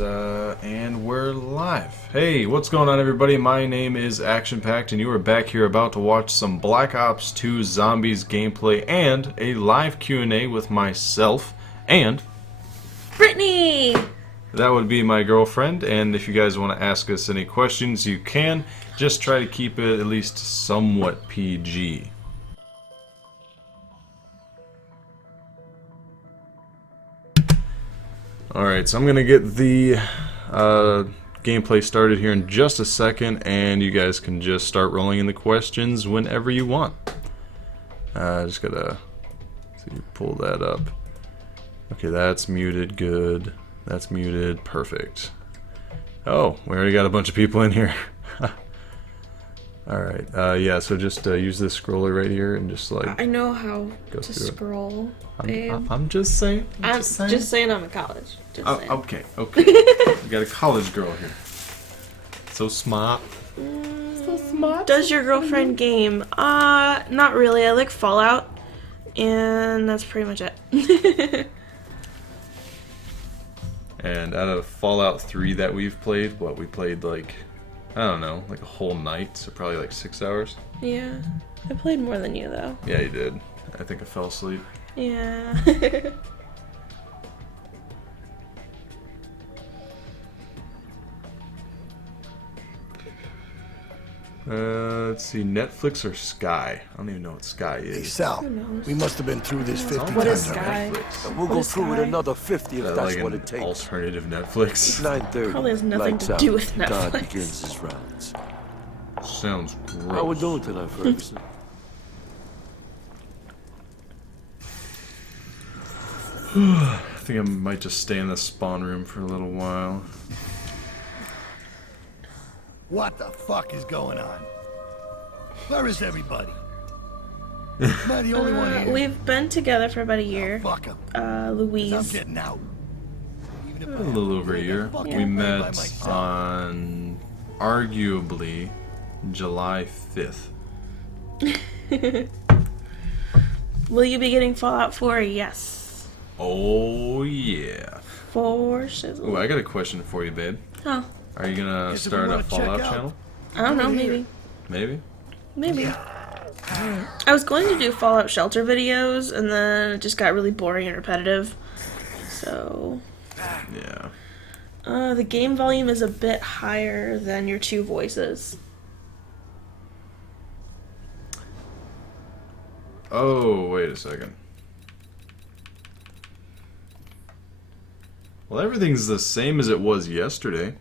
And we're live. Hey, what's going on, everybody? My name is ActionPacked, and you are back here about to watch some Black Ops 2 Zombies gameplay and a live Q&A with myself and Britney! That would be my girlfriend, and if you guys want to ask us any questions, you can. Just try to keep it at least somewhat PG. Alright, so I'm going to get the gameplay started here in just a second, and you guys can just start rolling in the questions whenever you want. Just gotta pull that up. Okay, that's muted, good. That's muted, perfect. Oh, we already got a bunch of people in here. Alright, yeah, so just use this scroller right here and just like... I know how to scroll, babe. I'm just saying. I'm just saying I'm in college. Okay. You got a college girl here. So smart. So smart. Does your girlfriend game? Not really. I like Fallout, and that's pretty much it. And out of Fallout 3 that we've played, we played like, I don't know, like a whole night, so probably like 6 hours. Yeah. I played more than you, though. Yeah, you did. I think I fell asleep. Yeah. Let's see, Netflix or Sky? I don't even know what Sky is. Hey, Sal, we must have been through this 50 What is times Sky? already. We'll go through it another 50 if that's Like what an it takes. alternative Netflix. 9:30. Probably has nothing lights to out. do with God Netflix. begins his rounds. Sounds How we gross. doing tonight, Ferguson? I think I might just stay in the spawn room for a little while. What the fuck is going on? Where is everybody? Am I the only one here? We've been together for about a year. Fuck 'em. I'm Louise. getting out. Even if A little over a year. fuck We it, by met myself. on arguably July 5th. Will you be getting Fallout 4? Yes. Oh yeah. For shizzle. Oh, I got a question for you, babe. Oh, Are you gonna Guess if start we a wanna check Fallout out- channel? I don't know, Over maybe. here. Maybe? Maybe. I was going to do Fallout Shelter videos, and then it just got really boring and repetitive. So, Yeah. the game volume is a bit higher than your two voices. Oh, wait a second. Well, everything's the same as it was yesterday.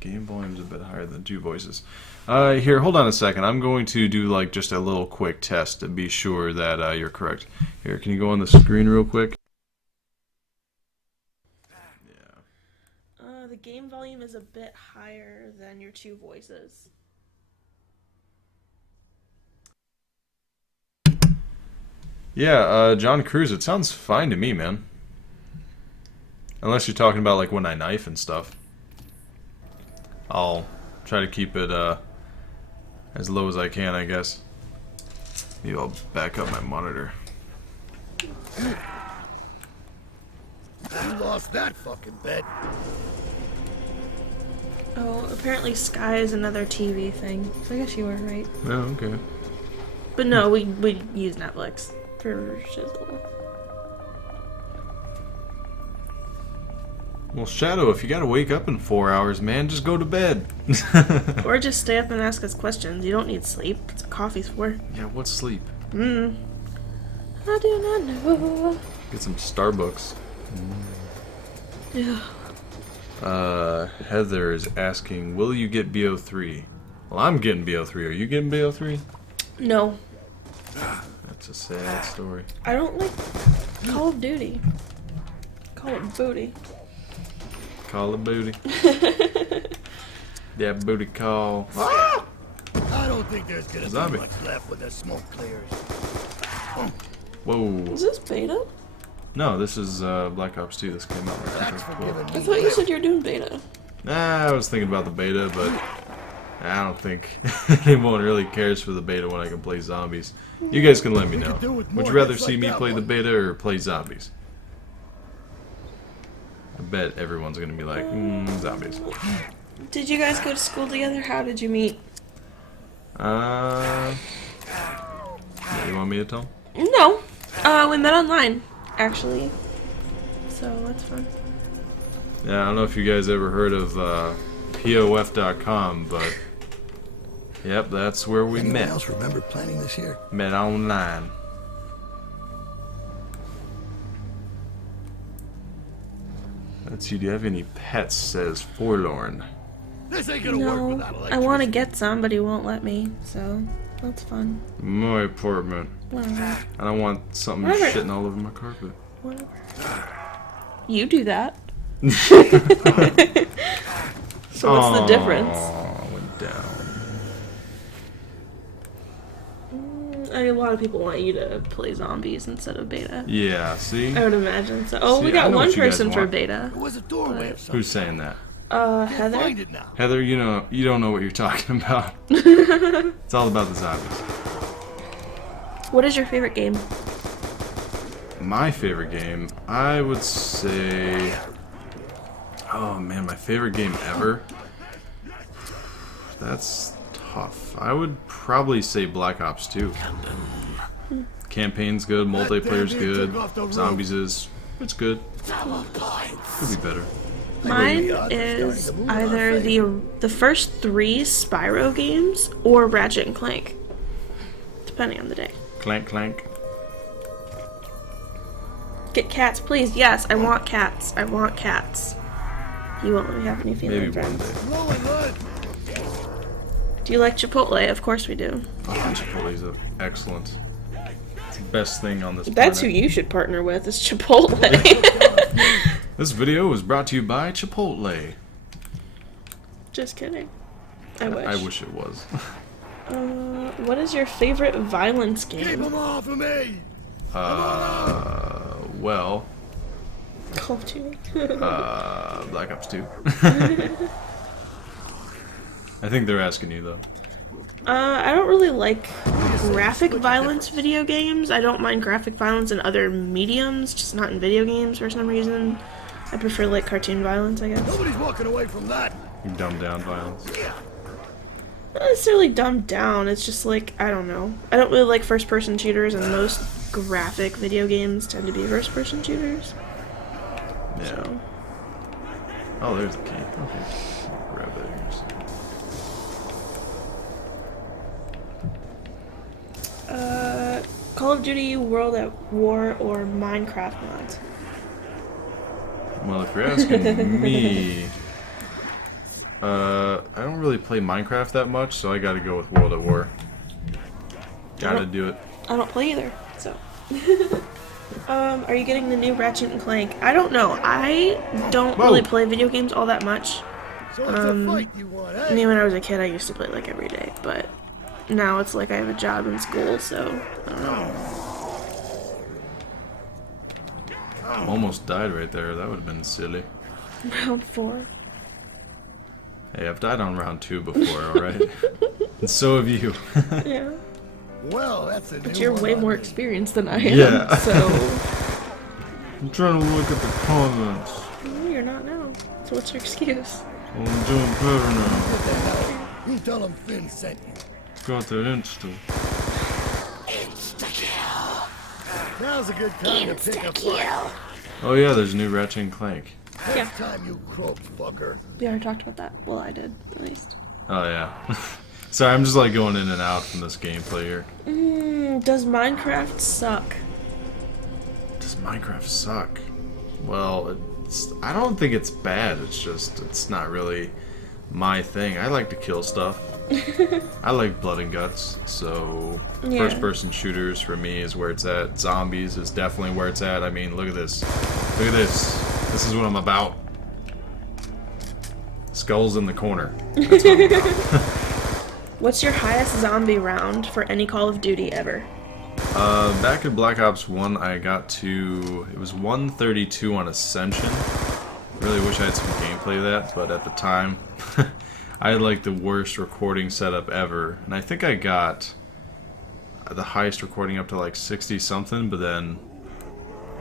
Game volume's a bit higher than two voices. Here, hold on a second. I'm going to do like just a little quick test to be sure that you're correct. Here, can you go on the screen real quick? Yeah. The game volume is a bit higher than your two voices. Yeah, John Cruz, it sounds fine to me, man. Unless you're talking about like when I knife and stuff. I'll try to keep it as low as I can, I guess. Maybe I'll back up my monitor. You lost that fucking bet. Oh, apparently Sky is another TV thing. So I guess you were right. Oh, okay. But no, we use Netflix for shizzle. Well, Shadow, if you gotta wake up in 4 hours, man, just go to bed. Or just stay up and ask us questions. You don't need sleep. That's what coffee's for. Yeah, what's sleep? I do not know. Get some Starbucks. Yeah. Heather is asking, will you get BO3? Well, I'm getting BO3. Are you getting BO3? No. That's a sad story. I don't like Call of Duty. Call it booty. Call of booty. Yeah, booty call. I don't think there's gonna Zombie. be much left when the smoke clears. Whoa. Is this beta? No, this is Black Ops 2. This came out in That's for 2012. giving I me thought you said you were doing beta. Nah, I was thinking about the beta, but I don't think anyone really cares for the beta when I can play zombies. You guys can let me know. Would you rather see me play the beta or play zombies? I bet everyone's gonna be like, zombies. Did you guys go to school together? How did you meet? You want me to tell? No. We met online, actually. So that's fun. Yeah, I don't know if you guys ever heard of POF.com, but yep, that's where we Anyone met. else remember planning this year? Met online. Let's see, do you have any pets? Says Forlorn. This ain't gonna work No, without I electricity. want to get some, but he won't let me. So that's fun. My apartment. Whatever. I don't want something Whatever. shitting all over my carpet. Whatever. You do that. So what's the difference? Aw, went down. A lot of people want you to play zombies instead of beta. Yeah, see? I would imagine so. Oh, See, we I got know one what you guys person for want. beta. There was a doorway of some Who's saying that? Heather. Find it now. Heather, you don't know what you're talking about. It's all about the zombies. What is your favorite game? My favorite game, I would say... Oh man, my favorite game ever? That's tough. I would probably say Black Ops 2. Campaign's good, multiplayer's good, zombies it's good. Could be better. Mine is either the first 3 Spyro games or Ratchet and Clank, depending on the day. Clank clank. Get cats, please. Yes, I want cats. I want cats. You won't let me have any Maybe feeling one friends. day. Blowing lead. Do you like Chipotle? Of course we do. Oh, Chipotle's excellent. It's the best thing on this That's who planet. you should partner with, is Chipotle. This video was brought to you by Chipotle. Just kidding. I wish. I wish it was. What is your favorite violence Keep game? them off of me. Well, Call of Duty. Black Ops 2. I think they're asking you though. I don't really like graphic violence video games. I don't mind graphic violence in other mediums, just not in video games for some reason. I prefer like cartoon violence, I guess. Nobody's walking away from that. Dumbed down violence. Not necessarily dumbed down, it's just like, I don't know. I don't really like first person shooters, and most graphic video games tend to be first person shooters. Yeah. So. Oh, there's the key. Okay. Grab that here. Call of Duty World at War or Minecraft mods? Well, if you're asking me, I don't really play Minecraft that much, so I gotta go with World at War. Gotta do it. I don't play either, so. Are you getting the new Ratchet and Clank? I don't know. I don't really play video games all that much. So it's a fight you want, I eh? mean, when I was a kid, I used to play like every day, but now it's like I have a job in school, so I don't know. Almost died right there. That would have been silly. Round 4. Hey, I've died on round 2 before, alright? And so have you. Yeah. Well, that's a But new you're one way on more me. experienced than I am, Yeah. so. I'm trying to look at the comments. No, you're not now. So what's your excuse? Well, I'm doing better now. What the hell? You tell them Finn sent you. Got that Insta. Now's a good time to pick a fight. Oh yeah, there's a new Ratchet and Clank. Yeah. Next time you croak, fucker. We already talked about that. Well, I did, at least. Oh yeah. Sorry, I'm just like going in and out from this gameplay here. Does Minecraft suck? Does Minecraft suck? Well, I don't think it's bad. It's just, it's not really my thing. I like to kill stuff. I like blood and guts, so Yeah. first-person shooters for me is where it's at. Zombies is definitely where it's at. I mean, look at this. Look at this. This is what I'm about. Skulls in the corner. That's what I'm about. What's your highest zombie round for any Call of Duty ever? Back in Black Ops 1, I got to, it was 132 on Ascension. Really wish I had some gameplay of that, but at the time, I had like the worst recording setup ever, and I think I got the highest recording up to like 60 something, but then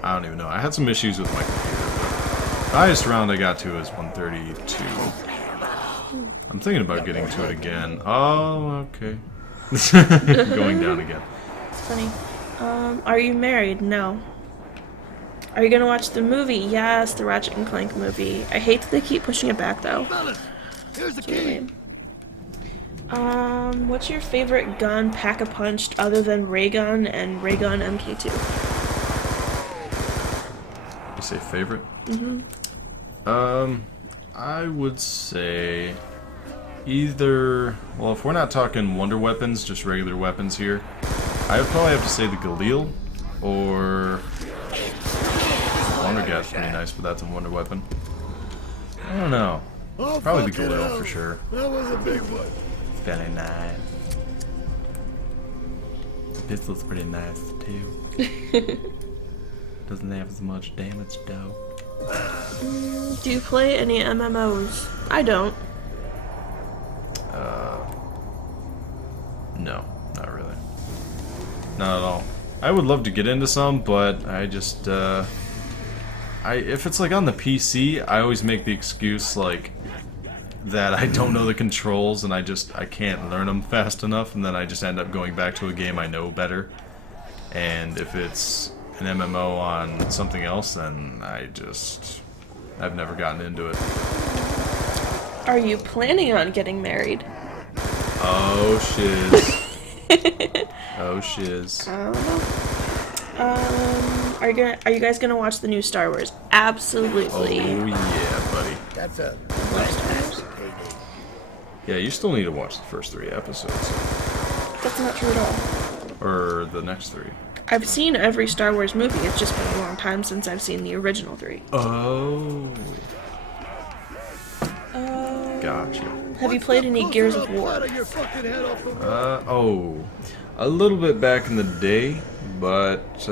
I don't even know. I had some issues with my computer. The highest round I got to was 132. I'm thinking about getting to it again. Oh, okay. Going down again. It's funny. Are you married? No. Are you gonna watch the movie? Yes, the Ratchet and Clank movie. I hate that they keep pushing it back though. Fellas, here's the It's really key. lame. What's your favorite gun, pack-a-punched, other than ray gun and ray gun MK2? You say favorite? I would say either. Well, if we're not talking wonder weapons, just regular weapons here, I would probably have to say the Galil or Wonder Gat's pretty nice, but that's a wonder weapon. I don't know. Oh, Probably the fucking Galil hell. for sure. That was a big one. Very nice. The pistol's pretty nice too. Doesn't have as much damage though. Do you play any MMOs? I don't. No, not really. Not at all. I would love to get into some, but I just, if it's like on the PC, I always make the excuse like that I don't know the controls and I can't learn them fast enough, and then I just end up going back to a game I know better. And if it's an MMO on something else, then I've never gotten into it. Are you planning on getting married? Oh shiz. Oh shiz. I don't know. Are you guys gonna watch the new Star Wars? Absolutely. Oh yeah, buddy. That's a Love Star Wars. payday. Yeah, you still need to watch the first 3 episodes. That's not true at all. Or the next 3. I've seen every Star Wars movie. It's just been a long time since I've seen the original 3. Oh. Gotcha. Have you played any Gears of War? Out of your fucking head off the Oh. A little bit back in the day, but it's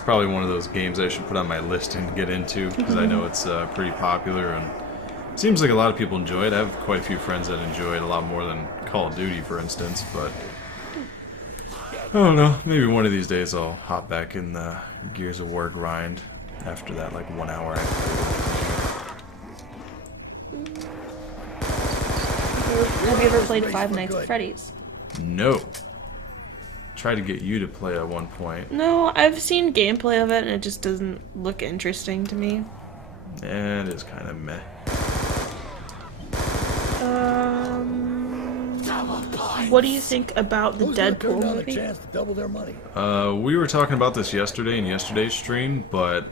probably one of those games I should put on my list and get into, because I know it's pretty popular and it seems like a lot of people enjoy it. I have quite a few friends that enjoy it a lot more than Call of Duty, for instance, but I don't know. Maybe one of these days I'll hop back in the Gears of War grind after that, like 1 hour. Have you ever played Five Nights at Freddy's? No. Tried to get you to play at one point. No, I've seen gameplay of it and it just doesn't look interesting to me. And it is kind of meh. What do you think about the Who's gonna turn Deadpool down a movie? chance to double their money? We were talking about this yesterday in yesterday's stream, but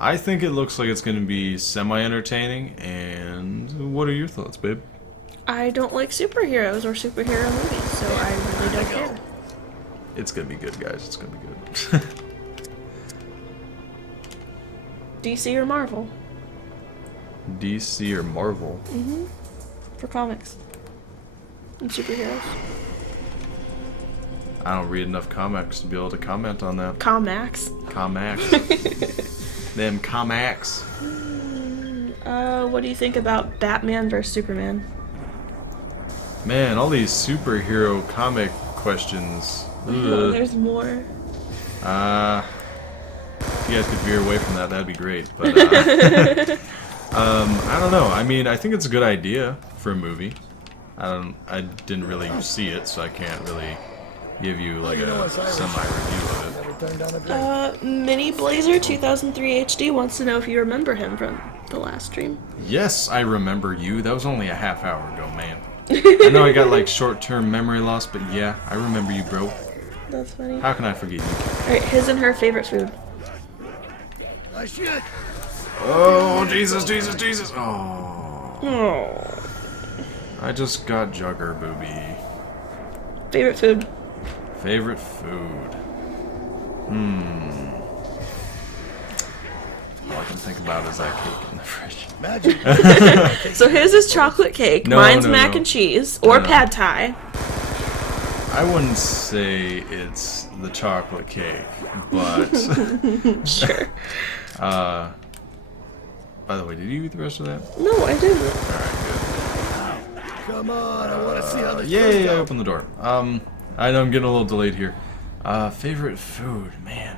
I think it looks like it's going to be semi-entertaining. And what are your thoughts, babe? I don't like superheroes or superhero movies, so I really don't care. It's going to be good, guys. It's going to be good. DC or Marvel? DC or Marvel? For comics. And superheroes. I don't read enough comics to be able to comment on that. Comax. Comacs. Them comacs. What do you think about Batman vs Superman? Man, all these superhero comic questions. Oh, Ugh. there's more. If you guys could veer away from that, that'd be great. But I don't know. I mean, I think it's a good idea for a movie. I didn't really see it, so I can't really give you like a semi-review of it. Never turned down a drink. Mini Blazer 2003 HD wants to know if you remember him from the last stream. Yes, I remember you. That was only a half hour ago, man. I know I got like short-term memory loss, but yeah, I remember you, bro. That's funny. How can I forget you? Alright, his and her favorite food. Ah, shit. Oh, Jesus, Jesus, Jesus. Oh. Oh. I just got Jugger Booby. Favorite food. Favorite food. All I can think about is that cake in the fridge. Imagine. So his is chocolate cake, No, mine's no, mac no. and cheese, or No. pad thai. I wouldn't say it's the chocolate cake, but Sure. by the way, did you eat the rest of that? No, I didn't. Alright, good. Come on, I want to see how this Yay, goes I down. opened the door. I know I'm getting a little delayed here. Favorite food, man.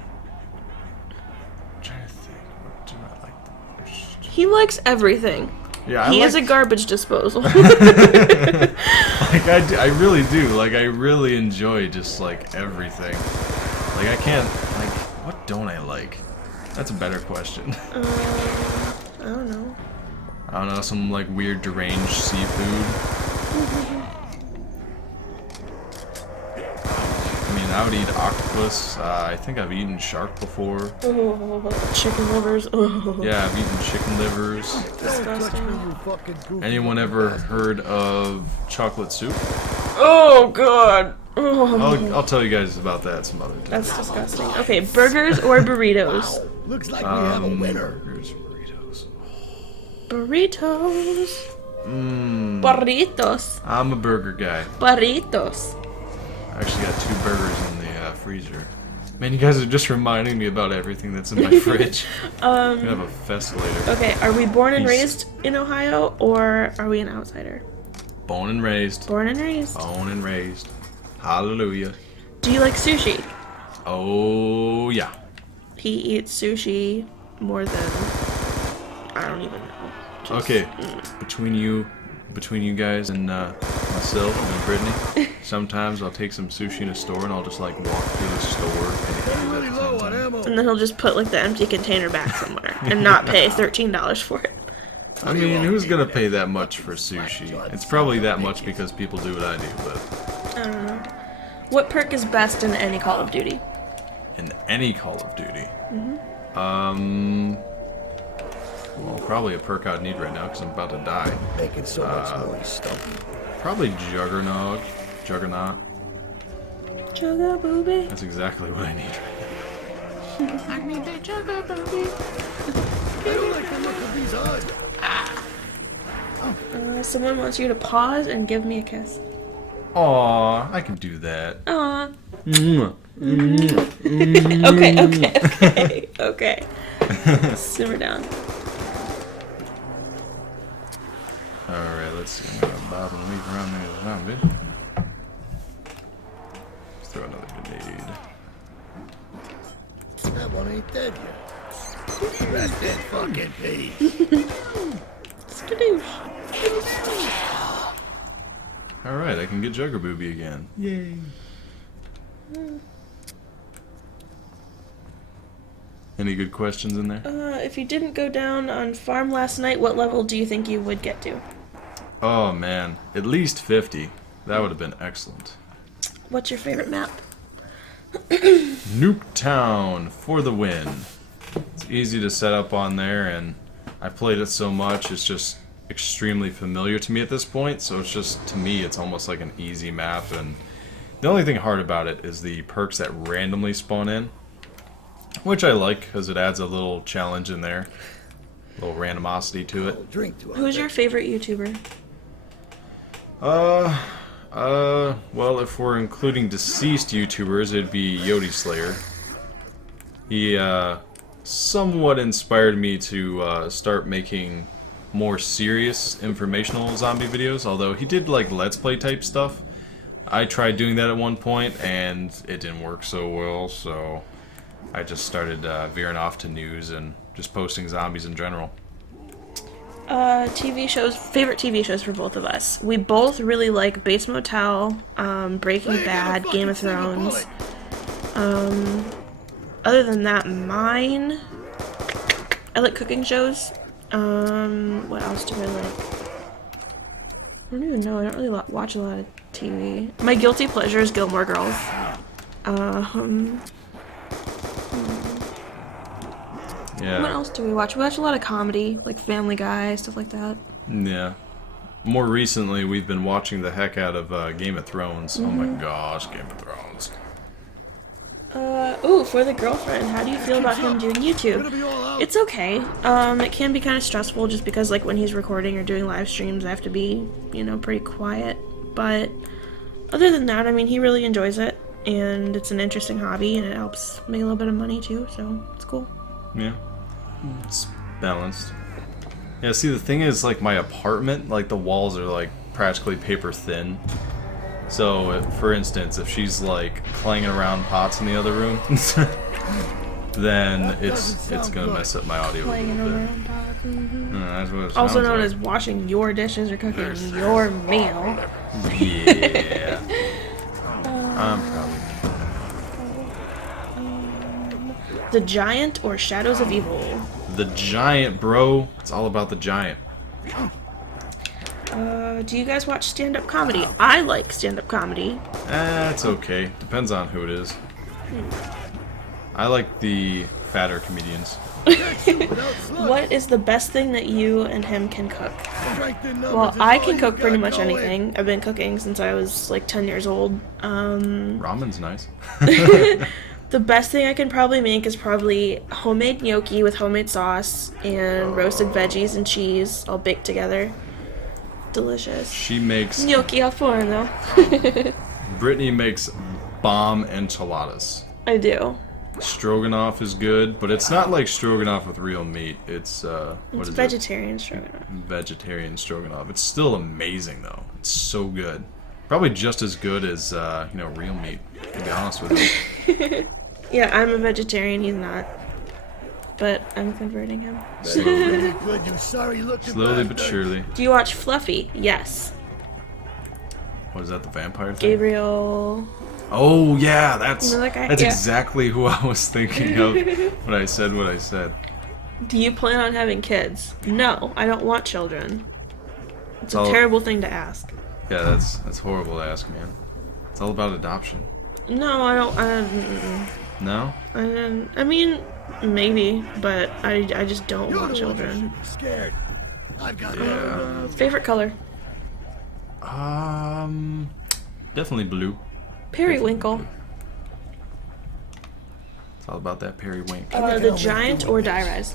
I'm trying to think. What do I like the most? He likes everything. Yeah, He I is a like, garbage disposal. like I really do. Like I really enjoy just like everything. Like I can't like what don't I like? That's a better question. I don't know. I don't know, some like weird deranged seafood. I mean, I would eat octopus. I think I've eaten shark before. Oh, chicken livers. Oh, Yeah, I've eaten chicken livers. disgusting. Anyone ever heard of chocolate soup? Oh god. Oh, I'll tell you guys about that some other time. that's disgusting. Okay, burgers or burritos? Looks like we have a winner. Burgers, burritos. Burritos. Mmm. Burritos. I'm a burger guy. Burritos. I actually got 2 burgers in the freezer. Man, you guys are just reminding me about everything that's in my fridge. I'm gonna have a fest later. Okay, are we born and Peace. raised in Ohio or are we an outsider? Born and raised. Born and raised. Born and raised. Hallelujah. Do you like sushi? Oh, yeah. He eats sushi more than I don't even know. Just- Okay, between you guys and myself and Britney, sometimes I'll take some sushi in a store and I'll just like walk through the store and eat it Really at the low same on time. ammo. And then he'll just put like the empty container back somewhere and not pay $13 for it. I mean, who's gonna pay that much for sushi? It's probably that much because people do what I do, but I don't know. What perk is best in any Call of Duty? in any Call of Duty, well, probably a perk I'd need right now because I'm about to die. Making so much noise, stuff. Probably Juggernaut. Juggernaut. Chugga booby. That's exactly what I need right now. I need that chugga booby. I don't like the look of these eyes. Someone wants you to pause and give me a kiss. Aw, I can do that. Aw. Mwah. Okay. Simmer down. Alright, let's see. I'm gonna bob and weave around there as a zombie. Let's throw another grenade. That one ain't dead yet. Rest in fucking peace. Skadoosh. Alright, I can get Jugger Booby again. Yay. Any good questions in there? If you didn't go down on farm last night, what level do you think you would get to? Oh man, at least 50. That would have been excellent. What's your favorite map? Nuketown for the win. It's easy to set up on there, and I played it so much, it's just extremely familiar to me at this point, so it's just, to me, it's almost like an easy map, and the only thing hard about it is the perks that randomly spawn in, which I like, because it adds a little challenge in there, a little randomosity to it. Drink to it. Who's your favorite YouTuber? Well, if we're including deceased YouTubers, it'd be Yodi Slayer. He, somewhat inspired me to, start making more serious informational zombie videos, although he did, like, Let's Play type stuff. I tried doing that at one point, and it didn't work so well, so I just started, veering off to news and just posting zombies in general. TV shows, favorite TV shows for both of us. We both really like Bates Motel, Breaking Bad, Game of Thrones. Other than that, mine, I like cooking shows. What else do I like? I don't even know. I don't really watch a lot of TV. My guilty pleasure is Gilmore Girls. Yeah. What else do we watch? We watch a lot of comedy, like Family Guy, stuff like that. Yeah. More recently, we've been watching the heck out of Game of Thrones. Oh my gosh, Game of Thrones. Ooh, for the girlfriend, how do you feel about him doing YouTube? It's okay. It can be kind of stressful just because, like, when he's recording or doing live streams, I have to be, you know, pretty quiet. But other than that, I mean, he really enjoys it, and it's an interesting hobby, and it helps make a little bit of money too, so it's cool. Yeah. It's balanced. Yeah, see, the thing is, like, my apartment, like, the walls are, like, practically paper thin. So, for instance, if she's like clanging around pots in the other room, then it's gonna mess up my audio a Playing little bit. around pots. That's what it Also sounds known like. as washing your dishes or cooking your meal. Yeah. I'm probably. The Giant or Shadows of Evil? The Giant, bro. It's all about the Giant. Do you guys watch stand-up comedy? I like stand-up comedy. It's okay. Depends on who it is. I like the fatter comedians. What is the best thing that you and him can cook? Well, I can cook pretty much anything. I've been cooking since I was like 10 years old. Ramen's nice. The best thing I can probably make is probably homemade gnocchi with homemade sauce and roasted veggies and cheese all baked together. Delicious. She makes... Gnocchi al forno. Britney makes bomb enchiladas. I do. Stroganoff is good, but it's not like stroganoff with real meat. It's, what It's is vegetarian stroganoff. it? Vegetarian stroganoff. It's still amazing, though. It's so good. Probably just as good as, real meat, to be honest with you. Yeah, I'm a vegetarian, he's not. But I'm converting him. Slowly, Good, you sorry looking slowly but bastard. surely. Do you watch Fluffy? Yes. What is that, the vampire thing? Gabriel. Oh, yeah, that's You know that guy? that's Yeah. exactly who I was thinking of when I said what I said. Do you plan on having kids? No, I don't want children. It's a all- terrible thing to ask. Yeah, that's horrible to ask, man. It's all about adoption. No, I don't. No? I mean, maybe, but I just don't You're want the one that children. should be scared. I've got Yeah. Favorite color? Definitely blue. Periwinkle. It's all about that periwink. The Giant or Die Rise?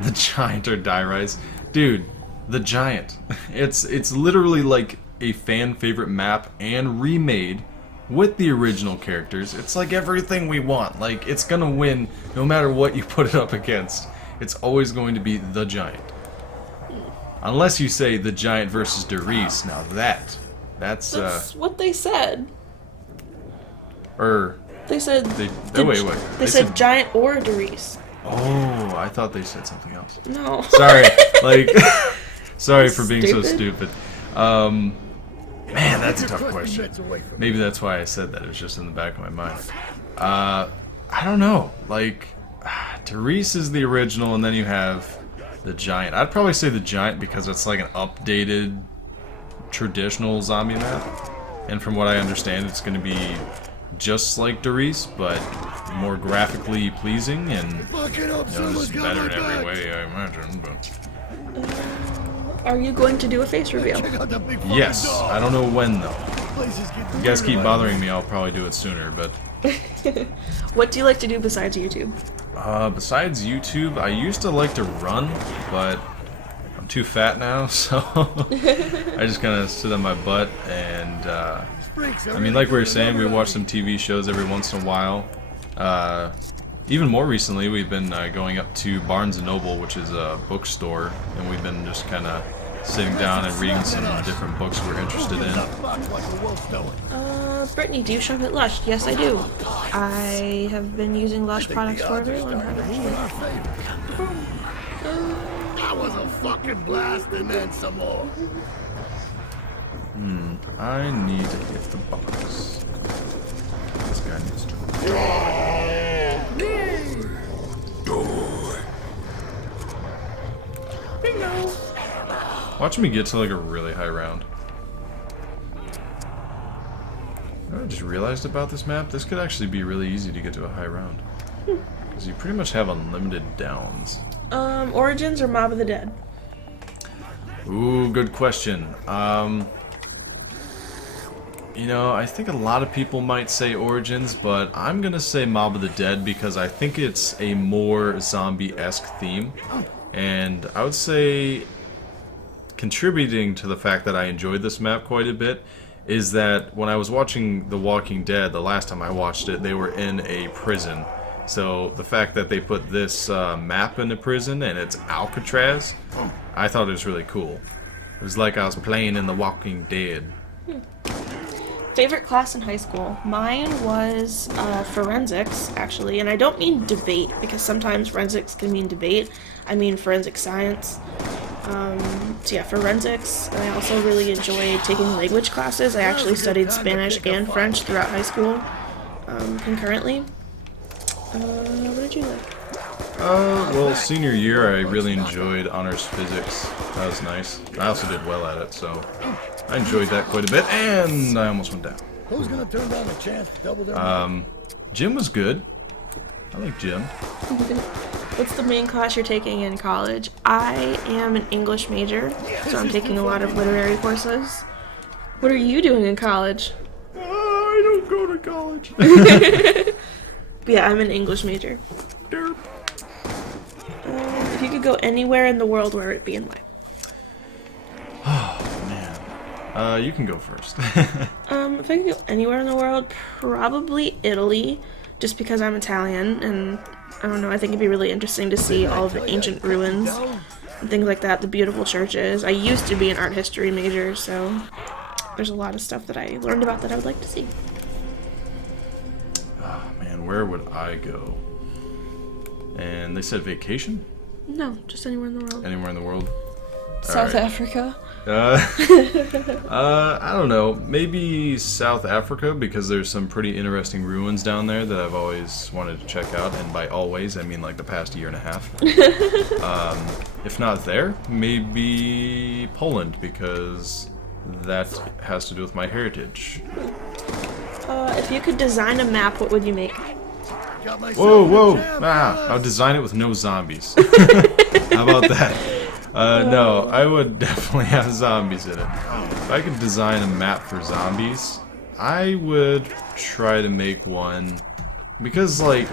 The Giant or Die Rise. Dude, The Giant. It's literally like a fan favorite map and remade with the original characters. It's like everything we want. Like, it's gonna win no matter what you put it up against. It's always going to be The Giant. Unless you say The Giant versus Derice. Now that's That's what they said. or They said. they the- wait. They said Giant or Derice. Oh, I thought they said something else. No. Sorry, like, sorry for being so Stupid. stupid. Man, that's a tough question. minutes away from Maybe that's why I said that. It was just in the back of my mind. I don't know. Like, Therese is the original, and then you have the Giant. I'd probably say the Giant because it's like an updated, traditional zombie map. And from what I understand, it's going to be just like Derice, but more graphically pleasing and Fucking up, just better in every way, I imagine. But Are you going to do a face reveal? yes, I don't know when though. If You guys keep bothering me, I'll probably do it sooner. But What do you like to do besides YouTube? besides YouTube, I used to like to run, but I'm too fat now, so I just kind of sit on my butt and. I mean, like we were saying, we watch some TV shows every once in a while. Even more recently, we've been going up to Barnes & Noble, which is a bookstore, and we've been just kind of sitting down and reading some different books we're interested in. Brittany, do you shop at Lush? Yes, I do. I have been using Lush products for a very long time, actually. That was a fucking blast and then some more. I need to hit the box. This guy needs to. Bingo. Watch me get to like a really high round. You know what I just realized about this map? This could actually be really easy to get to a high round. Because you pretty much have unlimited downs. Origins or Mob of the Dead? Ooh, good question. You know, I think a lot of people might say Origins, but I'm gonna say Mob of the Dead because I think it's a more zombie-esque theme. And I would say contributing to the fact that I enjoyed this map quite a bit is that when I was watching The Walking Dead, the last time I watched it, they were in a prison. So the fact that they put this map in a prison and it's Alcatraz, I thought it was really cool. It was like I was playing in The Walking Dead. Favorite class in high school? Mine was forensics, actually, and I don't mean debate, because sometimes forensics can mean debate. I mean forensic science. So yeah, forensics. And I also really enjoyed taking language classes. I actually studied Spanish and French throughout high school, concurrently. What did you like? Well, senior year I really enjoyed honors physics. That was nice. I also did well at it, so I enjoyed that quite a bit, and I almost went down. Who's gonna turn down the chance to double their Gym was good. I like gym. What's the main class you're taking in college? I am an English major, so I'm taking a lot of literary courses. What are you doing in college? I don't go to college. But yeah, I'm an English major. Derp. If you could go anywhere in the world, where would it be and why? Oh, man. You can go first. If I could go anywhere in the world, probably Italy, just because I'm Italian, and I don't know, I think it'd be really interesting to see all of the ancient ruins and things like that, the beautiful churches. I used to be an art history major, so there's a lot of stuff that I learned about that I would like to see. Oh, man, where would I go? And they said vacation? No, just anywhere in the world. Anywhere in the world? South Alright. Africa. I don't know. Maybe South Africa, because there's some pretty interesting ruins down there that I've always wanted to check out, and by always, I mean like the past year and a half. If not there, maybe Poland, because that has to do with my heritage. If you could design a map, what would you make? Whoa, whoa! I'll design it with no zombies. How about that? No, I would definitely have zombies in it. If I could design a map for zombies, I would try to make one, because, like,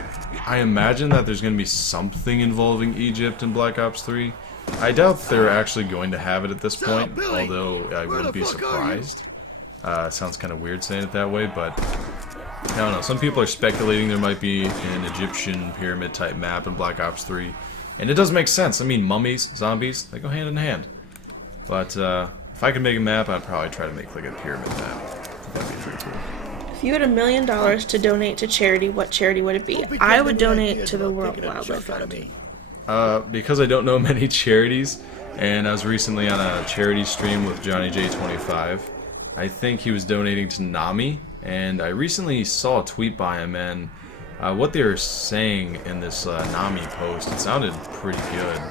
I imagine that there's going to be something involving Egypt in Black Ops 3. I doubt they're actually going to have it at this point, although I wouldn't be surprised. Sounds kind of weird saying it that way, but I don't know. Some people are speculating there might be an Egyptian pyramid-type map in Black Ops 3. And it does make sense. I mean, mummies, zombies, they go hand in hand. But if I could make a map, I'd probably try to make like a pyramid map. That'd be pretty cool. If you had $1 million to donate to charity, what charity would it be? I would donate to the World Wildlife Fund. Because I don't know many charities, and I was recently on a charity stream with Johnny J25, I think he was donating to NAMI, and I recently saw a tweet by him, and what they were saying in this NAMI post, it sounded pretty good.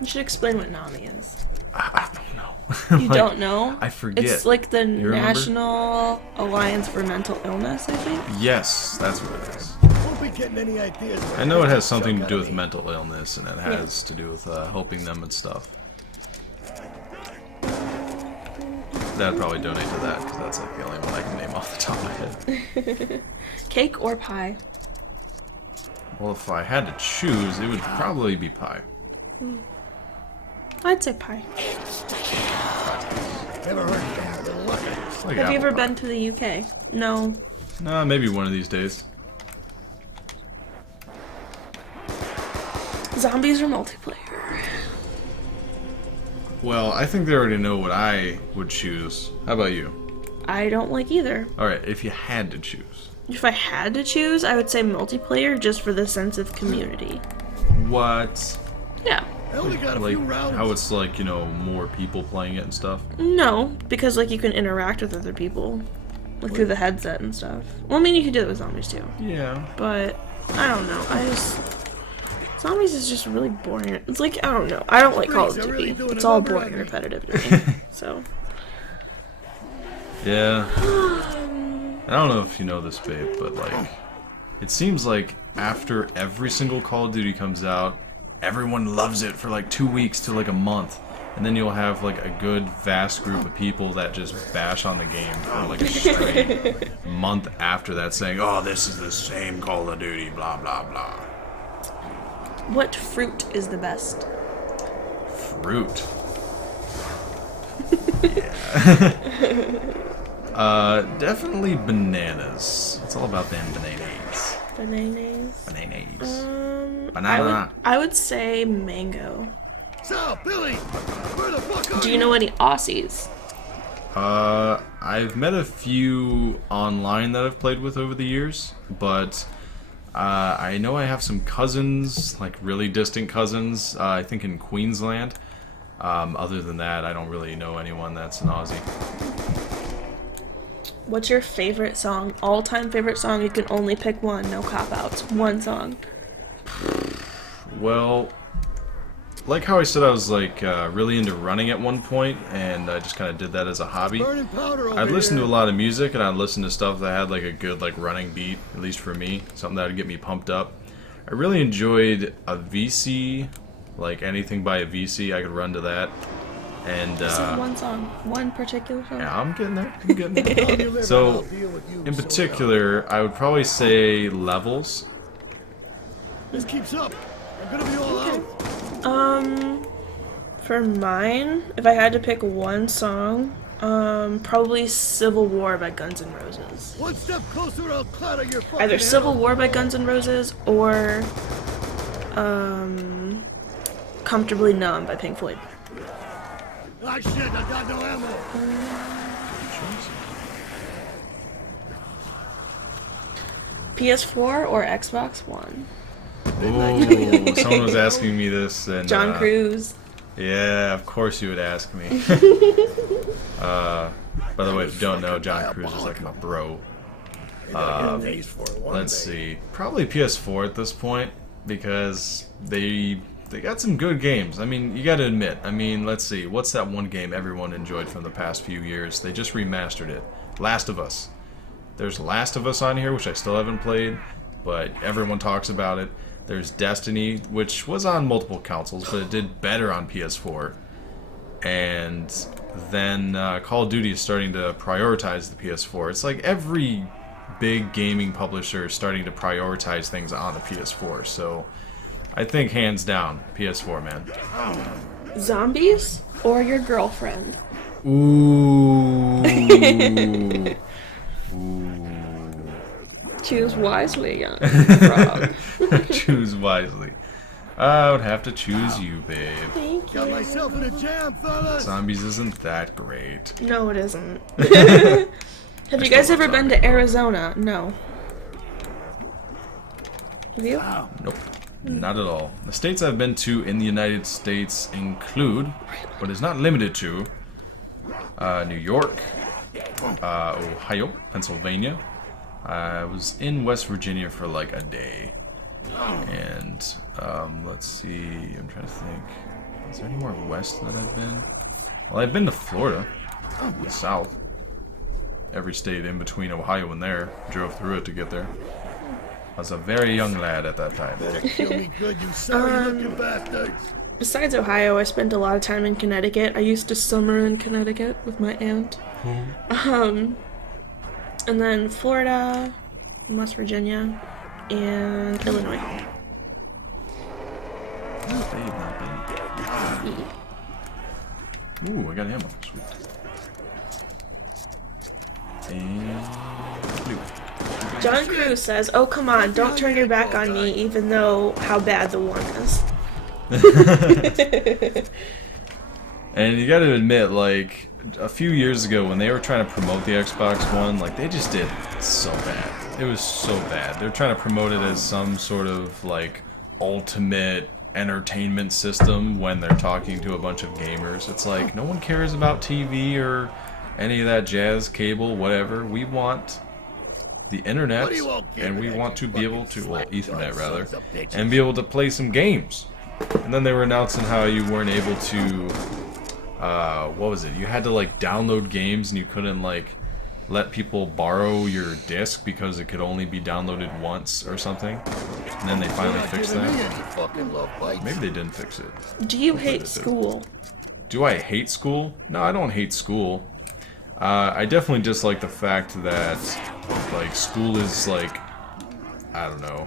You should explain what NAMI is. I don't know. You don't know? I forget. It's like the You remember? National Alliance for Mental Illness, I think. Yes, that's what it is. Won't be getting any ideas. I know it has something to do with mental illness, and it has to do with helping them and stuff. I'd probably donate to that, because that's like the only one I can name off the top of my head. Cake or pie? Well, if I had to choose, it would probably be pie. I'd say pie. Never heard of that. It's like Have you apple ever pie. been to the UK? No. Maybe one of these days. Zombies or multiplayer? Well, I think they already know what I would choose. How about you? I don't like either. Alright, if you had to choose. If I had to choose, I would say multiplayer just for the sense of community. What? Yeah. I only got a Like, few rounds. how it's like, you know, more people playing it and stuff? No, because like you can interact with other people. Like through the headset and stuff. Well, I mean, you can do it with zombies too. Yeah. But, I don't know. Zombies is just really boring. It's like, I don't know. I don't like Call of They're really Duty. doing It's a all number boring on and me. repetitive to me. So. Yeah. I don't know if you know this, babe, but like, it seems like after every single Call of Duty comes out, everyone loves it for like 2 weeks to like a month. And then you'll have like a good vast group of people that just bash on the game for like a straight month after that, saying, oh, this is the same Call of Duty, blah, blah, blah. What fruit is the best? Fruit. Definitely bananas. It's all about them bananas. Bananas? Bananas. I Banana. would say mango. So, Billy, where the fuck are Do you know any Aussies? I've met a few online that I've played with over the years, but I know I have some cousins, like really distant cousins, I think in Queensland. Other than that, I don't really know anyone that's an Aussie. What's your favorite song? All-time favorite song? You can only pick one, no cop-outs. One song. Well, like how I said I was like really into running at one point, and I just kind of did that as a hobby. burning powder over I'd listen to here? a lot of music, and I'd listen to stuff that had like a good like running beat, at least for me, something that would get me pumped up. I really enjoyed a VC, like anything by a VC, I could run to that. And Sing one song. One particular song. yeah, I'm getting there. I'm getting there. How you live, and So, I'll deal with you, in so particular, I would probably say Levels. This keeps up. I'm gonna be all out. For mine, if I had to pick one song, probably Civil War by Guns N' Roses. One step closer, I'll clatter your fucking Either head Civil off. War by Guns N' Roses or Comfortably Numb by Pink Floyd. Ah, shit, I got no ammo. PS4 or Xbox One? Ooh, someone was asking me this, and John Cruise. yeah, of course you would ask me. By the way, if you don't know, John Cruise is like my bro. Pays for it one Let's day. see, probably PS4 at this point, because they got some good games. I mean, you got to admit. I mean, let's see, what's that one game everyone enjoyed from the past few years? They just remastered it. Last of Us. There's Last of Us on here, which I still haven't played, but everyone talks about it. There's Destiny, which was on multiple consoles, but it did better on PS4. And then Call of Duty is starting to prioritize the PS4. It's like every big gaming publisher is starting to prioritize things on the PS4. So I think hands down, PS4, man. Zombies or your girlfriend? Ooh. Choose wisely, young frog. Choose wisely. I would have to choose you, babe. Thank Got you. myself in a jam, fellas. Zombies isn't that great. No, it isn't. Have you guys ever been to Arizona? No. Have you? Nope. Not at all. The states I've been to in the United States include, but is not limited to, New York, Ohio, Pennsylvania. I was in West Virginia for like a day. And, let's see, I'm trying to think. Is there anywhere west that I've been? Well, I've been to Florida, the south. Every state in between Ohio and there. Drove through it to get there. I was a very young lad at that time. Better kill me good, you sorry-looking bastards. Besides Ohio, I spent a lot of time in Connecticut. I used to summer in Connecticut with my aunt. And then Florida, and West Virginia, and Illinois. Not bad, not bad. Ooh, I got ammo. Sweet. And blue. John Cruz says, "Oh come on, don't turn your back on me, even though how bad the one is." And you gotta admit, like, a few years ago when they were trying to promote the Xbox One, like, they just did so bad. It was so bad. They're trying to promote it as some sort of, like, ultimate entertainment system when they're talking to a bunch of gamers. It's like, no one cares about TV or any of that jazz, cable, whatever. We want the internet, and we want to be able to, well, Ethernet rather, and be able to play some games. And then they were announcing how you weren't able to, what was it? You had to like download games and you couldn't like let people borrow your disc because it could only be downloaded once or something. And then they finally fixed that. Maybe they didn't fix it. Do you Hopefully hate they did. school? Do I hate school? No, I don't hate school. I definitely dislike the fact that, like, school is, like, I don't know.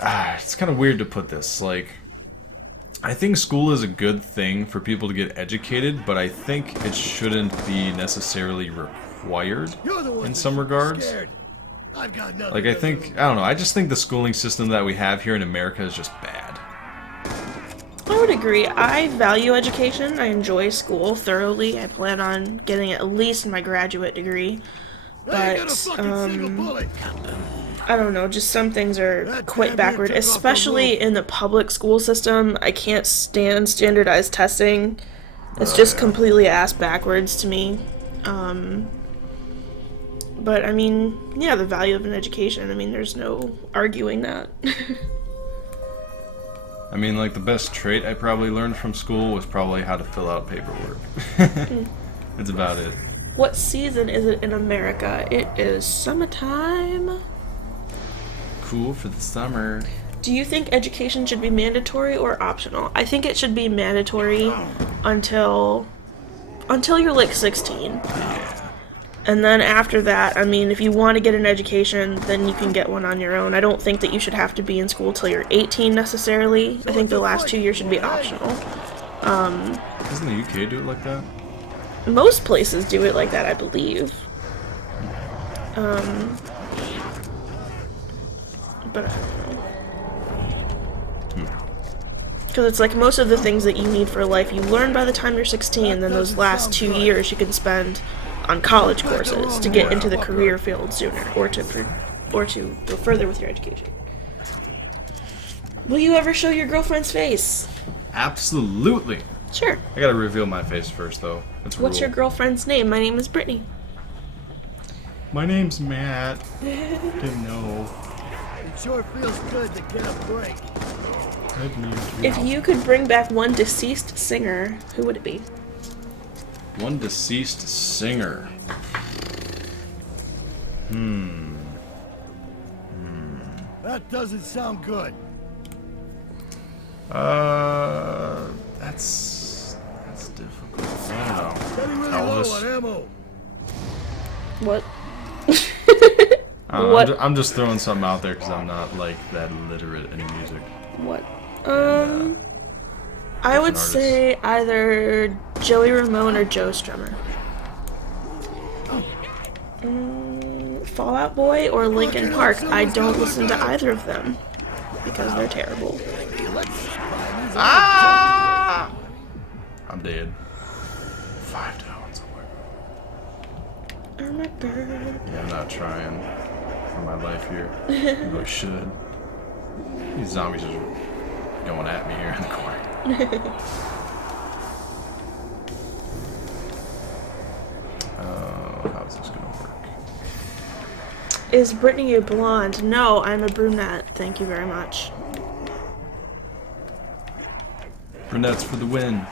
It's kind of weird to put this. Like, I think school is a good thing for people to get educated, but I think it shouldn't be necessarily required in some regards. Like, I think, I don't know, I just think the schooling system that we have here in America is just bad. I would agree. I value education. I enjoy school thoroughly. I plan on getting at least my graduate degree. I ain't got a But, fucking single bullet. I don't know, just some things are That quite damn backward, near took off the especially roof. in the public school system. I can't stand standardized testing. It's just completely ass backwards to me. But I mean, yeah, the value of an education, I mean, there's no arguing that. I mean, like, the best trait I probably learned from school was probably how to fill out paperwork. That's about it. What season is it in America? It is summertime. Cool for the summer. Do you think education should be mandatory or optional? I think it should be mandatory until you're like 16. And then after that, I mean, if you want to get an education, then you can get one on your own. I don't think that you should have to be in school till you're 18 necessarily. I think the last 2 years should be optional. Doesn't the UK do it like that? Most places do it like that, I believe. But I don't know. Because it's like most of the things that you need for life you learn by the time you're 16, then those last 2 years you can spend on college courses to get into the career field sooner, or to go further with your education. Will you ever show your girlfriend's face? Absolutely. Sure. I gotta reveal my face first, though. That's a What's your rule. girlfriend's name? My name is Britney. My name's Matt. Didn't know. It sure feels good to get a break. If you could bring back one deceased singer, who would it be? One deceased singer. That doesn't sound good. That's difficult. I Getting really don't know. low Elvis. on ammo. What? I don't know, What? I'm just throwing something out there because I'm not like that literate in music. What? I different would artists. say either Joey Ramone or Joe Strummer. Fall Out Boy or Linkin Park. I don't listen to either of them because they're terrible. Ah! I'm dead. 5 down somewhere. I'm a bird. Yeah, I'm not trying for my life here. I really should. These zombies are going at me here in the corner. How's this gonna work? Is Britney a blonde? No, I'm a brunette. Thank you very much. Brunettes for the win.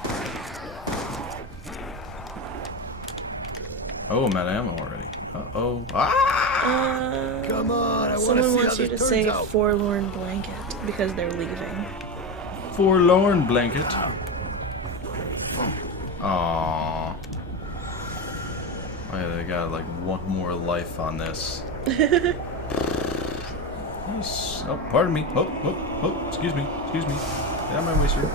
Oh, I'm out of ammo already. Uh-oh. Ah! Come on, I want to Someone see how wants you to this say turns out. Forlorn Blanket because they're leaving. Forlorn blanket. Aww. Oh yeah, they got like one more life on this. Nice. Oh, pardon me. Oh, excuse me. Get out of my way, sir.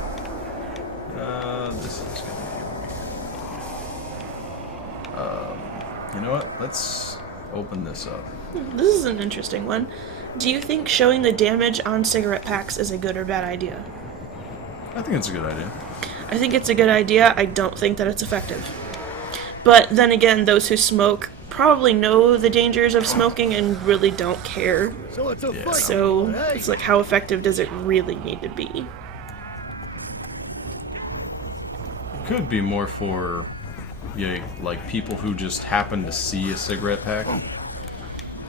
This is gonna be weird. You know what? Let's open this up. This is an interesting one. Do you think showing the damage on cigarette packs is a good or bad idea? I think it's a good idea. I think it's a good idea. I don't think that it's effective. But then again, those who smoke probably know the dangers of smoking and really don't care. So it's a fight. So Hey, it's like, how effective does it really need to be? Could be more for, yeah, like people who just happen to see a cigarette pack.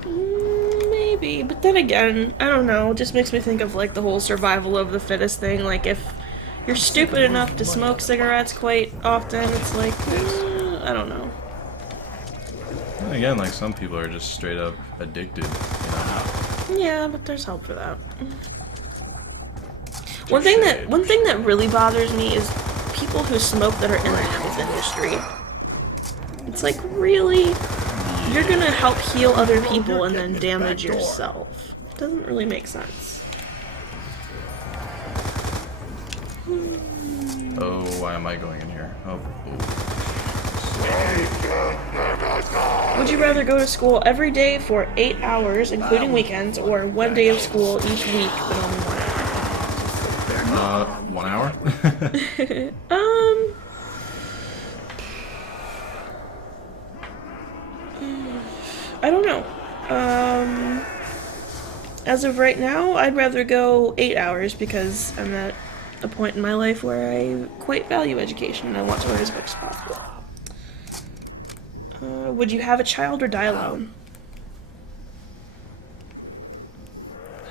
Maybe, but then again, I don't know. It just makes me think of like the whole survival of the fittest thing. Like if you're stupid enough to smoke cigarettes quite often, it's like, I don't know. And again, like some people are just straight up addicted. You know? Yeah, but there's help for that. One thing that really bothers me is people who smoke that are in the health industry. It's like, really? You're gonna help heal other people and then damage yourself. It doesn't really make sense. Oh, why am I going in here? Oh. Would you rather go to school every day for 8 hours, including weekends, or 1 day of school each week, but only 1 hour? 1 hour? I don't know. As of right now, I'd rather go 8 hours because I'm at a point in my life where I quite value education and I want to learn as much as possible. Would you have a child or die alone?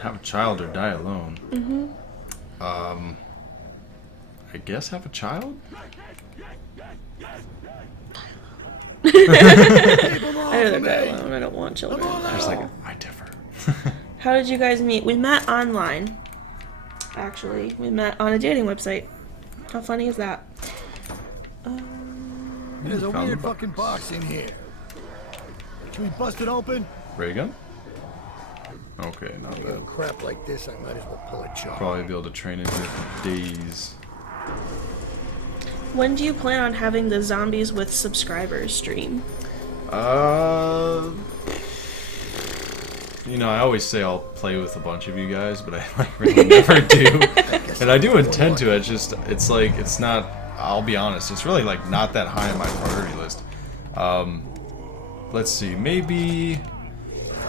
Have a child or die alone? Mm-hmm. I guess have a child? I'd rather die alone. I don't want children. I was like, I differ. How did you guys meet? We met online. Actually, we met on a dating website. How funny is that? There's a Found weird the box. fucking box in here. Can we bust it open? Ray gun? Okay, not I got bad. crap like this, I might as well pull a job. Probably be able to train into it for days. When do you plan on having the Zombies with Subscribers stream? You know, I always say I'll play with a bunch of you guys, but I like really never do. And I do intend to. It's like it's not. I'll be honest. It's really like not that high on my priority list. Let's see. Maybe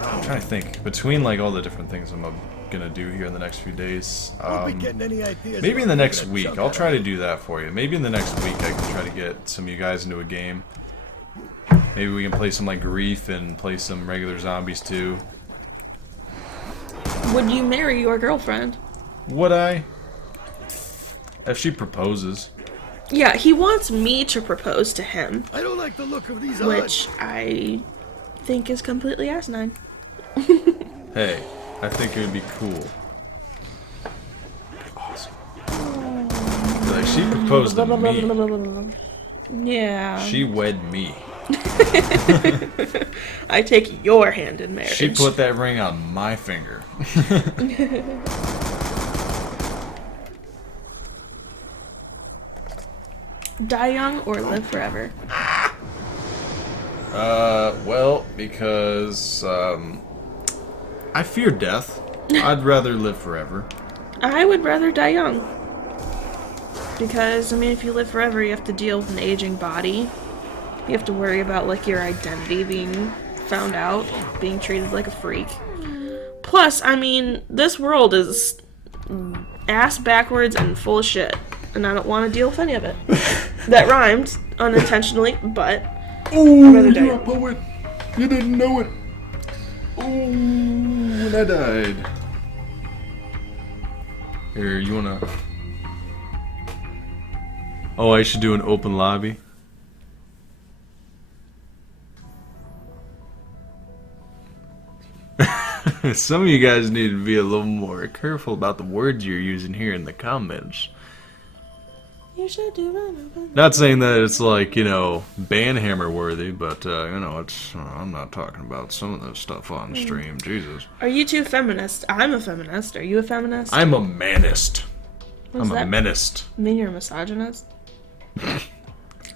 I'm trying to think between like all the different things I'm gonna do here in the next few days. Don't be getting any ideas Maybe in the about next that week. junk I'll out try of to do that for you. Maybe in the next week I can try to get some of you guys into a game. Maybe we can play some like Grief and play some regular Zombies too. Would you marry your girlfriend? Would I? If she proposes. Yeah, he wants me to propose to him, I don't like the look of these which I think is completely asinine. Hey, I think it would be cool. Awesome. Like, she proposed to me. Yeah. She wed me. I take your hand in marriage. She put that ring on my finger. Die young or live forever? Well, because, I fear death. I'd rather live forever. I would rather die young. Because, I mean, if you live forever, you have to deal with an aging body. You have to worry about, like, your identity being found out, being treated like a freak. Plus, I mean, this world is ass backwards and full of shit. And I don't want to deal with any of it. That rhymed unintentionally, but Ooh, I'd rather die you're a young. poet. You didn't know it. Ooh, when I died. Here, you wanna... Oh, I should do an open lobby. Some of you guys need to be a little more careful about the words you're using here in the comments. You should do it. Not saying that it's like, you know, banhammer worthy, but, you know, it's, I'm not talking about some of this stuff on stream, Jesus. Are you two feminists? I'm a feminist. Are you a feminist? I'm a manist. What's I'm a that menaced. mean you're a misogynist?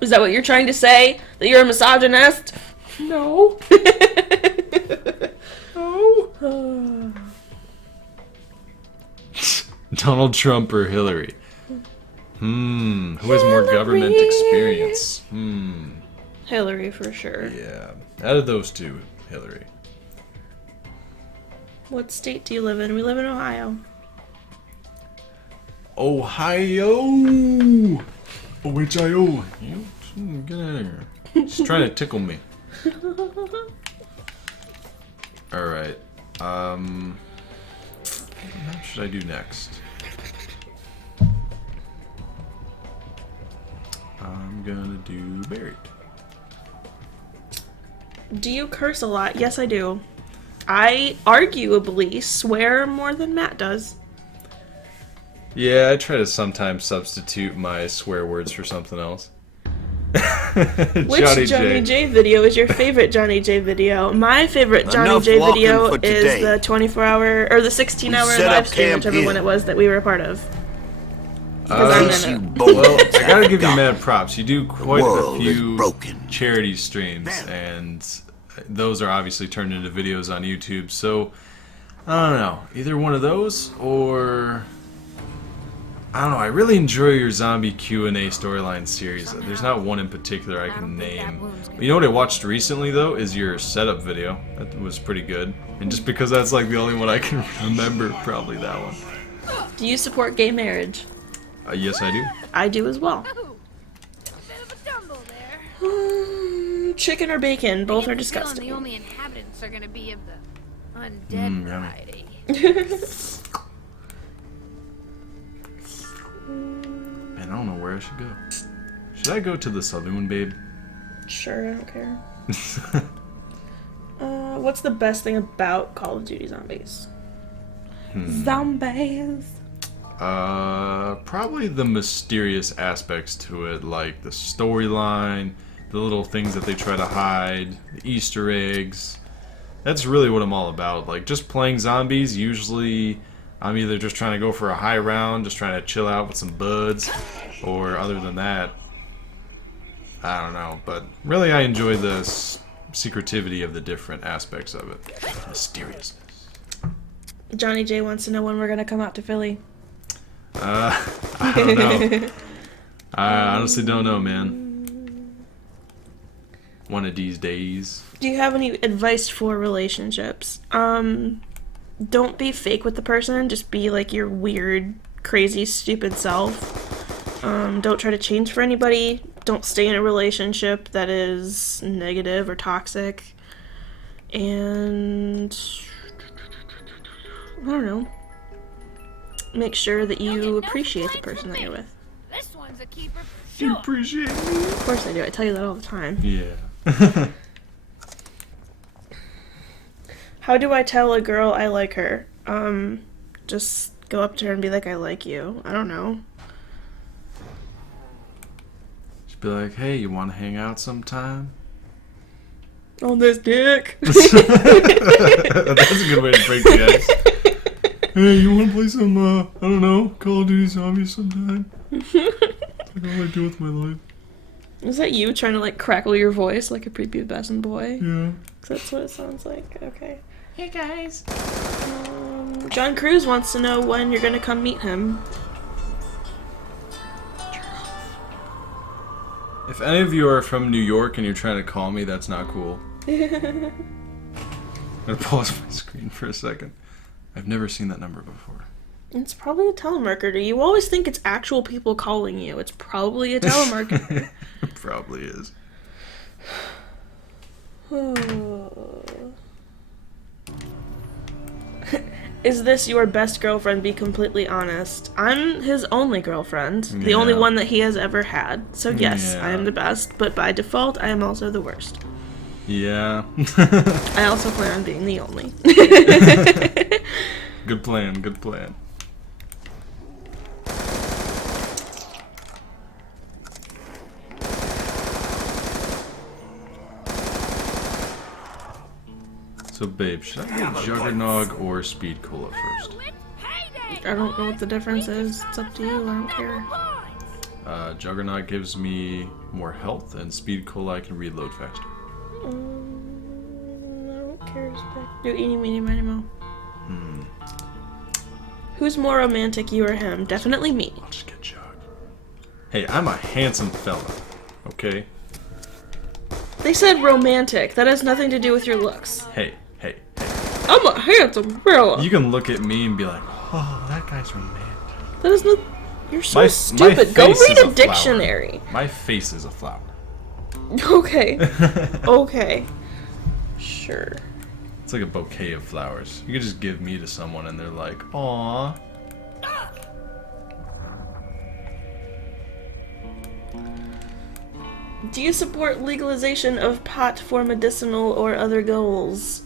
Is that what you're trying to say? That you're a misogynist? No. No. Donald Trump or Hillary? Who has more government Hillary. experience? Hillary, for sure. Yeah. Out of those two, Hillary. What state do you live in? We live in Ohio. Ohio! O-H-I-O. Get out of here. She's trying to tickle me. Alright. What should I do next? I'm gonna do buried. Do you curse a lot? Yes, I do. I arguably swear more than Matt does. Yeah, I try to sometimes substitute my swear words for something else. Which Johnny J video is your favorite Johnny J video? My favorite Johnny Enough J walking video for today. is the 24-hour or the 16-hour Set up live stream, camp whichever here. one it was that we were a part of. Because I'm Case in you it. both Well, I gotta have give you gone. mad props. You do quite a world is few broken. charity streams, and those are obviously turned into videos on YouTube. So, I don't know. Either one of those, or... I don't know. I really enjoy your zombie Q&A storyline series. There's not one in particular I can name. You know what I watched recently though is your setup video. That was pretty good. And just because that's like the only one I can remember, probably that one. Do you support gay marriage? Yes, I do. I do as well. Ooh, a bit of a tumble there. Chicken or bacon, both are I get the feeling disgusting. The only inhabitants are gonna be of the undead yummy. variety. Man, I don't know where I should go. Should I go to the saloon, babe? Sure, I don't care. What's the best thing about Call of Duty Zombies? Zombies. Probably the mysterious aspects to it, like the storyline, the little things that they try to hide, the Easter eggs. That's really what I'm all about. Like, just playing zombies, usually I'm either just trying to go for a high round, just trying to chill out with some buds, or other than that, I don't know. But really, I enjoy the secretivity of the different aspects of it. Mysteriousness. Johnny J wants to know when we're gonna come out to Philly. I don't know. I honestly don't know, man. One of these days. Do you have any advice for relationships? Don't be fake with the person. Just be like your weird, crazy, stupid self. Don't try to change for anybody. Don't stay in a relationship that is negative or toxic. And I don't know. Make sure that you appreciate the person that you're with. This one's a keeper for You sure. appreciate me? Of course I do. I tell you that all the time. Yeah. How do I tell a girl I like her? Just go up to her and be like, I like you. I don't know. Just be like, hey, you want to hang out sometime? On this dick. That's a good way to break the ice. Hey, you want to play some, I don't know, Call of Duty Zombies sometime? That's like all I do with my life. Is that you trying to like crackle your voice like a prepubescent boy? Yeah. 'Cause that's what it sounds like. Okay. Hey guys. John Cruz wants to know when you're gonna come meet him. If any of you are from New York and you're trying to call me, that's not cool. I'm gonna pause my screen for a second. I've never seen that number before. It's probably a telemarketer. You always think it's actual people calling you. It's probably a telemarketer. It probably is. Is this your best girlfriend? Be completely honest. I'm his only girlfriend. The only Yeah. one that he has ever had. So yes, I am Yeah. the best, but by default, I am also the worst. Yeah. I also plan on being the only. Good plan, good plan. So, babe, should I get Juggernog or Speed Cola first? I don't know what the difference is. It's up to you. I don't care. Juggernog gives me more health, and Speed Cola I can reload faster. I don't care. Do eeny, meeny, miny, mo. Who's more romantic, you or him? Definitely me. I'll just get Jug. Hey, I'm a handsome fella, okay? They said romantic. That has nothing to do with your looks. Hey. I'm a handsome fella. You can look at me and be like, oh, that guy's romantic. That is not. You're so My stupid. Go face read is a flower. dictionary. My face is a flower. Okay. Okay. Sure. It's like a bouquet of flowers. You could just give me to someone and they're like, aww. Do you support legalization of pot for medicinal or other goals?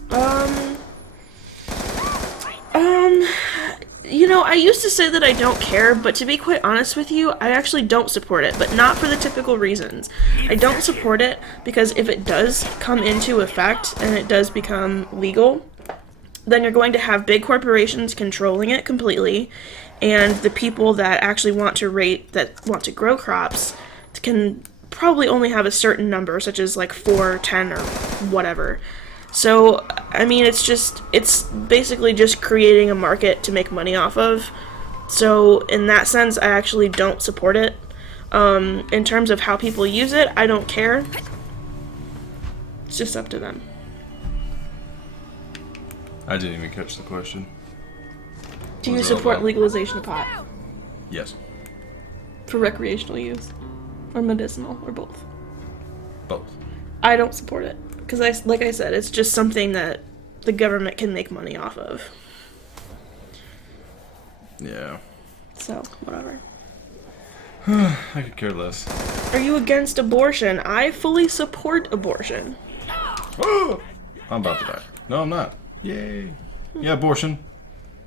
You know, I used to say that I don't care, but to be quite honest with you, I actually don't support it, but not for the typical reasons. I don't support it because if it does come into effect and it does become legal, then you're going to have big corporations controlling it completely, and the people that actually want to grow crops can probably only have a certain number, such as like 4, 10, or whatever. So, I mean, it's basically just creating a market to make money off of. So in that sense, I actually don't support it. In terms of how people use it, I don't care. It's just up to them. I didn't even catch the question. Do you What's it all support about? legalization of pot Yes. for recreational use? Or medicinal, or both? Both. I don't support it. Because, like I said, it's just something that the government can make money off of. Yeah. So, whatever. I could care less. Are you against abortion? I fully support abortion. Oh! I'm about to die. No, I'm not. Yay. Yeah, abortion.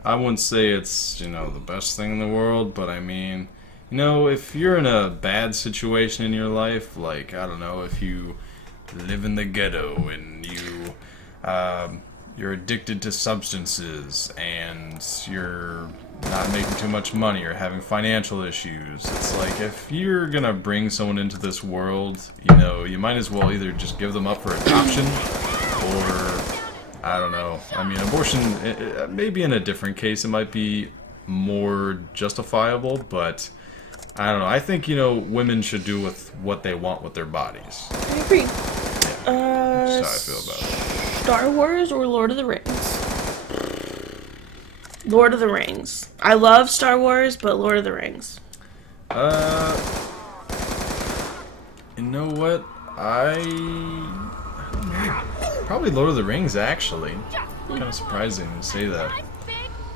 I wouldn't say it's, the best thing in the world, but I mean, if you're in a bad situation in your life, like, I don't know, if you live in the ghetto and you're addicted to substances and you're not making too much money or having financial issues, it's like, if you're gonna bring someone into this world, you might as well either just give them up for adoption or, I don't know. I mean, abortion, maybe in a different case it might be more justifiable, but I don't know. I think, women should do with what they want with their bodies. I agree. That's how I feel about it. Star Wars or Lord of the Rings? Lord of the Rings. I love Star Wars, but Lord of the Rings. You know what? I don't know. Probably Lord of the Rings, actually. Kind of surprising to say that.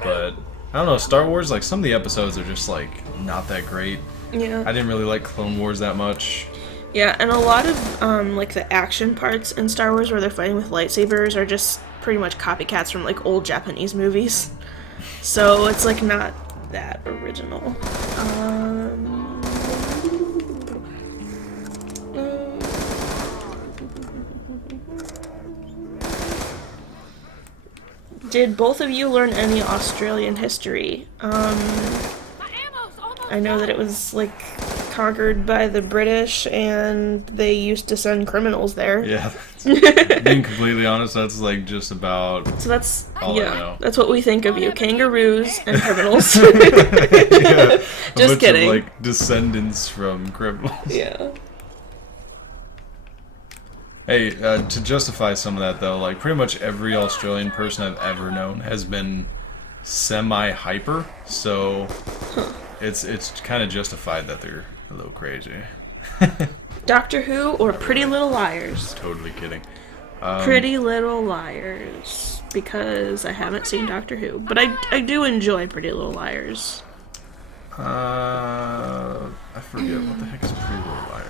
But, I don't know, Star Wars, like, some of the episodes are just, like, not that great. Yeah. I didn't really like Clone Wars that much. Yeah, and a lot of, like, the action parts in Star Wars where they're fighting with lightsabers are just pretty much copycats from, like, old Japanese movies. So it's, like, not that original. Did both of you learn any Australian history? I know that it was, like, conquered by the British, and they used to send criminals there. Yeah, being completely honest, that's, like, just about So that's, all I know. that's what we think of you. Kangaroos and criminals. Yeah, a Just bunch kidding. of, like, descendants from criminals. Yeah. Hey, to justify some of that, though, like, pretty much every Australian person I've ever known has been semi-hyper, so it's kind of justified that they're a little crazy. Doctor Who or Pretty Little Liars? Totally kidding. Pretty Little Liars. Because I haven't seen Doctor Who. But I do enjoy Pretty Little Liars. I forget, what the heck is Pretty Little Liars?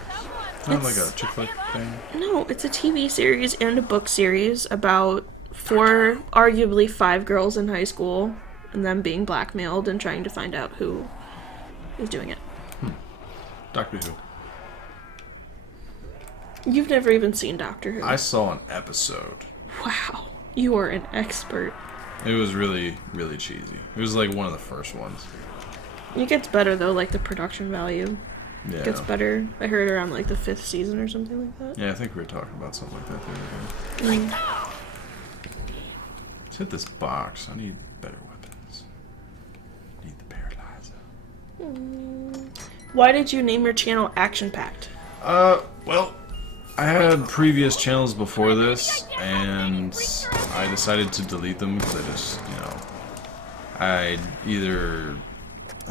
Not like a chick flick thing? No, it's a TV series and a book series about 4, arguably 5 girls in high school and them being blackmailed and trying to find out who is doing it. Doctor Who. You've never even seen Doctor Who. I saw an episode. Wow, you are an expert. It was really, really cheesy. It was like one of the first ones. It gets better though, like the production value. Yeah. Gets better. I heard around like the 5th season or something like that. Yeah, I think we were talking about something like that the other day. Let's hit this box. I need better weapons. Need the paralyzer. Why did you name your channel ActionPacked? Well, I had previous channels before this, and I decided to delete them because I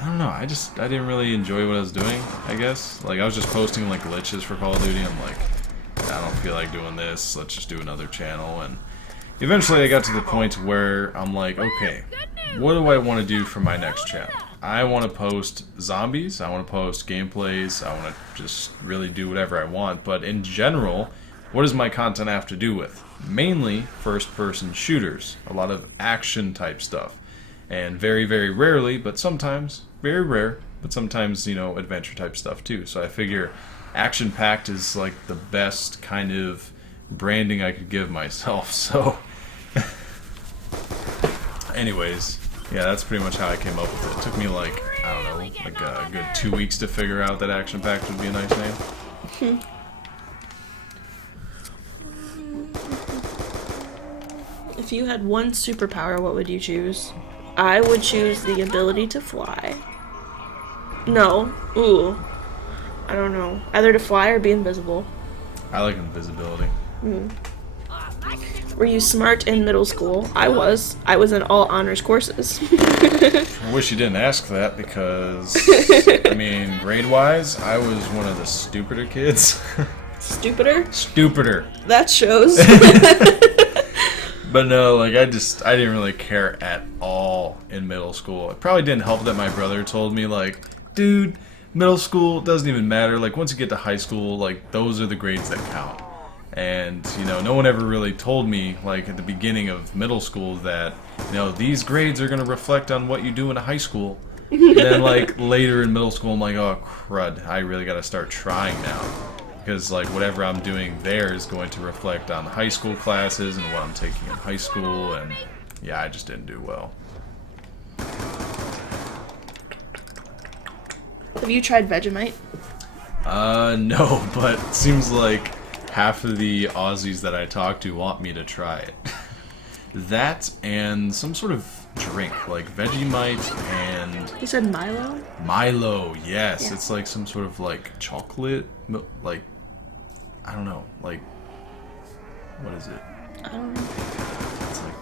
don't know, I didn't really enjoy what I was doing, I guess. Like, I was just posting, like, glitches for Call of Duty. I'm like, I don't feel like doing this, let's just do another channel. And eventually I got to the point where I'm like, okay, what do I want to do for my next channel? I want to post zombies, I want to post gameplays, I want to just really do whatever I want, but in general, what does my content have to do with? Mainly first-person shooters, a lot of action-type stuff, and very, very rarely, but sometimes, very rare, but sometimes, adventure-type stuff too. So I figure action-packed is like the best kind of branding I could give myself, so anyways, yeah, that's pretty much how I came up with it. It took me like, I don't know, like a good 2 weeks to figure out that action-packed would be a nice name. If you had one superpower, what would you choose? I would choose the ability to fly. No. Ooh. I don't know. Either to fly or be invisible. I like invisibility. Were you smart in middle school? I was. I was in all honors courses. I wish you didn't ask that because, I mean, grade-wise, I was one of the stupider kids. Stupider? Stupider. That shows. But no, like, I didn't really care at all in middle school. It probably didn't help that my brother told me, like, dude, middle school doesn't even matter. Like, once you get to high school, like, those are the grades that count. And, you know, no one ever really told me, like, at the beginning of middle school that, you know, these grades are going to reflect on what you do in high school. And then, like, later in middle school, I'm like, oh, crud, I really got to start trying now. Because, like, whatever I'm doing there is going to reflect on the high school classes and what I'm taking in high school. And, yeah, I just didn't do well. Have you tried Vegemite? No, but it seems like half of the Aussies that I talk to want me to try it. That and some sort of drink, like Vegemite and... You said Milo? Milo, yes. Yeah. It's like some sort of, like, chocolate, like, I don't know, like, what is it? I don't know. It's like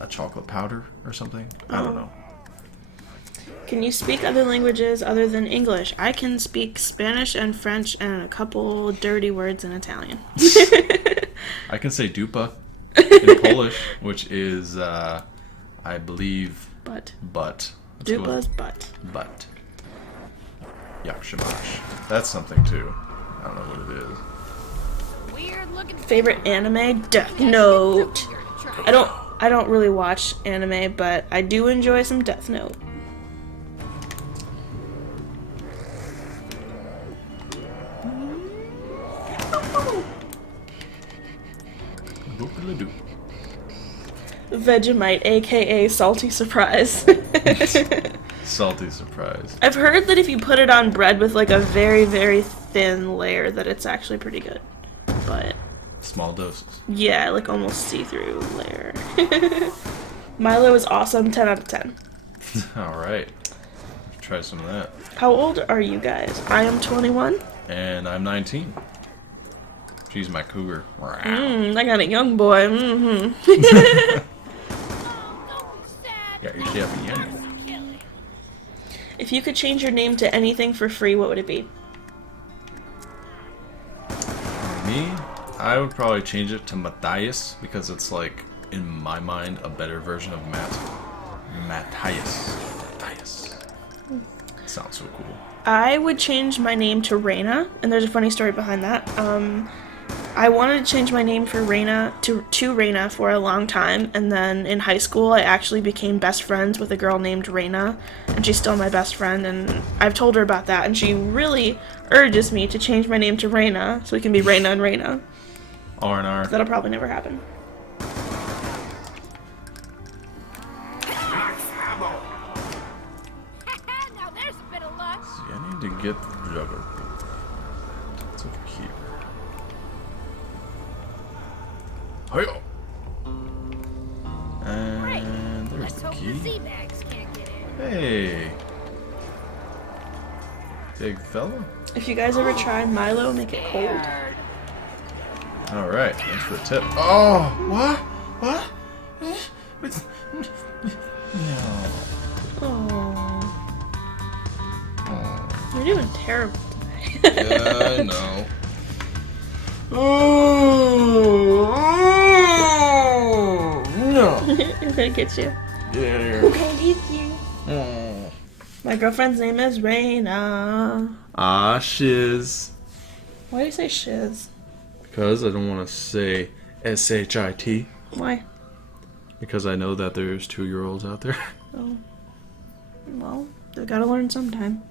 a chocolate powder or something? I don't know. Can you speak other languages other than English? I can speak Spanish and French and a couple dirty words in Italian. I can say dupa in Polish, which is, I believe, But. but. Let's go Dupa's with butt. But. Yakshamash. That's something too. I don't know what it is. Weird looking Favorite anime? Death Note. I don't really watch anime, but I do enjoy some Death Note. Boop-a-la-doo. Vegemite, aka Salty Surprise. Salty surprise. I've heard that if you put it on bread with like a very, very thin layer that it's actually pretty good. But Small doses. yeah, like almost see-through layer. Milo is awesome, 10 out of 10. Alright. Try some of that. How old are you guys? I am 21. And I'm 19. She's my cougar. I got a young boy. Don't be sad. Got yourself a youngin'. If you could change your name to anything for free, what would it be? Me? I would probably change it to Matthias because it's like, in my mind, a better version of Matt. Matthias. Matthias. Sounds so cool. I would change my name to Reina, and there's a funny story behind that. I wanted to change my name for Reina to Reina for a long time, and then in high school I actually became best friends with a girl named Reina, and she's still my best friend, and I've told her about that, and she really urges me to change my name to Reina so we can be Reina and Reina. R&R. That'll probably never happen. Now there's a bit of luck. See, I need to get the jugger. It's over here. Hi-yo! And there's Let's the hope the key. sea bags can't get in. Hey! Big fella. If you guys ever try Milo, make it cold. Alright, thanks for the tip. Oh! What? What? No. Oh, Oh. you're doing terrible today. Yeah, I know. Oh, no. I'm gonna get you. Yeah. I'm gonna get you. Oh. My girlfriend's name is Reina. Ah, shiz. Why do you say shiz? Because I don't want to say S-H-I-T. Why? Because I know that there's 2-year-olds out there. Oh. Well, they gotta learn sometime.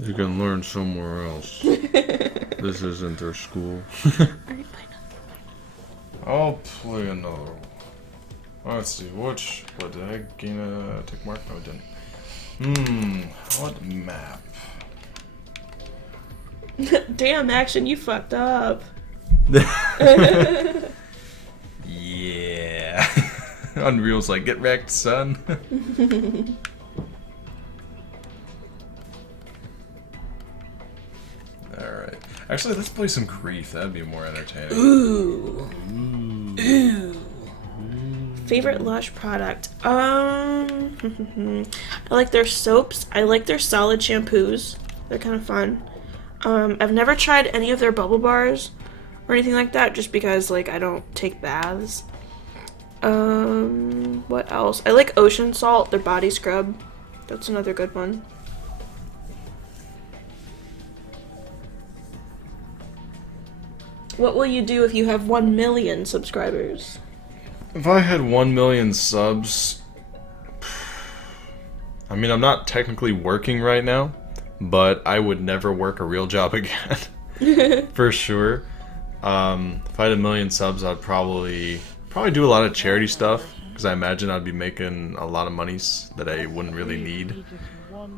You can learn somewhere else. This isn't their school. Alright, bye now. I'll play another one. Let's see, what did I gain a tick mark? No, I didn't. What map? Damn, Action, you fucked up. Yeah. Unreal's like, get wrecked, son. Alright. Actually, let's play some Grief. That'd be more entertaining. Ooh. Ooh. Favorite Lush product? I like their soaps. I like their solid shampoos. They're kind of fun. I've never tried any of their bubble bars or anything like that, just because like I don't take baths. What else? I like Ocean Salt, their body scrub. That's another good one. What will you do if you have 1 million subscribers? If I had 1 million subs, I mean, I'm not technically working right now, but I would never work a real job again. For sure. If I had 1 million subs, I'd probably do a lot of charity stuff, because I imagine I'd be making a lot of monies that I wouldn't really need.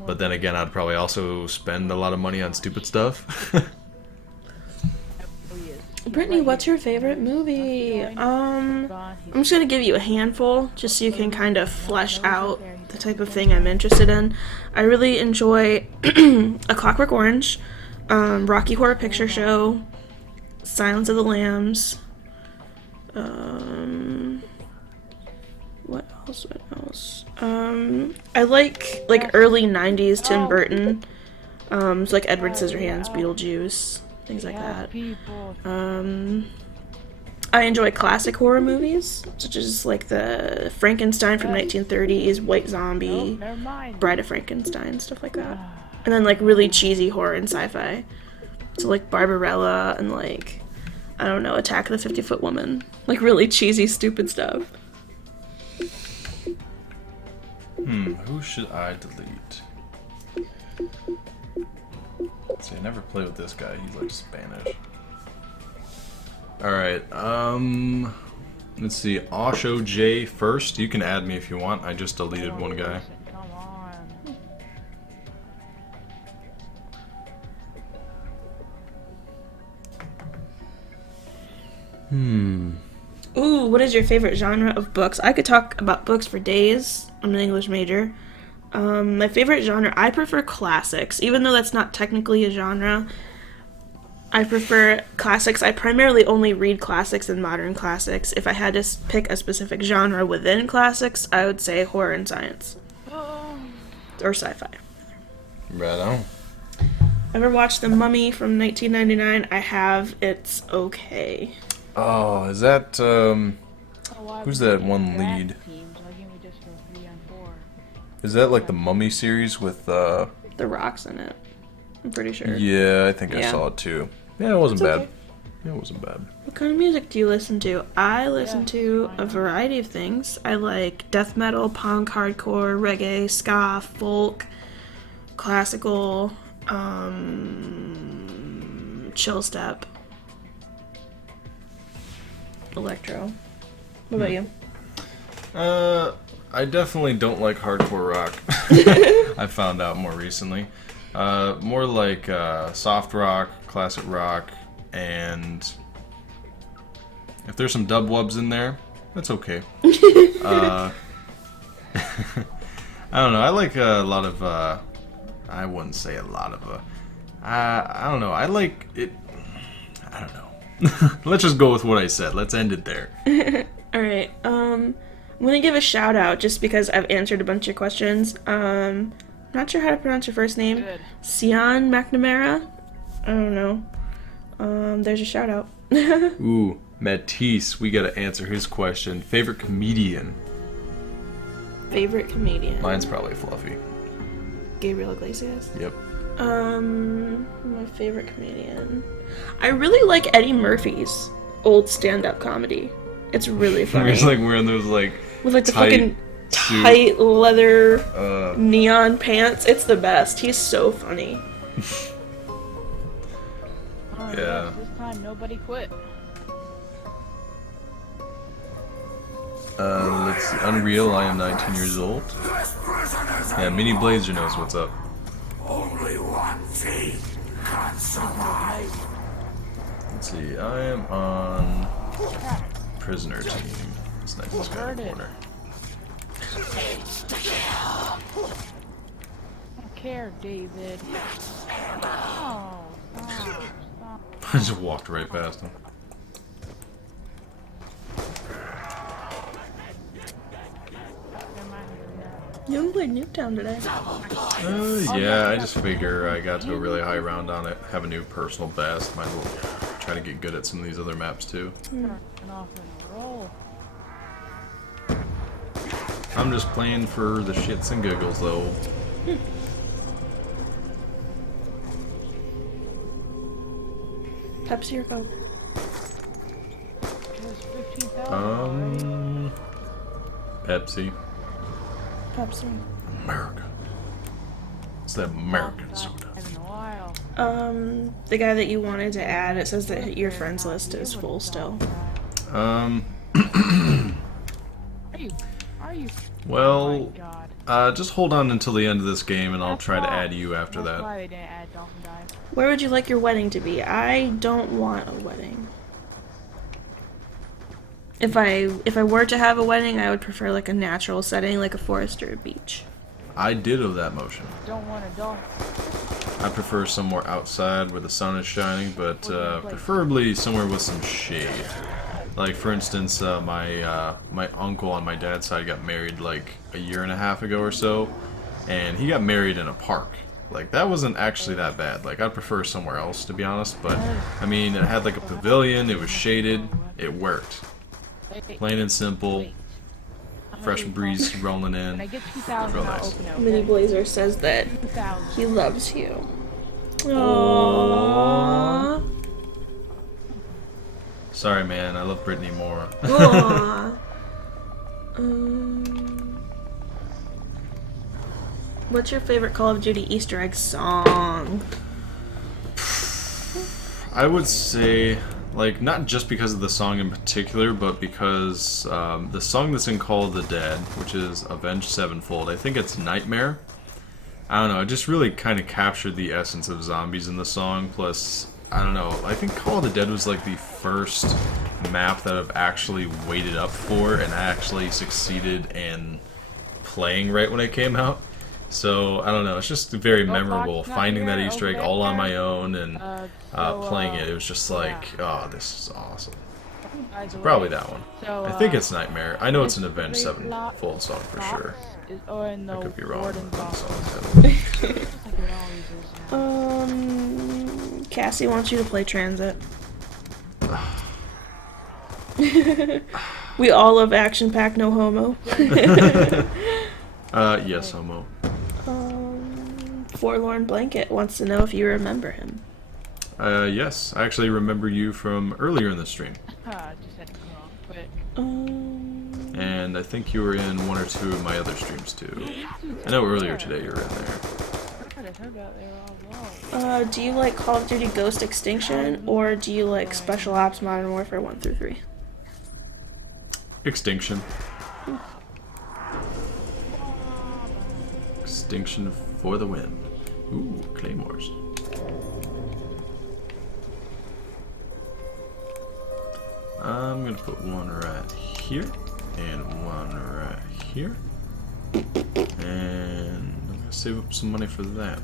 But then again, I'd probably also spend a lot of money on stupid stuff. Brittany, what's your favorite movie? I'm just gonna give you a handful, just so you can kind of flesh out the type of thing I'm interested in. I really enjoy A Clockwork Orange, Rocky Horror Picture Show, Silence of the Lambs. What else? I like early '90s Tim Burton. It's like Edward Scissorhands, Beetlejuice, things like that. I enjoy classic horror movies, such as like the Frankenstein from 1930s, White Zombie, Bride of Frankenstein, stuff like that. And then like really cheesy horror and sci-fi. So like Barbarella and like, I don't know, Attack of the 50-Foot Woman. Like really cheesy, stupid stuff. Who should I delete? See, I never played with this guy. He's like Spanish. Alright, let's see. Osho J first. You can add me if you want. I just deleted one guy. Ooh, what is your favorite genre of books? I could talk about books for days. I'm an English major. My favorite genre, I prefer classics. Even though that's not technically a genre, I prefer classics. I primarily only read classics and modern classics. If I had to pick a specific genre within classics, I would say horror and science. Or sci-fi. Right on. Ever watched The Mummy from 1999? I have. It's okay. Oh, is that, who's that one lead? Is that like the Mummy series with, The Rock's in it. I'm pretty sure. Yeah, I think I Yeah. saw it too. Yeah, it wasn't It's bad. okay. Yeah, it wasn't bad. What kind of music do you listen to? I listen to a variety of things. I like death metal, punk, hardcore, reggae, ska, folk, classical, chill step, electro. What about you? I definitely don't like hardcore rock. I found out more recently. More like soft rock, classic rock, and if there's some dub wubs in there, that's okay. I don't know. I like a lot of. I wouldn't say a lot of. I don't know. I like it. I don't know. Let's just go with what I said. Let's end it there. Alright, I'm gonna give a shout out just because I've answered a bunch of questions. Not sure how to pronounce your first name. Sian McNamara? I don't know. There's a shout out. Ooh, Matisse. We gotta answer his question. Favorite comedian? Favorite comedian? Mine's probably Fluffy. Gabriel Iglesias. Yep. My favorite comedian. I really like Eddie Murphy's old stand-up comedy. It's really funny. He's like wearing those like with like the tight fucking suit. tight leather neon pants. It's the best. He's so funny. Yeah. This time nobody quit. Let's see. Unreal, I am 19 years old. Yeah, Mini Blazer knows what's up. Only one thing can survive. Let's see, I am on Prisoner team. This nice guy in the corner. I don't care, David. Oh, stop. I just walked right past him. You haven't played Nuketown today. Yeah, I just figure I got to a really high round on it. Have a new personal best. Might as well try to get good at some of these other maps too. Off in a roll. I'm just playing for the shits and giggles though. Pepsi or Coke? There's 15,000. Pepsi. Pepsi. America. It's that American soda. In a while. The guy that you wanted to add, it says that your friends list is full still. Are you? Well, Oh my God. just hold on until the end of this game and I'll That's try to why- add you after That's that. why they didn't add Dolphin Dive. Where would you like your wedding to be? I don't want a wedding. If I were to have a wedding, I would prefer like a natural setting, like a forest or a beach. I ditto that motion. Don't want a dolphin. I prefer somewhere outside where the sun is shining, but preferably somewhere with some shade. Like for instance, my uncle on my dad's side got married like a year and a half ago or so, and he got married in a park. Like that wasn't actually that bad. Like I'd prefer somewhere else to be honest, but I mean it had like a pavilion, it was shaded, it worked. Plain and simple, fresh breeze rolling When I in. get 2,000, Real I'll nice. open it. Mini Blazer says that 2,000. he loves you. Aww. Sorry man, I love Britney more. Aww. What's your favorite Call of Duty Easter egg song? I would say, like, not just because of the song in particular, but because the song that's in Call of the Dead, which is Avenged Sevenfold, I think it's Nightmare. I don't know, it just really kind of captured the essence of zombies in the song, plus, I don't know, I think Call of the Dead was like the first map that I've actually waited up for and actually succeeded in playing right when it came out. So, I don't know, it's just very memorable, finding that Easter egg all on my own and playing it. It was just like, oh, this is awesome. Probably that one. I think it's Nightmare. I know it's an Avenged Sevenfold song for sure. Or in the I could be wrong. Warden's But the office. song's Like it always is. Cassie wants you to play Transit. We all love ActionPacked, no homo. yes, homo. Forlorn Blanket wants to know if you remember him. Yes, I actually remember you from earlier in the stream. Just had to come off quick. And I think you were in one or two of my other streams too. I know earlier today you were in there. I heard about they were all low. Do you like Call of Duty Ghost Extinction, or do you like Special Ops Modern Warfare 1 through 3? Extinction. Extinction for the win. Ooh, claymores. I'm gonna put one right here and one right here, and I'm gonna save up some money for that.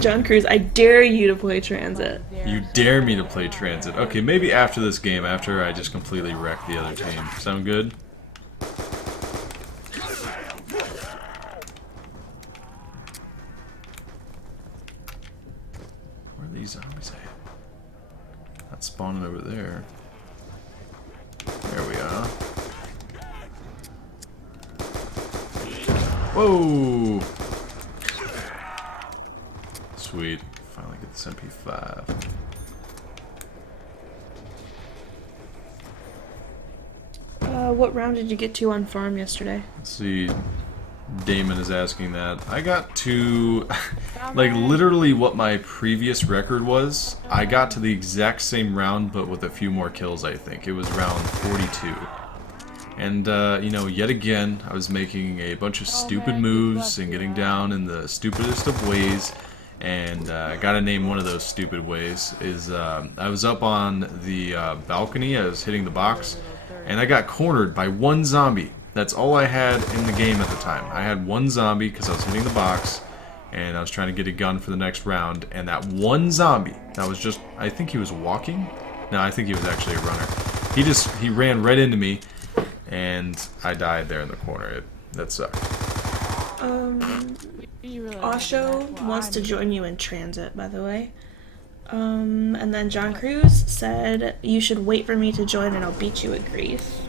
John Cruz, I dare you to play Transit. You dare me to play Transit. Okay, maybe after this game, after I just completely wreck the other team. Sound good? Where are these zombies at? Not spawning over there. There we are. Whoa! Sweet. Finally get this MP5. What round did you get to on farm yesterday? Let's see. Damon is asking that. I got to, like, literally what my previous record was. I got to the exact same round, but with a few more kills, I think. It was round 42. And, you know, yet again, I was making a bunch of stupid moves and getting down in the stupidest of ways. And I gotta name one of those stupid ways is I was up on the balcony, I was hitting the box, and I got cornered by one zombie. That's all I had in the game at the time. I had one zombie because I was hitting the box, and I was trying to get a gun for the next round, and that one zombie, that was just, I think he was walking? No, I think he was actually a runner. He ran right into me, and I died there in the corner. That sucked. Osho wants to join you in transit, by the way. And then John Cruz said, you should wait for me to join and I'll beat you at Greece.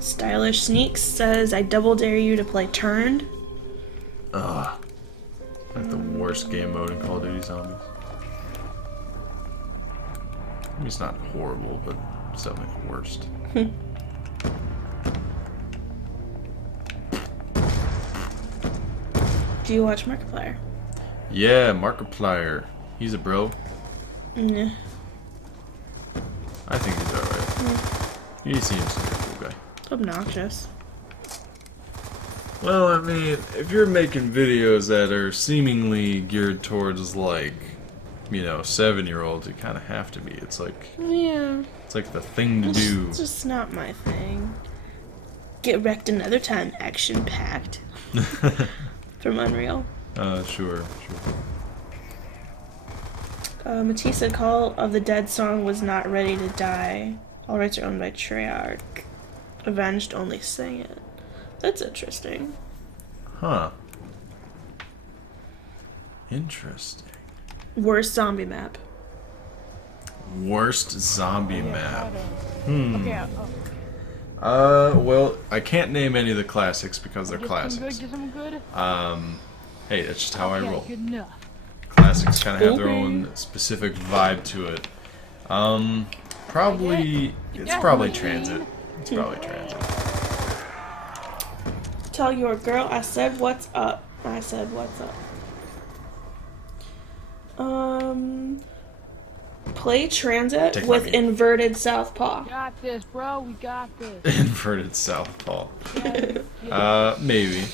Stylish Sneaks says, I double dare you to play Turned. Ugh. Like the worst game mode in Call of Duty Zombies. I mean, it's not horrible, but it's definitely the worst. Do you watch Markiplier? Yeah, Markiplier. He's a bro. Yeah. I think he's alright. He seems to be a cool guy. Obnoxious. Well, I mean, if you're making videos that are seemingly geared towards, like, you know, 7-year-olds, you kind of have to be. It's like, Yeah. it's like the thing to do. It's just not my thing. Get wrecked another time, action-packed. From Unreal. Sure. Matisse said Call of the Dead song was not ready to die. All rights are owned by Treyarch. Avenged only sang it. That's interesting. Huh. Interesting. Worst zombie map. Worst zombie map. Okay, Well, I can't name any of the classics because they're classics. Get some good. Hey, that's just how I roll. Good enough. Classics kind of have their own specific vibe to it. Probably, it's probably Transit. It's probably Transit. Tell your girl I said what's up. I said what's up. Play Transit Take my with meat. inverted southpaw. Got this, bro. We got this. Inverted southpaw. Maybe.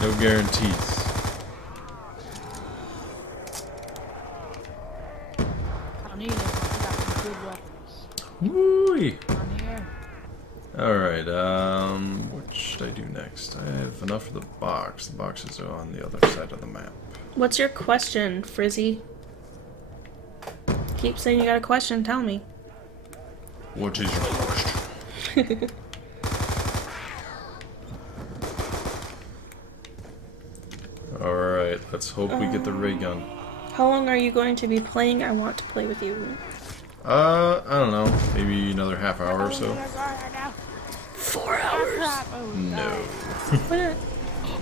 No guarantees. I don't need it. I got some good weapons. Woo-wee. On here. Alright, what should I do next? I have enough for the box. The boxes are on the other side of the map. What's your question, Frizzy? Keep saying you got a question, tell me. What is your question? Alright, let's hope we get the ray gun. How long are you going to be playing? I want to play with you. I don't know. Maybe another half hour or so. 4 hours. No. What?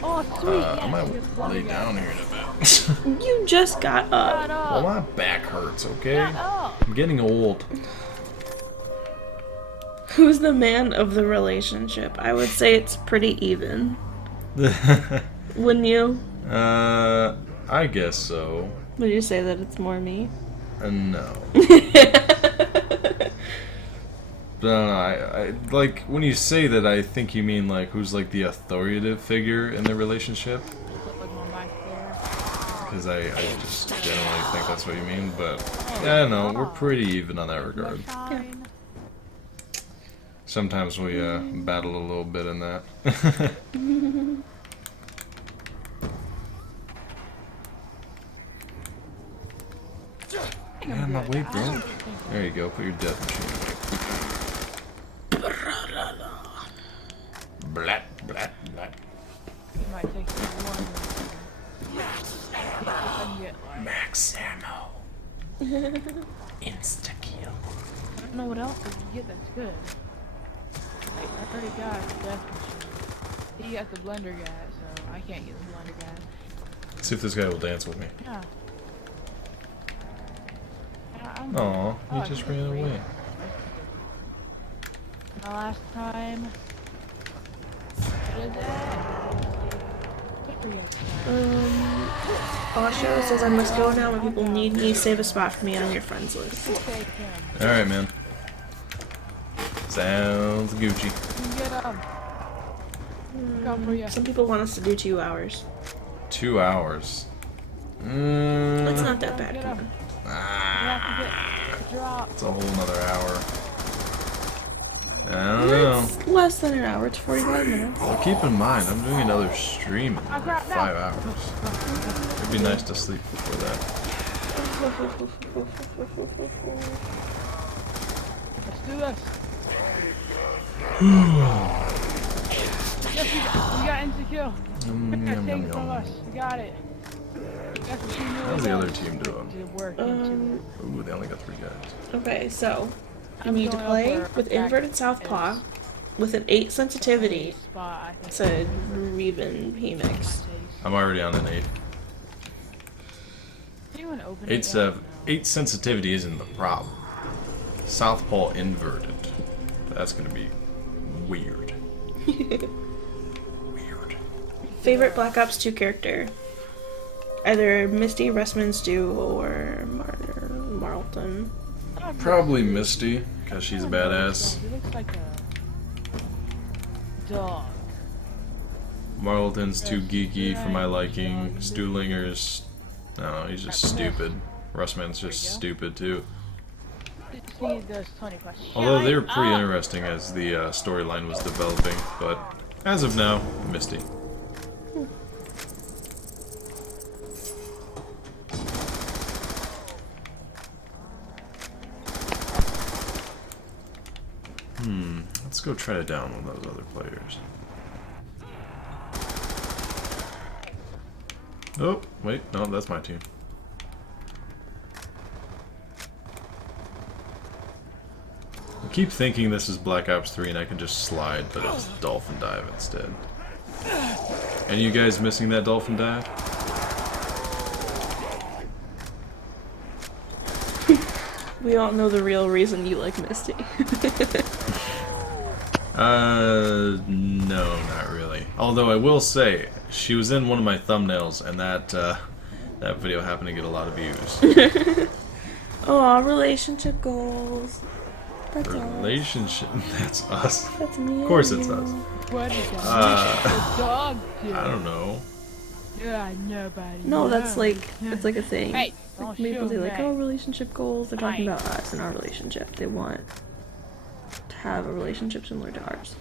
Oh, sweet. I might lay down here in a bit. You just got up. Well, my back hurts, okay? Oh. I'm getting old. Who's the man of the relationship? I would say it's pretty even. Wouldn't you? I guess so. Would you say that it's more me? No. But I don't know, I like when you say that, I think you mean like who's like the authoritative figure in the relationship, because I just generally think that's what you mean. But yeah, I don't know, we're pretty even on that regard. Yeah. Sometimes we battle a little bit in that. Yeah, my way, bro. There you go. Put your death machine away. Blat, blat, blat. You might take some one. I can get like, Max ammo. Insta kill. I don't know what else we can get that's good. Like, I already got the death machine. He got the blender guy, so I can't get the blender guy. Let's see if this guy will dance with me. Yeah. Aw, he just ran away. The last time. What is that? Good for you. Osho says I must go now when people need me. Save a spot for me on your friends list. Take him. Alright, man. Sounds Gucci. Get him. Come for you. Some people want us to do 2 hours. 2 hours. It's not that bad. Get Come up. on. You have to get the drop. It's a whole nother hour. I don't know. It's less than an hour. It's 45 minutes. Well, keep in mind, I'm doing another stream in Oh, crap, no. 5 hours. It'd be nice to sleep before that. Let's do this. Yes, we got insecure. Yum, Take yum, it from yum. us. We got it. That's what you knew. How's the other team doing? To work into. Ooh, they only got 3 guys. Okay, so you I'm need to going play over with inverted southpaw with an 8 sensitivity Spot, I think. to Reven Phoenix. I'm already on an 8. Anyone open 8, it? 7. 8 sensitivity isn't the problem. Southpaw inverted. That's gonna be weird. Weird. Favorite Black Ops 2 character? Either Misty, Restman, Stu, or Marlton. Probably Misty, because she's a badass. He looks like a dog. Marlton's too geeky for my liking. Stuhlinger's, I don't know, he's just stupid. Rustman's just stupid too. Just need those 20 questions. Although they were pretty interesting as the storyline was developing, but as of now, Misty. Let's go try to down one of those other players. Oh, wait, no, that's my team. I keep thinking this is Black Ops 3 and I can just slide, but it's Dolphin Dive instead. Any of you guys missing that Dolphin Dive? We all know the real reason you like Misty. No, not really. Although I will say, she was in one of my thumbnails, and that video happened to get a lot of views. Oh, relationship goals. That's us. Relationship, that's us. That's me. Of course it's us. What did the dog do? I don't know. Yeah, nobody. No, that's knows. like it's like a thing. Hey, Like don't people shoot say like, me. oh, relationship goals. They're talking Right. about us and our relationship. They want to have a relationship similar to ours.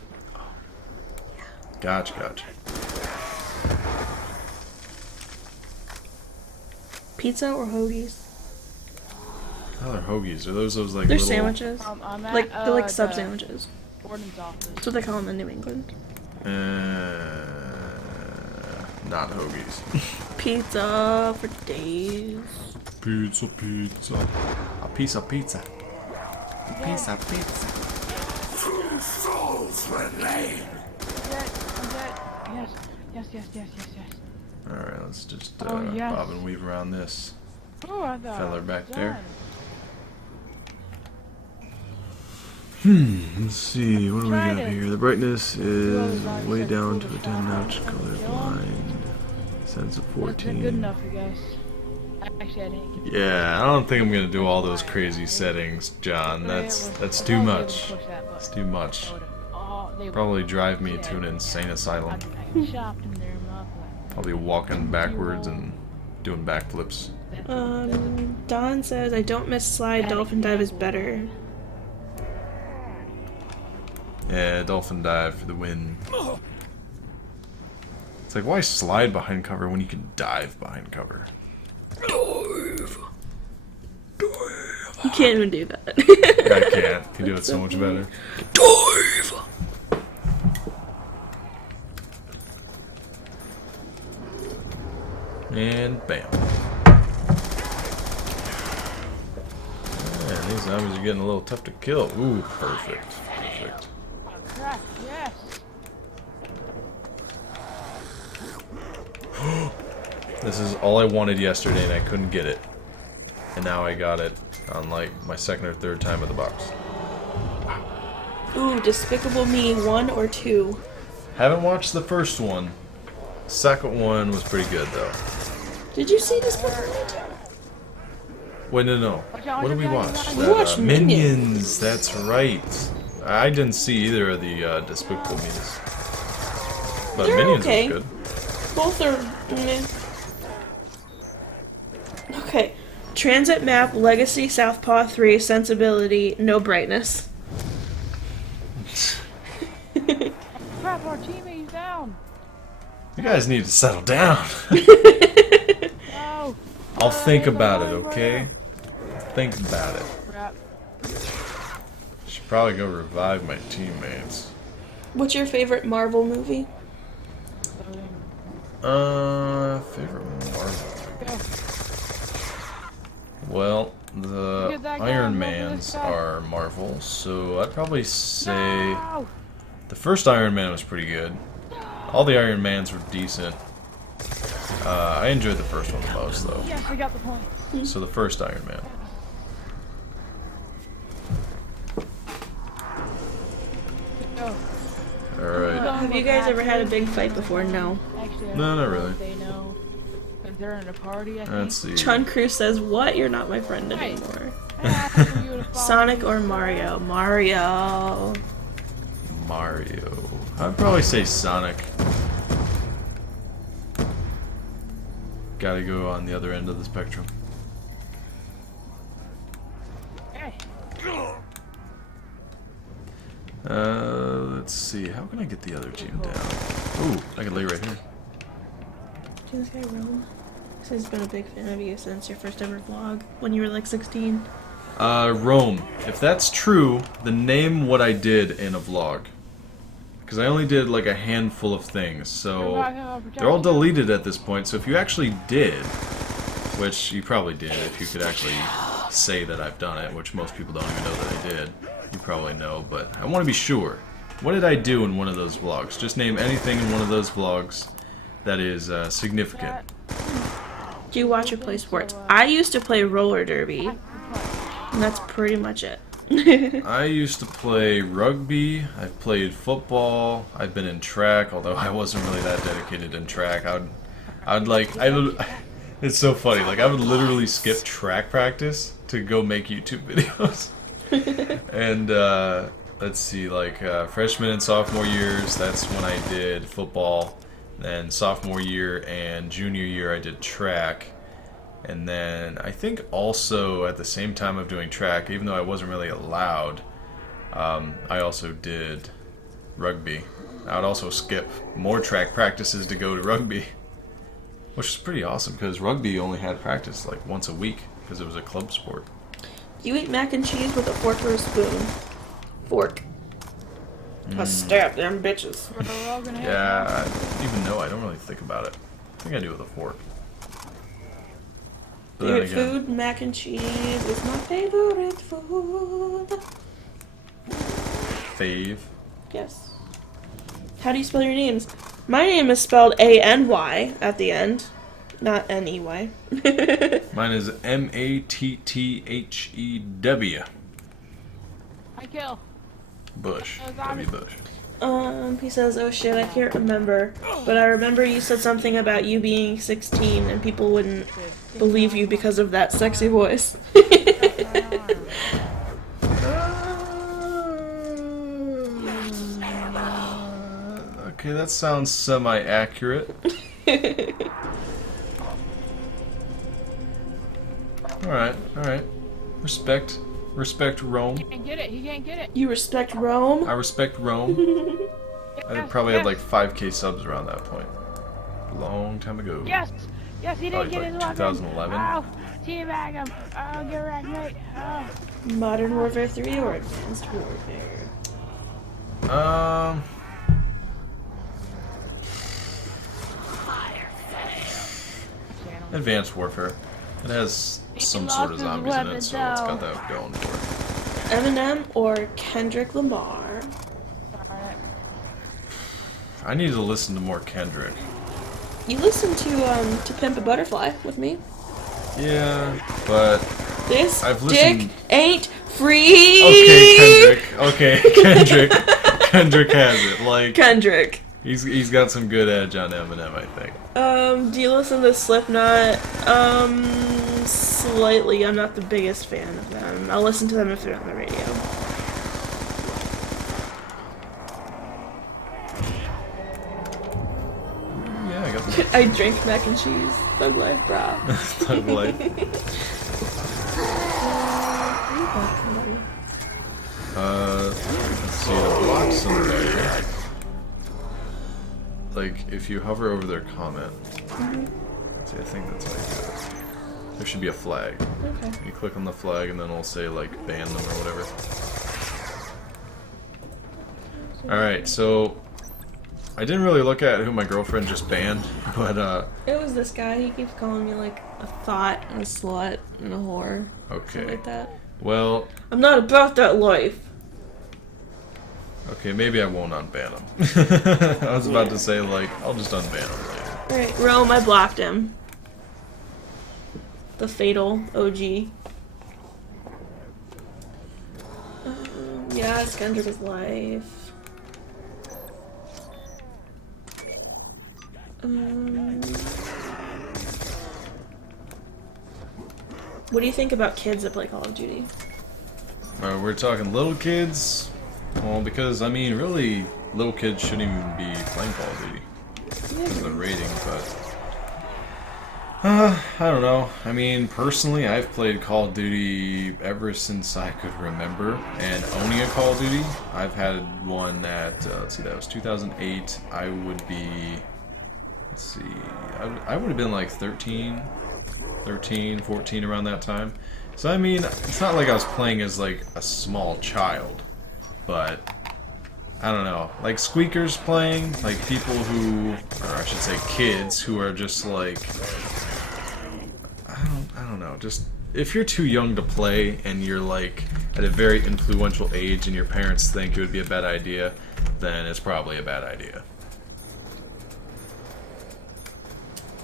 Gotcha, gotcha. Pizza or hoagies? How are hoagies? Are those like They're little... sandwiches. I'm at, Like they're like sub the sandwiches. Warden's office. Uh, That's what they call them in New England. Not hoagies. Pizza for days. Pizza, pizza. A piece of pizza. A piece of pizza. Yes. Alright, let's just Oh, yes. bob and weave around this Oh, I thought feller I was back done. there. Let's see, what do we Try got to- here? The brightness is Well, way it's down like to a cool 10 to notch, find out. colorblind, sense of That's good 14. enough, you guys. Actually, I didn't get Yeah, I don't think I'm gonna do all those crazy settings, John. That's too much. It's too much. Probably drive me to an insane asylum. I'll be walking backwards and doing backflips. Don says I don't miss slide. Dolphin dive is better. Yeah, dolphin dive for the win. It's like, why slide behind cover when you can dive behind cover? Dive! You can't even do that. I can't. You can do it so much better. Dive! And bam. Man, these zombies are getting a little tough to kill. Ooh, perfect. Perfect. Crap, yes. This is all I wanted yesterday and I couldn't get it. And now I got it on like my second or third time at the box. Ooh, Despicable Me 1 or 2. Haven't watched the first one. Second one was pretty good though. Did you see Despicable Me 2? Wait, no. What did we watch? We watched Minions. That's right. I didn't see either of the Despicable Me's. But They're Minions okay. was good. Both are meh. Okay. Transit map, Legacy, Southpaw 3, Sensibility, no brightness. Crap, our teammate's down. You guys need to settle down. No. I'll think about it, okay? Think about it. Crap. Should probably go revive my teammates. What's your favorite Marvel movie? Favorite Marvel. Go. Well, the Get that guy Iron over Mans this guy. are Marvel, so I'd probably say No! the first Iron Man was pretty good. All the Iron Mans were decent. I enjoyed the first one the most, though. Yes, I got the point. So the first Iron Man. Go. Alright. Have you guys ever had a big fight before? No. Actually, I No, don't not know really. if they know. 'Cause they're in a party, I think. Let's see. Chun Cruz says, "What? You're not my friend Hey. anymore." I asked for you to follow Sonic me. or Mario? Mario. Mario. I'd probably say Sonic. Gotta go on the other end of the spectrum. Hey, Let's see. How can I get the other team down? Ooh, I can lay right here. Do this guy Rome? Says he's been a big fan of you since your first ever vlog when you were like 16. Rome. If that's true, then name what I did in a vlog. Because I only did like a handful of things, so they're all deleted at this point. So if you actually did, which you probably did, if you could actually say that I've done it, which most people don't even know that I did, you probably know, but I want to be sure. What did I do in one of those vlogs? Just name anything in one of those vlogs that is significant. Do you watch or play sports? I used to play roller derby, and that's pretty much it. I used to play rugby, I've played football, I've been in track, although I wasn't really that dedicated in track. It's so funny, like I would literally skip track practice to go make YouTube videos. And let's see, like freshman and sophomore years, that's when I did football. Then sophomore year and junior year I did track. And then I think also at the same time of doing track, even though I wasn't really allowed, I also did rugby. I would also skip more track practices to go to rugby, which is pretty awesome because rugby only had practice like once a week because it was a club sport. You eat mac and cheese with a fork or a spoon? Fork. I stab them bitches. we're all gonna have Yeah, even though I don't really think about it. I think I do with a fork. But then Favorite again, food? Mac and cheese is my favorite food. fave. Yes. How do you spell your names? My name is spelled A-N-Y at the end, not N-E-Y. Mine is M-A-T-T-H-E-W. I kill. Bush. W. Bush. He says, "Oh shit, I can't remember. But I remember you said something about you being 16 and people wouldn't believe you because of that sexy voice." Okay, that sounds semi-accurate. Alright, alright. Respect Rome. He can't get it. He can't get it. You respect Rome? I respect Rome. I probably had like 5k subs around that point. Long time ago. Yes. Yes, he didn't Probably get his like weapon. 2011. Oh, teabag him. Oh, get wrecked, mate. Oh. Modern Warfare 3 or Advanced Warfare? Advanced Warfare. It has some sort of zombies in it, so it's got that going for it. Eminem or Kendrick Lamar? I need to listen to more Kendrick. You listened to Pimp a Butterfly with me. Yeah, but This I've dick listened- ain't free. Okay, Kendrick. Kendrick has it. Like Kendrick. he's got some good edge on Eminem, I think. Do you listen to Slipknot? Slightly. I'm not the biggest fan of them. I'll listen to them if they're on the radio. I drink mac and cheese. Thug life, brah. Thug life. Let's see, to block somebody, like, if you hover over their comment, see, I think that's how you do it. There should be a flag. Okay. You click on the flag and then it'll say, like, ban them or whatever. Alright, so I didn't really look at who my girlfriend just banned, but It was this guy. He keeps calling me like a thought and a slut and a whore. okay. Something like that. Well, I'm not about that life. okay, maybe I won't unban him. I was about to say, like, I'll just unban him later. Alright, Rome, I blocked him. The fatal OG. Yeah, it's Kendrick his life. What do you think about kids that play Call of Duty? We're talking little kids. Well, because, I mean, really, little kids shouldn't even be playing Call of Duty. Because of the rating, but... I don't know. I mean, personally, I've played Call of Duty ever since I could remember. And owning a Call of Duty, I've had one at, let's see, that was 2008. I would be, let's see, I would have been like 13, 14, around that time. So, I mean, it's not like I was playing as, like, a small child. But, I don't know. Like, squeakers playing, like, people who, or I should say kids, who are just, like... I don't know, just if you're too young to play and you're like at a very influential age and your parents think it would be a bad idea, then it's probably a bad idea.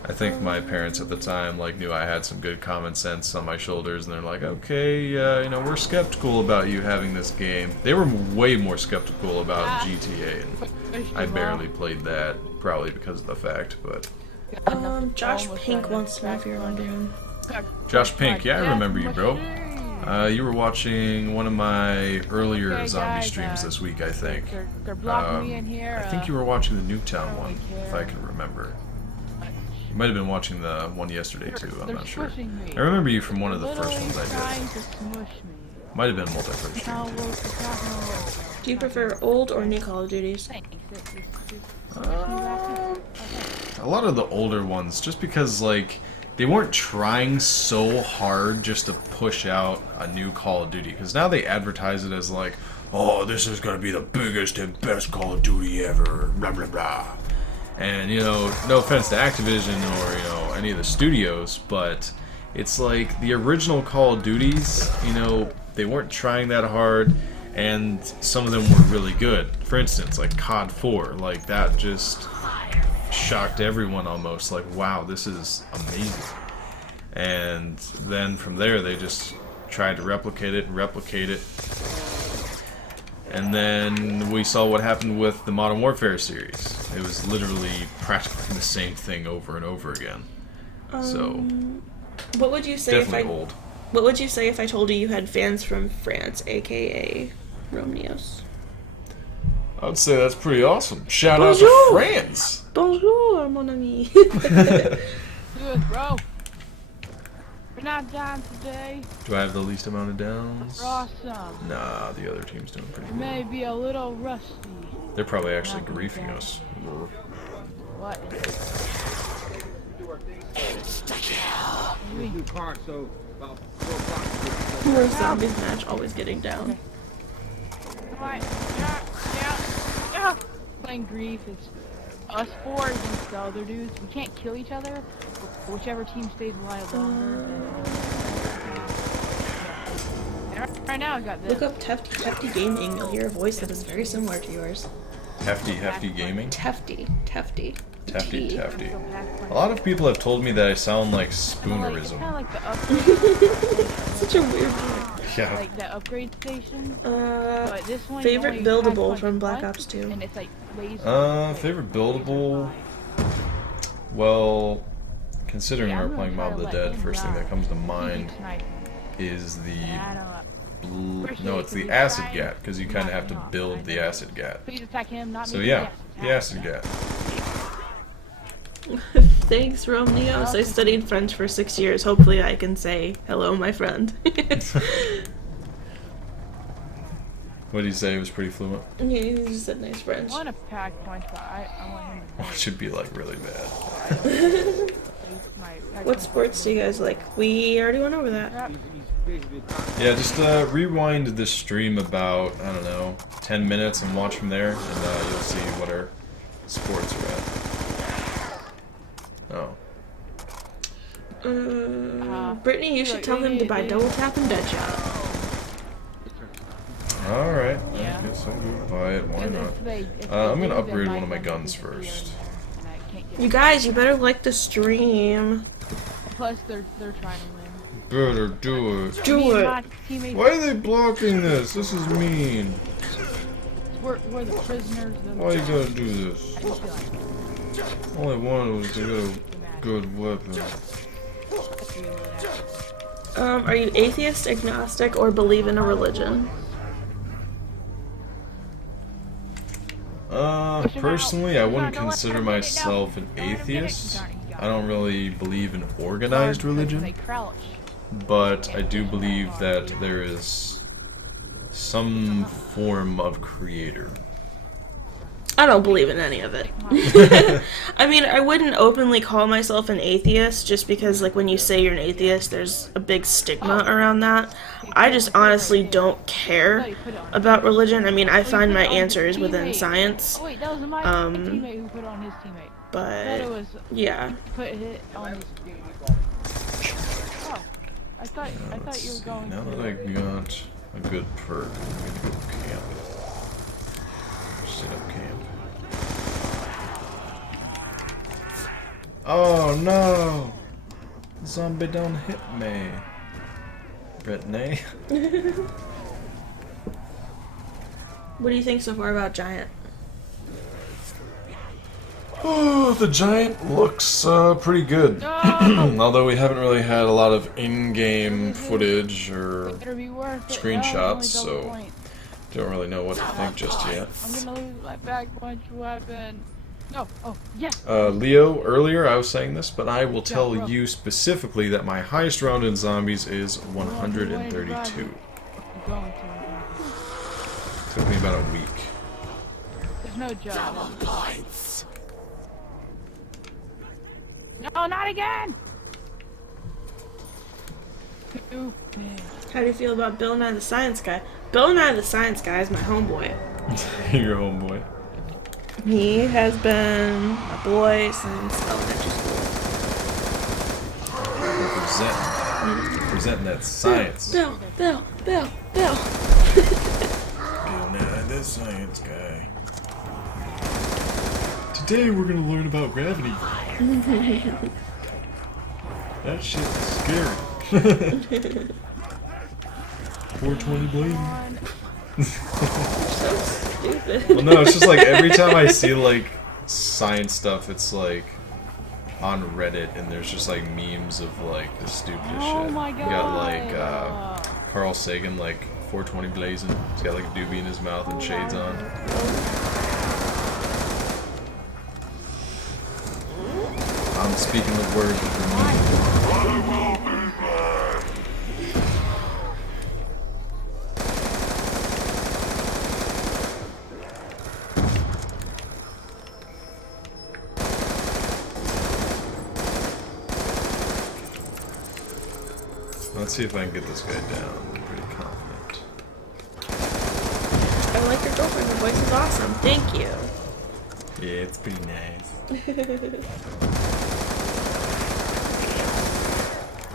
I think my parents at the time like knew I had some good common sense on my shoulders and they're like, okay, you know, we're skeptical about you having this game. They were way more skeptical about GTA and I barely played that, probably because of the fact, but... Josh Pink wants to know if you're wondering. Josh Pink, yeah, I remember you, bro. You were watching one of my earlier zombie streams this week, I think. They're blocking me in here. I think you were watching the Nuketown one, if I can remember. You might have been watching the one yesterday too, I'm not sure. I remember you from one of the first ones I did. Might have been multiplayer stream. Do you prefer old or new Call of Duties? A lot of the older ones, just because, like, they weren't trying so hard just to push out a new Call of Duty. Because now they advertise it as like, oh, this is going to be the biggest and best Call of Duty ever, blah, blah, blah. And, you know, no offense to Activision or, you know, any of the studios, but it's like the original Call of Duties, you know, they weren't trying that hard, and some of them were really good. For instance, like COD 4, like that just... shocked everyone almost, like, wow, this is amazing. And then from there they just tried to replicate it. And then we saw what happened with the Modern Warfare series. It was literally practically the same thing over and over again. So what would you say definitely old. What would you say if I told you you had fans from France, aka Romneos? I would say that's pretty awesome. Shout out Bonjour. to France! Bonjour, mon ami. Do it, bro. We're not down today. Do I have the least amount of downs? We're awesome. Nah, the other team's doing pretty We good. may be a little rusty. They're probably actually Not gonna griefing down. us. What? New car, so about 4 o'clock. Worst zombies match, always getting down. Come on. Yeah. Playing grief. It's us four against the other dudes. We can't kill each other. Whichever team stays alive longer. And right now I got this. Look up Tefty Gaming. You'll hear a voice that is very similar to yours. Hefty Gaming? Tefty. Tefty. T. A lot of people have told me that I sound like It's Spoonerism. kind of like the upgrade. Such a weird name. Yeah. Like the upgrade station. But this one Favorite only has buildable punch from Black once, Ops 2. And it's like laser. Favorite buildable? Well, considering Yeah, we're I'm playing gonna Mob of the try to let Dead, him first thing die. that comes to He mind keeps sniping. is the Appreciate no, it, it's 'cause the he's acid trying gat, because you to kind of knock have to me off. I build the know. acid gat. Please attack him, not So me. yeah, Yes, the acid gat. Thanks, Romeo. I studied French for 6 years. Hopefully I can say, hello, my friend. What did he say? He was pretty fluent. Yeah, he just said nice French. I want to pack punch, but I want him to It should be like really bad. What sports do you guys like? We already went over that. Yeah, just rewind this stream about, I don't know, 10 minutes and watch from there, and you'll see what our sports are at. Oh. Brittany, you should tell him to buy double tap and Deadshot. Alright, Yeah. I guess I'll go buy it, why not? I'm gonna upgrade one of my guns first. You guys, you better like the stream. Plus, they're trying to win. Better do it. Do Me and it. my teammates, Why are they blocking this? This is mean. we're the prisoners. Why you gotta do this? I just feel like All I wanted was to get a good weapon. Are you atheist, agnostic, or believe in a religion? Personally, I wouldn't consider myself an atheist. I don't really believe in organized religion, but I do believe that there is some form of creator. I don't believe in any of it. I mean, I wouldn't openly call myself an atheist just because, like, when you say you're an atheist, there's a big stigma around that. I just honestly don't care about religion. I mean, I find my answers within science. Oh wait, that was my teammate who put on his teammate. But, yeah. Put it on his. Oh, I thought you were going. Now that I got a good perk, I'm gonna go camp. Set up camp. Oh no! Zombie don't hit me. Britney. What do you think so far about Giant? Oh, the Giant looks pretty good. Although we haven't really had a lot of in-game footage or screenshots, so don't really know what to think just yet. I'm gonna lose my back punch weapon. No, oh, yes! Leo, earlier I was saying this, but I will tell you specifically that my highest round in zombies is 132. I'm going to. Took me about a week. There's no job. No, not again! Stupid. How do you feel about Bill Nye the Science Guy? Bill Nye the Science Guy is my homeboy. Your homeboy. He has been a boy since elementary school. Representing that science. Bill. Bill Nye, the science guy. Today we're gonna learn about gravity. That shit is scary. 420 blazing. So stupid. Well, no, it's just like every time I see like science stuff, it's like on Reddit, and there's just like memes of like the stupidest shit. My You got like Carl Sagan, like 420 blazing. He's got like a doobie in his mouth and shades on. I'm speaking the words of the meme. Let's see if I can get this guy down. I'm pretty confident. I like your girlfriend. Your voice is awesome. Thank you. Yeah, it's pretty nice.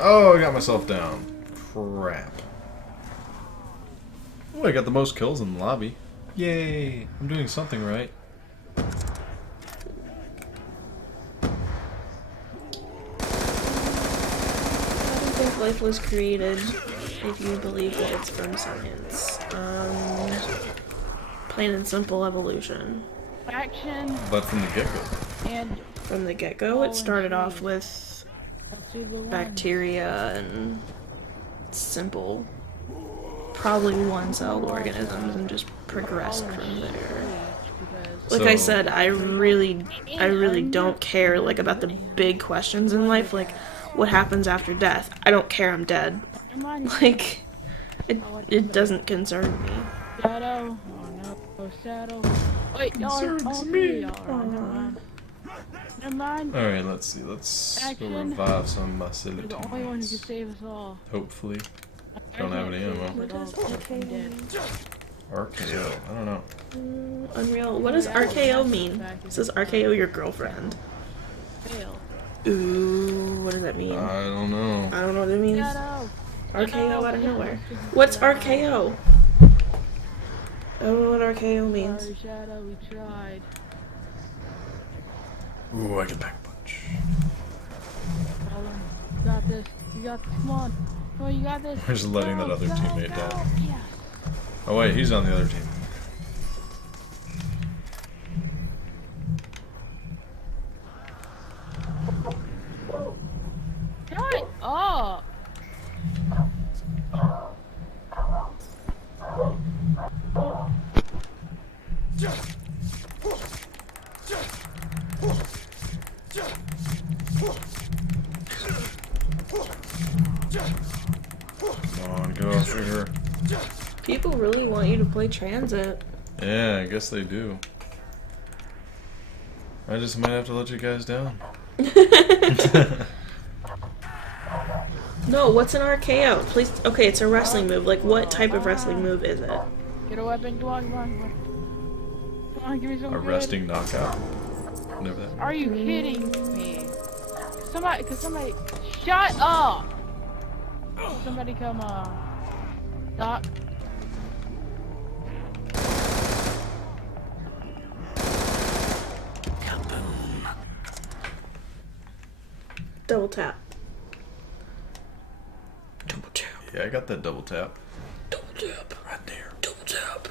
Oh, I got myself down. Crap. Oh, I got the most kills in the lobby. Yay! I'm doing something right. I think life was created if you believe that it's from science. Plain and simple evolution. Action But from the get-go. and From the get-go, it started off with to the one. bacteria and simple, probably one-celled organisms, and just progressed from there. because Like I So- said, I really don't care like about the big questions in life, like what happens after death. I don't care. I'm dead. never mind. Like it doesn't concern me. Shadow. Oh no, Shadow. Wait, y'all are all three. Alright, never mind. Never mind. Alright, let's see. Let's go Action. revive some of my You're silly the only one who can teammates. save us all. Hopefully. Don't have any ammo. What does RKO mean? RKO. I don't know. Unreal. What does RKO mean? It says RKO your girlfriend. Fail. Ooh, what does that mean? I don't know. I don't know what it means. Shadow. RKO out of nowhere. What's RKO? I don't know what RKO means. Sorry, Shadow, we tried. Ooh, I can back punch. Tell him. You got this. You got this. Come on. Come on, you got this. We're just letting that other Go, teammate go. down. Yes. Oh wait, he's on the other team. Shut up. Come on, go sugar. People really want you to play transit. Yeah, I guess they do. I just might have to let you guys down. No, what's an RKO? Please. Okay, it's a wrestling move. Like, what type of wrestling move is it? Get a weapon. Come on, come on, come on. Come on, give me A something resting knockout. Never that. Are you kidding me? Somebody, shut up! Somebody come, Doc. Double tap. Double tap. Yeah, I got that double tap. Double tap. Right there. Double tap.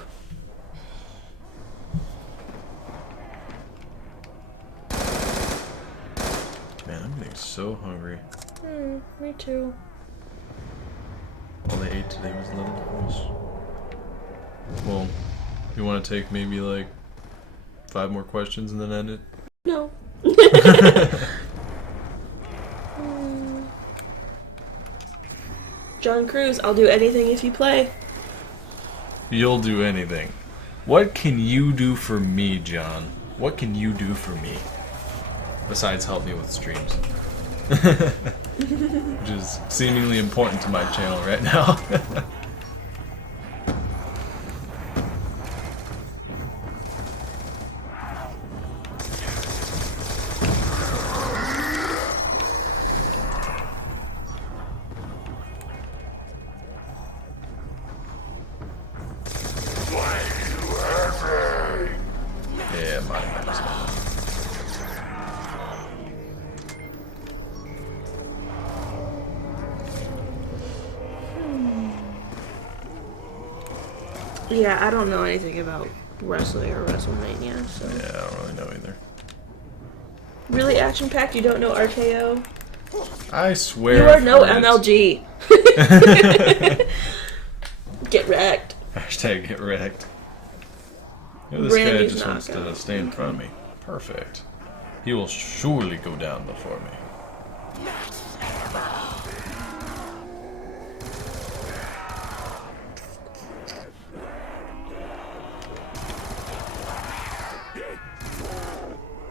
Man, I'm getting so hungry. Me too. All I ate today was little dolls. Well, you want to take maybe like 5 more questions and then end it? No. John Cruz, I'll do anything if you play. You'll do anything. What can you do for me, John? What can you do for me? Besides help me with streams. Which is seemingly important to my channel right now. Yeah, mine matters. Yeah, I don't know anything about wrestling or WrestleMania, so. Yeah, I don't really know either. Really, action-packed? You don't know RKO? I swear. You are no I've heard MLG. Get wrecked. Hashtag get wrecked. You know, this guy Randy's just wants to knockout. stay in front of me. Perfect. He will surely go down before me.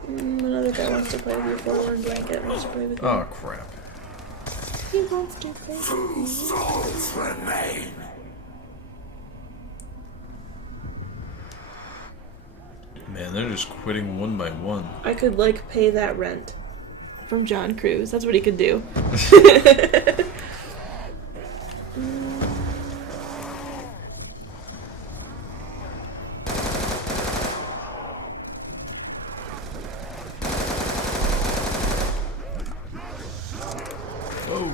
Another guy wants to play with your forlorn blanket. Wants to play with you. Oh crap. He wants to play with you. Man, they're just quitting one by one. I could, like, pay that rent from John Cruz. That's what he could do. Oh.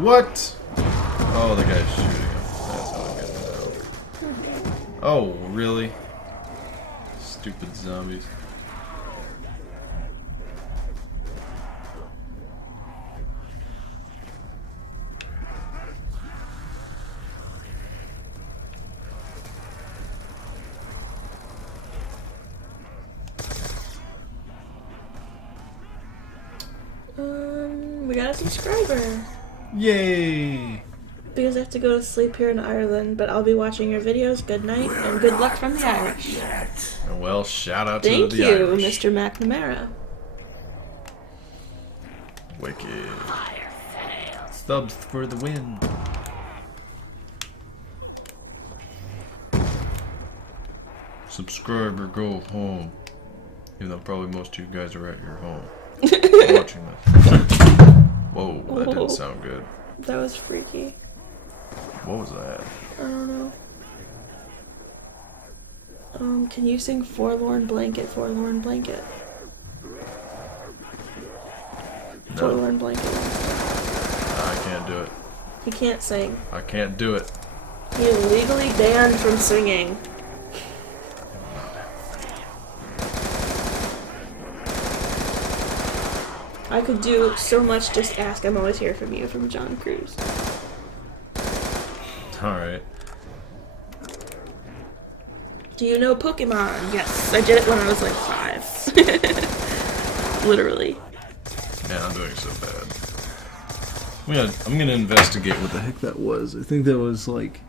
What? Oh, the guy's shooting him. That's how I get that. Oh, really? Stupid zombies. We got a subscriber. Yay! Because I have to go to sleep here in Ireland, but I'll be watching your videos. Good night, and good luck from the Irish. Well, shout out Thank to the you, Irish. Mr. McNamara. Wicked. Subs for the win. Subscribe or go home. Even though probably most of you guys are at your home watching this. Whoa, that Whoa. didn't sound good. That was freaky. What was that? I don't know. Can you sing Forlorn Blanket, Forlorn Blanket? No, Forlorn Blanket. I can't do it. He can't sing. I can't do it. He is legally banned from singing. I could do so much, just ask. I'm always here from you, from John Cruz. Alright. Do you know Pokemon? Yes, I did it when I was like 5. Literally. Man, I'm doing so bad. I'm gonna investigate what the heck that was. I think that was like...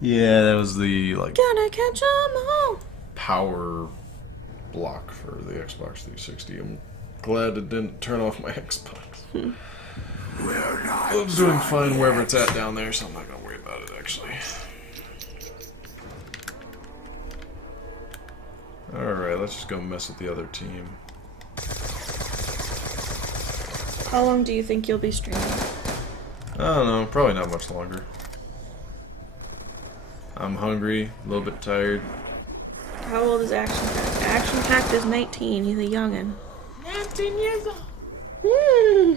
Yeah, that was the, like, Gonna catch 'em all. power block for the Xbox 360. I'm glad it didn't turn off my Xbox. I was doing fine wherever it's at down there, so I'm not gonna worry about it, actually. Alright, let's just go mess with the other team. How long do you think you'll be streaming? I don't know, probably not much longer. I'm hungry, a little bit tired. How old is ActionPacked? ActionPacked is 19. He's a youngin'. 19 years old.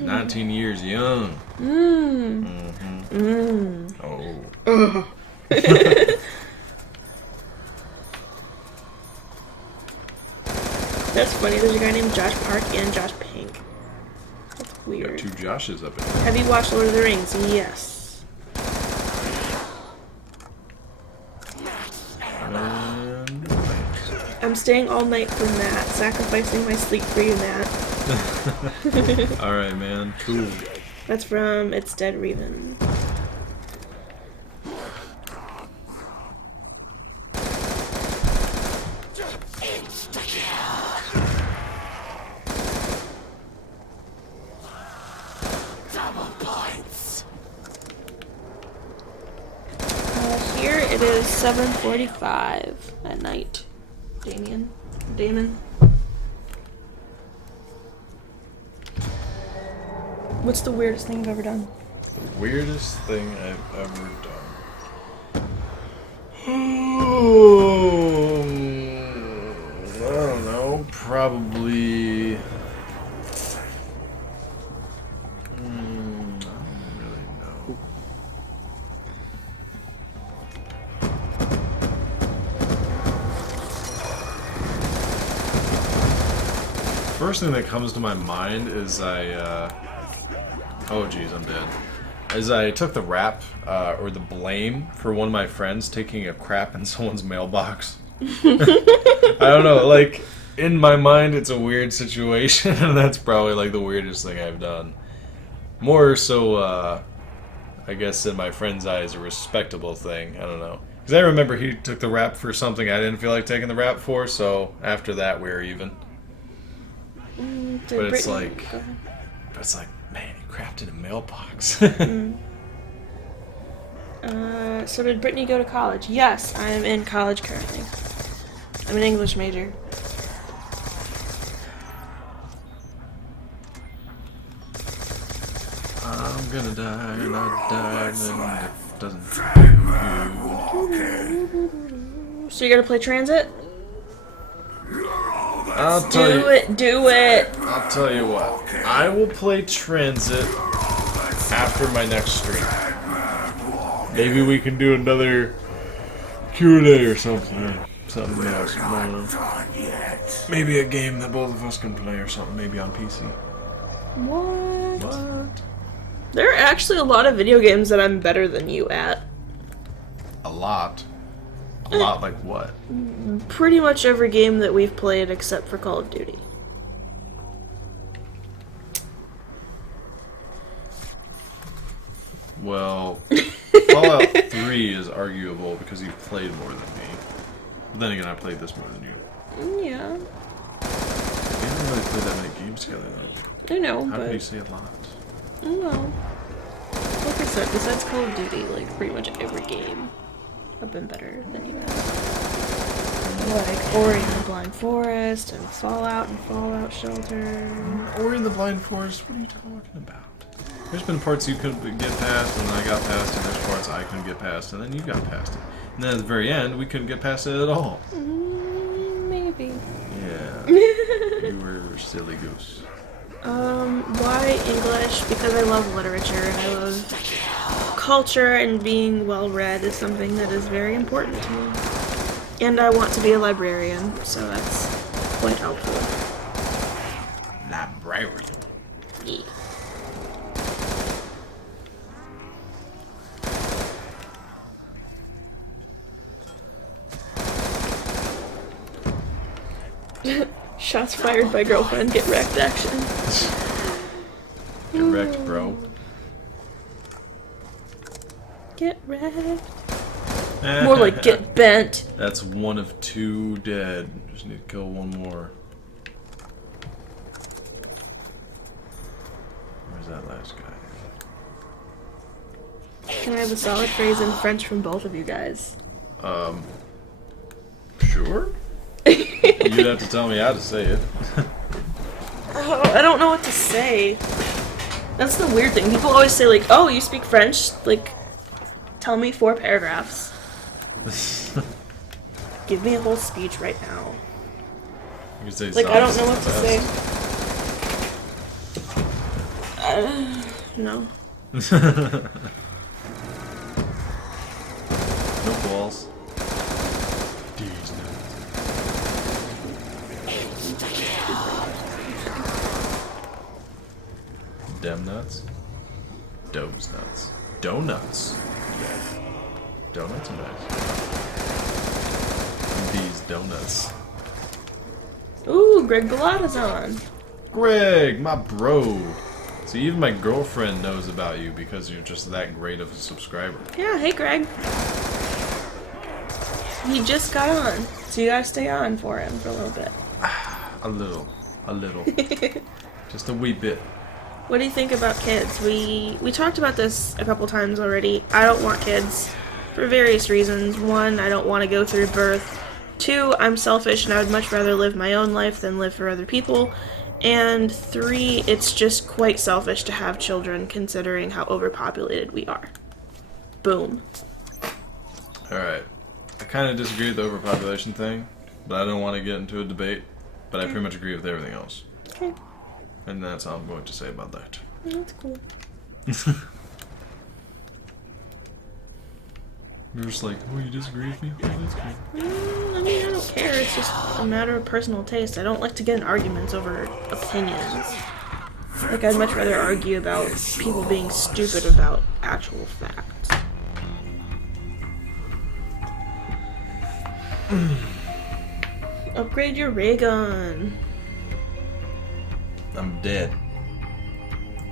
19 years young. Oh. That's funny. There's a guy named Josh Park and Josh Pink. That's Got weird. 2 Joshes up in there. Have you watched Lord of the Rings? Yes. I'm staying all night for Matt, sacrificing my sleep for you, Matt. Alright, man. Cool. That's from It's Dead Reven. Here it is 7:45 at night. Damon. What's the weirdest thing you've ever done? The weirdest thing I've ever done. I don't know. Probably. I don't really know. First thing that comes to my mind is oh geez, I'm dead. As I took the rap, or the blame for one of my friends taking a crap in someone's mailbox. I don't know, like, in my mind it's a weird situation, and that's probably like the weirdest thing I've done. More so, I guess in my friend's eyes, a respectable thing, I don't know. Because I remember he took the rap for something I didn't feel like taking the rap for, so after that we were even. But it's like, man, you crapped in a mailbox. So did Britney go to college? Yes, I am in college currently. I'm an English major. I'm gonna die, and I died, and it doesn't. So you're gonna play Transit? I'll tell you. Do it! I'll tell you what. I will play Transit after my next stream. Maybe we can do another Q&A or something. Something else. I don't know. Maybe a game that both of us can play or something. Maybe on PC. What? There are actually a lot of video games that I'm better than you at. A lot. A lot like what? Pretty much every game that we've played except for Call of Duty. Well, Fallout 3 is arguable because you've played more than me. But then again, I played this more than you. Yeah, We haven't really played that many games together, though. I know, How but can you say a lot? well, like I said, besides Call of Duty, like pretty much every game, I've been better than you have. Like Ori and the Blind Forest, and Fallout and Fallout Shelter. Ori in the Blind Forest? What are you talking about? There's been parts you couldn't get past, and then I got past it. There's parts I couldn't get past, and then you got past it. And then at the very end, we couldn't get past it at all. Maybe. Yeah. You were a silly goose. Why English? Because I love literature and I love culture, and being well read is something that is very important to me. And I want to be a librarian, so that's quite helpful. Librarian. Yeah. Shots fired by girlfriend, get wrecked action. Get wrecked, bro. Get wrecked. More like get bent. That's one of 2 dead. Just need to kill one more. Where's that last guy? Can I have a solid phrase in French from both of you guys? Sure? You'd have to tell me how to say it. Oh, I don't know what to say. That's the weird thing. People always say like, "Oh, you speak French?" Like, tell me 4 paragraphs. Give me a whole speech right now. You can say Like, I don't know what to say. No. No balls. These nuts. Dem nuts? Domes nuts. Donuts. Yeah. Donuts are nice. These donuts. Ooh, Greg Bellata's on. Greg, my bro. See, even my girlfriend knows about you because you're just that great of a subscriber. Yeah, hey Greg. He just got on, so you gotta stay on for him for a little bit. A little. Just a wee bit. What do you think about kids? We talked about this a couple times already. I don't want kids for various reasons. 1, I don't want to go through birth. 2, I'm selfish and I would much rather live my own life than live for other people. And 3, it's just quite selfish to have children considering how overpopulated we are. Boom. Alright. I kind of disagree with the overpopulation thing, but I don't want to get into a debate. But I pretty much agree with everything else. Okay. And that's all I'm going to say about that. That's cool. You're just like, oh, you disagree with me? Oh, that's cool. I mean, I don't care. It's just a matter of personal taste. I don't like to get in arguments over opinions. Like, I'd much rather argue about people being stupid about actual facts. Upgrade your ray gun. I'm dead.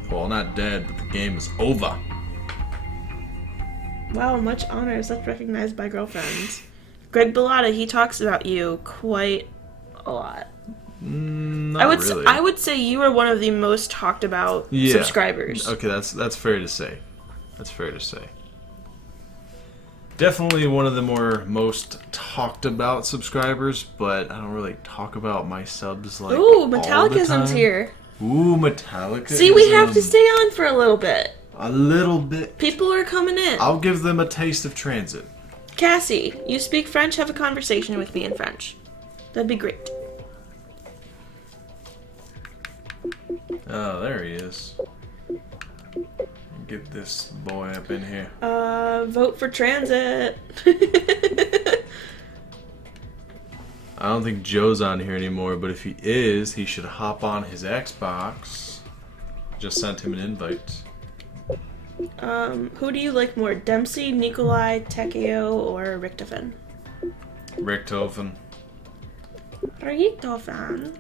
Well, not dead, but the game is over. Wow, much honor, such recognized by girlfriends. Greg Bellata, he talks about you quite a lot. Not really. I would say you are one of the most talked about subscribers. Okay, that's fair to say. That's fair to say. Definitely one of the most talked about subscribers, but I don't really talk about my subs like Ooh, all the Metallichism's time. here. Ooh, Metallica. See, we have to stay on for a little bit. A little bit. People are coming in. I'll give them a taste of transit. Cassie, you speak French, have a conversation with me in French. That'd be great. Oh, there he is. Get this boy up in here. Vote for transit. I don't think Joe's on here anymore, but if he is, he should hop on his Xbox. Just sent him an invite. Who do you like more, Dempsey, Nikolai, Tekeo, or Richtofen? Richtofen. Richtofen.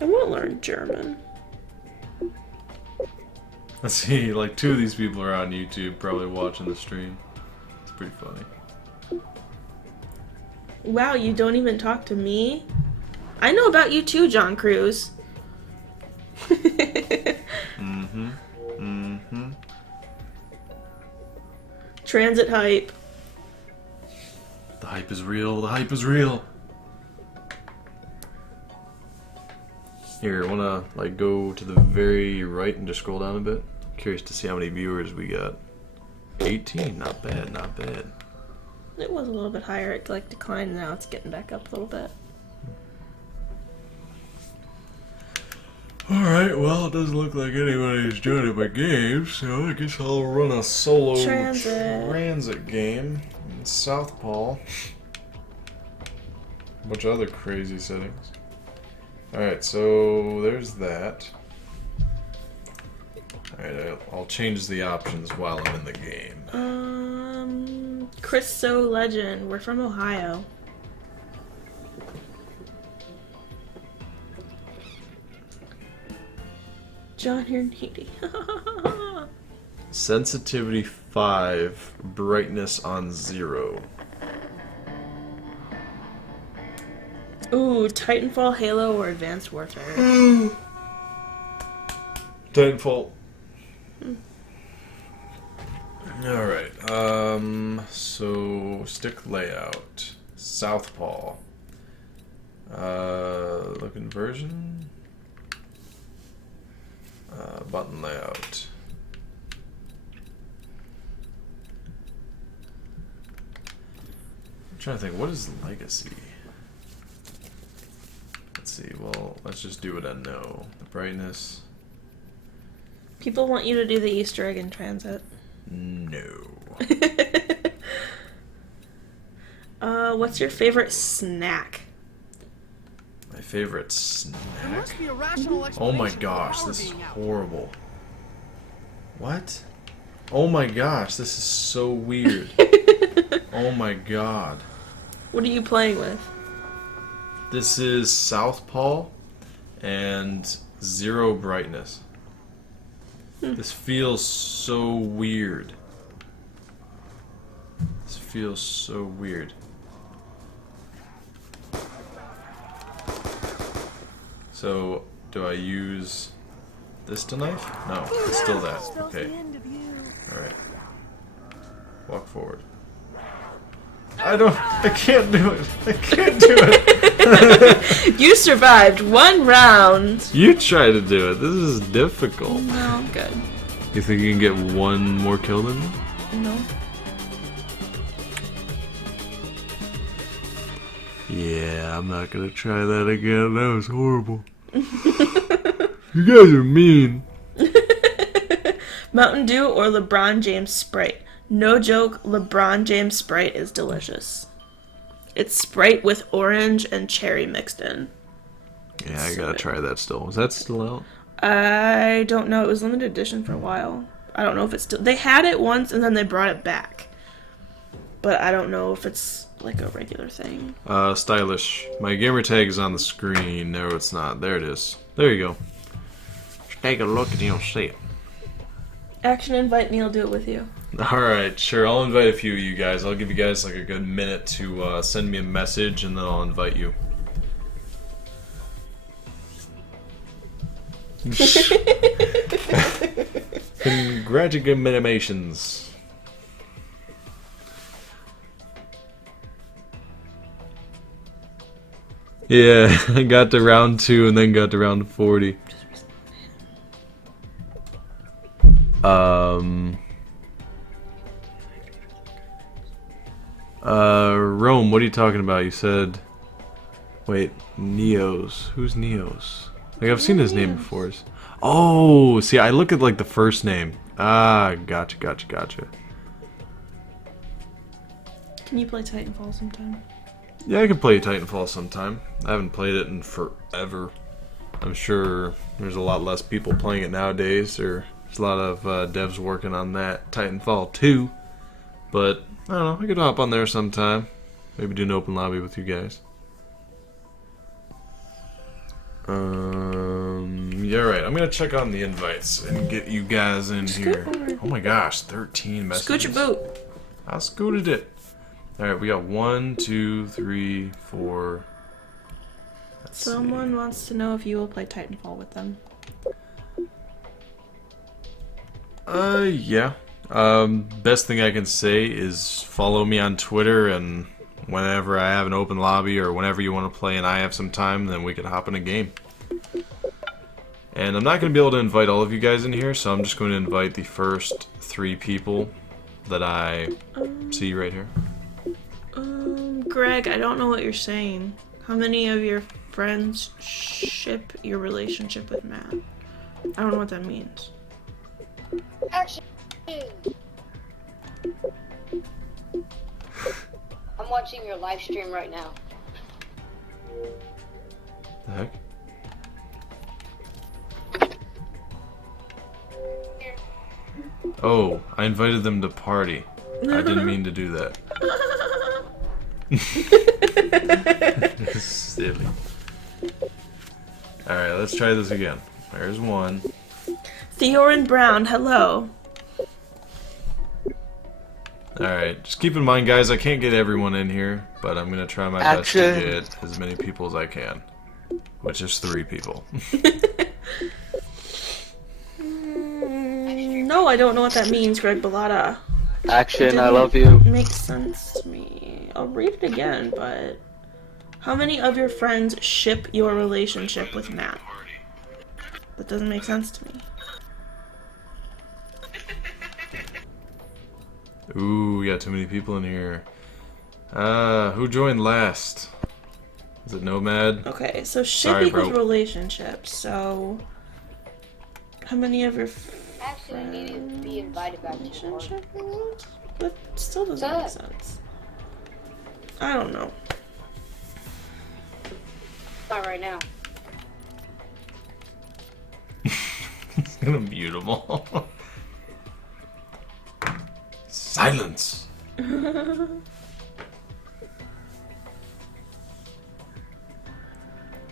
I want to learn German. Let's see, like 2 of these people are on YouTube probably watching the stream. It's pretty funny. Wow, you don't even talk to me? I know about you too, John Cruz. Mm-hmm. Mm-hmm. Transit hype. The hype is real. The hype is real. Here, I wanna like go to the very right and just scroll down a bit. Curious to see how many viewers we got. 18, not bad, not bad. It was a little bit higher. It like declined. Now it's getting back up a little bit. Alright, well, it doesn't look like anybody's joining my game, so I guess I'll run a solo transit game in Southpaw. A bunch of other crazy settings. Alright, so there's that. Alright, I'll change the options while I'm in the game. Chris So Legend. We're from Ohio. John, you're needy. Sensitivity 5, brightness on 0. Ooh, Titanfall, Halo, or Advanced Warfare. Titanfall. Alright, so stick layout. Southpaw. Looking version. Button layout. I'm trying to think, what is legacy? Let's see, well, let's just do what I know. The brightness. People want you to do the Easter egg in Transit. No. What's your favorite snack? My favorite snack? There must be a rational Oh my explanation for gosh, power this is being out. horrible. What? Oh my gosh, this is so weird. Oh my god. What are you playing with? This is Southpaw and 0 brightness. This feels so weird. This feels so weird. So, do I use this to knife? No, it's still that. Okay. Alright. Walk forward. I can't do it. I can't do it. You survived 1 round. You try to do it. This is difficult. No, I'm good. You think you can get 1 more kill than me? No. Yeah, I'm not gonna try that again. That was horrible. You guys are mean. Mountain Dew or LeBron James Sprite? No joke, LeBron James Sprite is delicious. It's Sprite with orange and cherry mixed in. Yeah, I gotta try that still. Is that still out? I don't know. It was limited edition for a while. I don't know if it's still... They had it once and then they brought it back. But I don't know if it's like a regular thing. Stylish. My gamer tag is on the screen. No, it's not. There it is. There you go. Just take a look and you'll see it. Action invite me, I'll do it with you. Alright, sure. I'll invite a few of you guys. I'll give you guys like a good minute to send me a message and then I'll invite you. Congratulations. Yeah, I got to round 2 and then got to round 40. Rome, what are you talking about? You said... Wait, Neos. Who's Neos? Like, I've seen his name before. Oh, see, I look at, like, the first name. Ah, gotcha. Can you play Titanfall sometime? Yeah, I can play Titanfall sometime. I haven't played it in forever. I'm sure there's a lot less people playing it nowadays. There's a lot of devs working on that Titanfall 2. But, I don't know, I could hop on there sometime. Maybe do an open lobby with you guys. Yeah, right. I'm gonna check on the invites and get you guys in here. Oh my gosh, 13 messages. Scoot your boot. I scooted it. Alright, we got 1, 2, 3, 4. Someone wants to know if you will play Titanfall with them. Yeah. Best thing I can say is follow me on Twitter, and whenever I have an open lobby or whenever you want to play and I have some time, then we could hop in a game. And I'm not going to be able to invite all of you guys in here, so I'm just going to invite the first 3 people that I see right here. Greg, I don't know what you're saying. How many of your friends ship your relationship with Matt? I don't know what that means. Action. I'm watching your live stream right now. The heck? Oh, I invited them to party. I didn't mean to do that. Silly. Alright, let's try this again. There's 1. Theorin Brown, hello. Alright, just keep in mind, guys, I can't get everyone in here, but I'm gonna try my best to get as many people as I can. Which is 3 people. No, I don't know what that means, Greg Bellata. Action, I love you. Makes sense to me. I'll read it again, but how many of your friends ship your relationship with Matt? That doesn't make sense to me. Ooh, we got too many people in here. Who joined last? Is it Nomad? Okay, so ship Sorry, equals bro. relationship, so how many of your Actually, need to be invited back to the party. relationship rules? That still doesn't make sense. I don't know. Not right now. It's gonna mute them all. Silence! You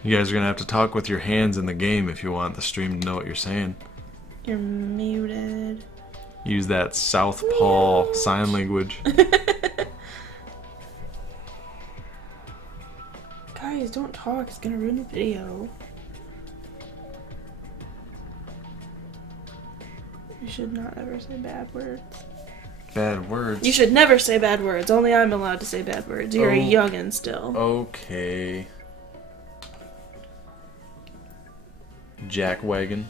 guys are gonna have to talk with your hands in the game if you want the stream to know what you're saying. You're muted. Use that Southpaw sign language. Guys, don't talk. It's gonna ruin the video. You should not ever say bad words. Bad words. You should never say bad words. Only I'm allowed to say bad words. You're a youngin' still. Okay. Jackwagon.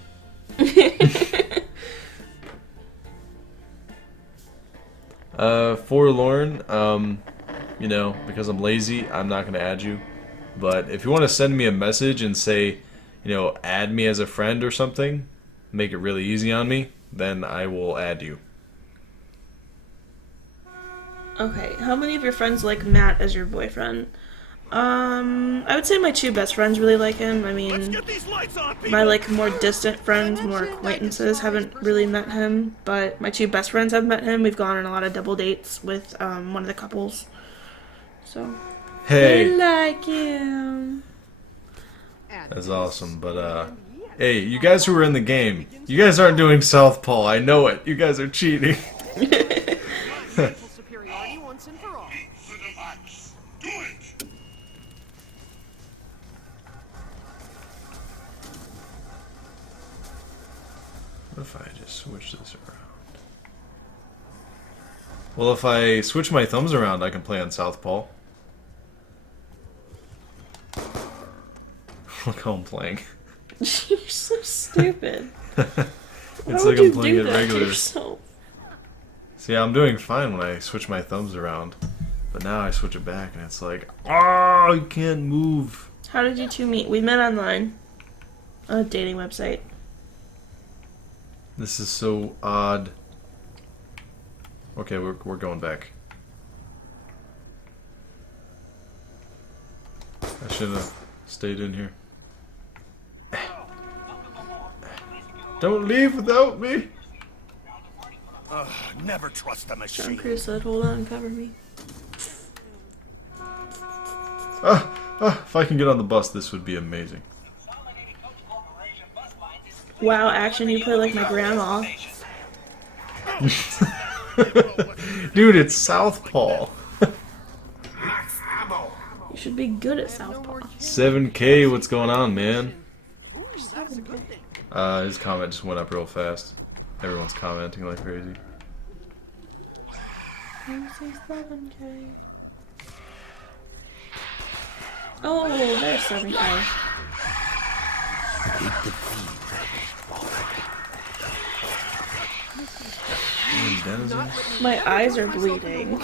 Forlorn, you know, because I'm lazy, I'm not gonna add you. But if you want to send me a message and say, you know, add me as a friend or something, make it really easy on me, then I will add you. Okay, how many of your friends like Matt as your boyfriend? I would say my 2 best friends really like him. I mean, my like more distant friends, more acquaintances haven't really met him, but my 2 best friends have met him. We've gone on a lot of double dates with one of the couples. So Hey, they like him. that's awesome. But hey, you guys who are in the game, you guys aren't doing Southpaw. I know it. You guys are cheating. Superiority once and for all. What if I just switch this around? Well, if I switch my thumbs around, I can play on Southpaw. Look how I'm playing. You're so stupid. It's like I'm playing it regular. Yourself? See, I'm doing fine when I switch my thumbs around. But now I switch it back and it's like, oh, you can't move. How did you 2 meet? We met online. On a dating website. This is so odd. Okay, we're going back. I should have stayed in here. Don't leave without me. Never trust a John machine. Cruz said, hold on, cover me. If I can get on the bus, this would be amazing. Wow, Action, you play like my grandma. Dude, it's Southpaw. You should be good at Southpaw. 7K, what's going on, man? His comment just went up real fast. Everyone's commenting like crazy. 7K. Oh, there's 7K. My eyes are bleeding.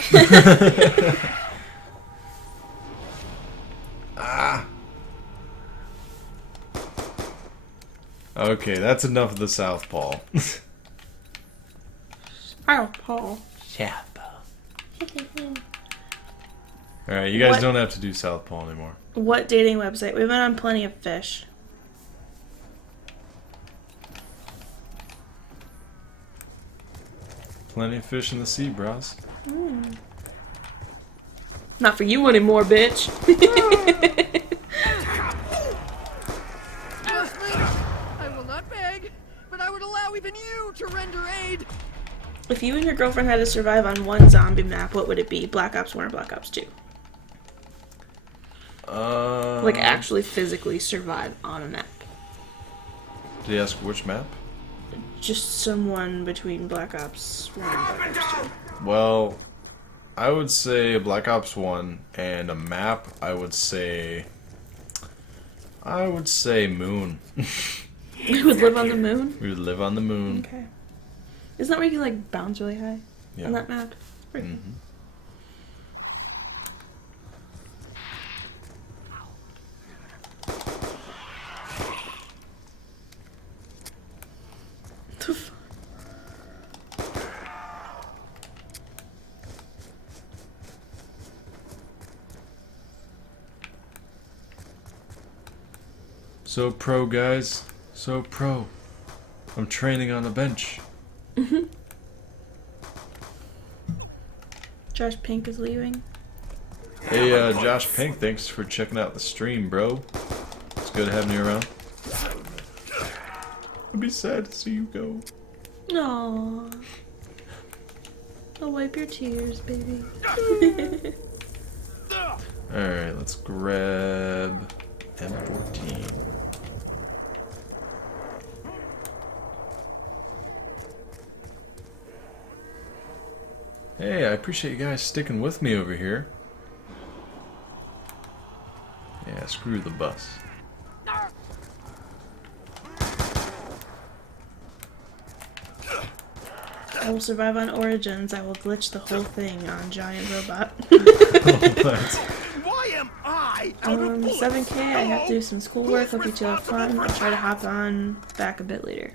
Ah. Okay, that's enough of the Southpaw. Southpaw. Alright, you guys What? don't have to do Southpaw anymore. What dating website? We've been on Plenty of Fish. Plenty of fish in the sea, bros. Not for you anymore, bitch. I will not beg, but I would allow even you to render aid. If you and your girlfriend had to survive on one zombie map, what would it be? Black Ops 1 or Black Ops 2? Like actually physically survive on a map. Did he ask which map? Just someone between Black Ops 1 and Black Ops 2. Well, I would say Black Ops 1 and a map, I would say Moon. We would live on the moon? We would live on the moon. Okay. Isn't that where you can like bounce really high? Yeah. On that map? Right. Mm-hmm. The fuck? So pro, guys. So pro. I'm training on a bench. Josh Pink is leaving. Hey, Josh Pink, thanks for checking out the stream, bro. It's good having you around. I'd be sad to see you go. Aww. I'll wipe your tears, baby. Alright, let's grab M14. Hey, I appreciate you guys sticking with me over here. Yeah, screw the bus. I will survive on Origins. I will glitch the whole thing on Giant Robot. Why am I out of bullets? 7K, I have to do some schoolwork. Hope you two have fun. I'll try to hop on back a bit later.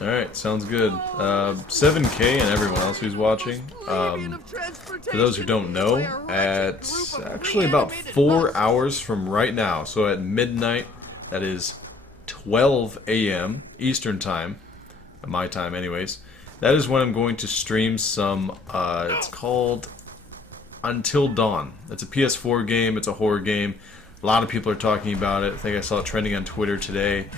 Alright, sounds good. 7K and everyone else who's watching. For those who don't know, at actually about 4 hours from right now, so at midnight, that is 12 a.m. Eastern Time, my time anyways, that is when I'm going to stream some, it's called Until Dawn. It's a PS4 game, it's a horror game. A lot of people are talking about it. I think I saw it trending on Twitter today.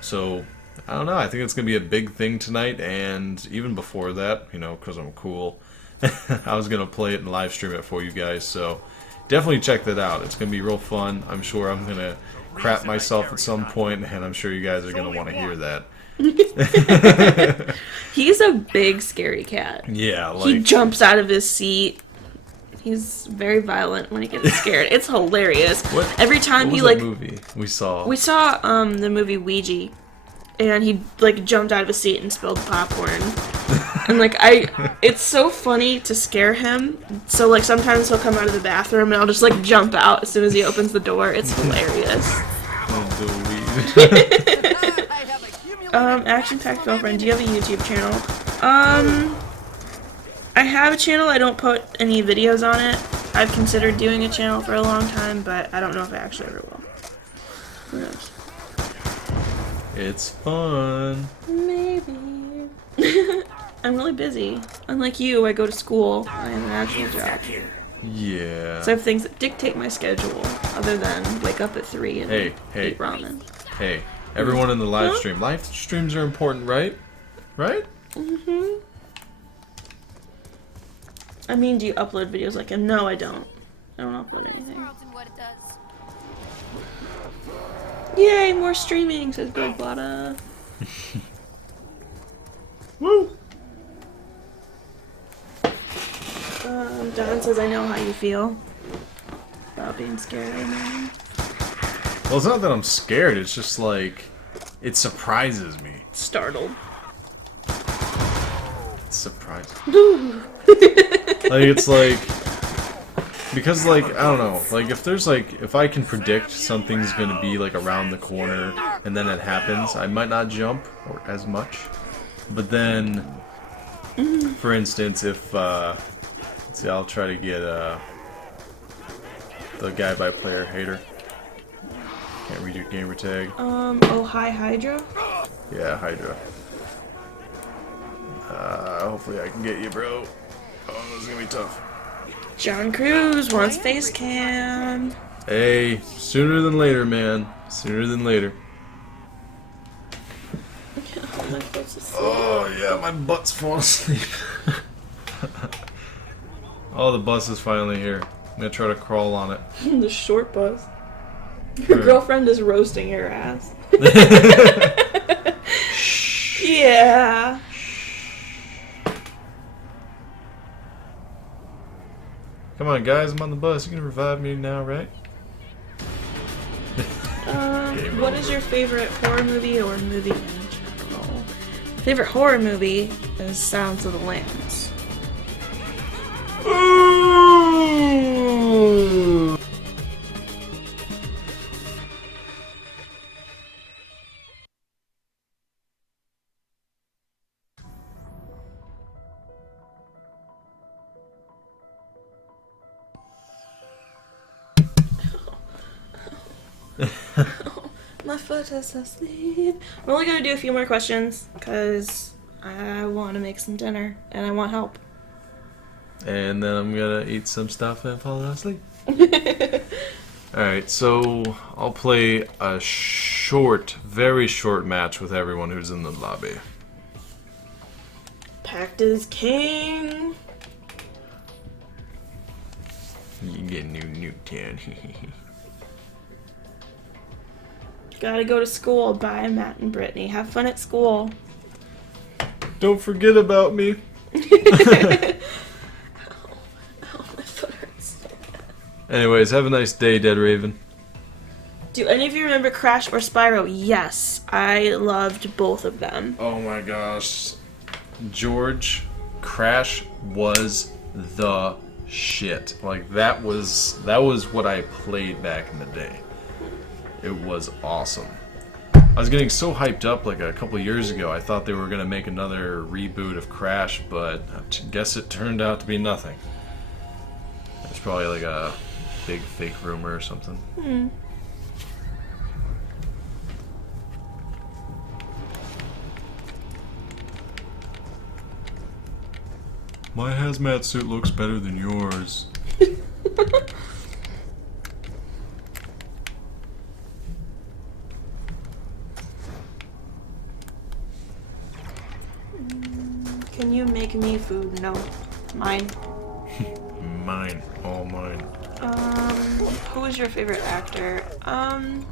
So, I don't know, I think it's going to be a big thing tonight, and even before that, you know, because I'm cool, I was going to play it and live stream it for you guys, so definitely check that out. It's going to be real fun. I'm sure I'm going to crap myself at some point, and I'm sure you guys are going to want to hear that. He's a big scary cat. Yeah, like... He jumps out of his seat. He's very violent when he gets scared. It's hilarious. Every time what he was like that movie we saw? We saw the movie Ouija, and he like jumped out of his seat and spilled popcorn. And like it's so funny to scare him. So like sometimes he'll come out of the bathroom and I'll just like jump out as soon as he opens the door. It's hilarious. ActionPacked girlfriend, do you have a YouTube channel? I have a channel. I don't put any videos on it. I've considered doing a channel for a long time, but I don't know if I actually ever will. Who knows? It's fun. Maybe. I'm really busy. Unlike you, I go to school. I have an actual job. Yeah. So I have things that dictate my schedule, other than wake up at 3 and eat ramen. Hey, Everyone in the live stream. Live streams are important, right? Right? Mm-hmm. I mean, do you upload videos like him? No, I don't. I don't upload anything. Yay, more streaming, says Big Blada. Woo! Don says, I know how you feel about being scared right now. Well, it's not that I'm scared, it's just like, it surprises me. Startled. It surprises me. Like, it's like, because like, I don't know, like if I can predict something's gonna be like around the corner and then it happens, I might not jump or as much. But then, for instance, if, let's see, I'll try to get, the guy by player hater. Can't read your gamer tag. Oh, hi, Hydra? Yeah, Hydra. Hopefully I can get you, bro. Oh, this is gonna be tough. John Cruz wants face cam. Hey, sooner than later, man. Sooner than later. Oh, yeah, my butt's falling asleep. Oh, the bus is finally here. I'm gonna try to crawl on it. The short bus. Your girlfriend is roasting your ass. Yeah. Come on, guys, I'm on the bus. You can revive me now, right? What is your favorite horror movie or movie in general? Favorite horror movie is Silence of the Lambs. My foot is asleep. We're only gonna do a few more questions because I want to make some dinner and I want help. And then I'm gonna eat some stuff and fall asleep. Alright, so I'll play a very short match with everyone who's in the lobby. Packed is king. You get new 10. Gotta go to school. Bye, Matt and Brittany. Have fun at school. Don't forget about me. My foot hurts. Anyways, have a nice day, Dead Raven. Do any of you remember Crash or Spyro? Yes, I loved both of them. Oh my gosh. George, Crash was the shit. Like, that was what I played back in the day. It was awesome. I was getting so hyped up like a couple years ago. I thought they were going to make another reboot of Crash, but I guess it turned out to be nothing. It's probably like a big fake rumor or something. My hazmat suit looks better than yours. Can you make me food? No. Mine. Mine. All mine. Who is your favorite actor? I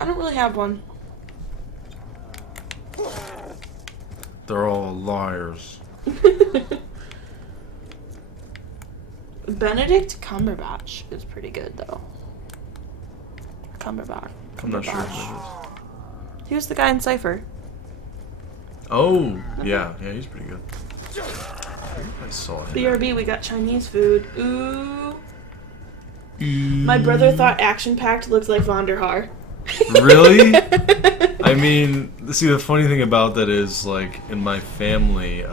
don't really have one. They're all liars. Benedict Cumberbatch is pretty good, though. Cumberbatch. I'm not sure who Cumberbatch. that is. He was the guy in Cypher. Oh, yeah, he's pretty good. I saw him. BRB, we got Chinese food. Ooh. My brother thought ActionPacked looked like Vonderhaar. Really? I mean, see, the funny thing about that is, like, in my family,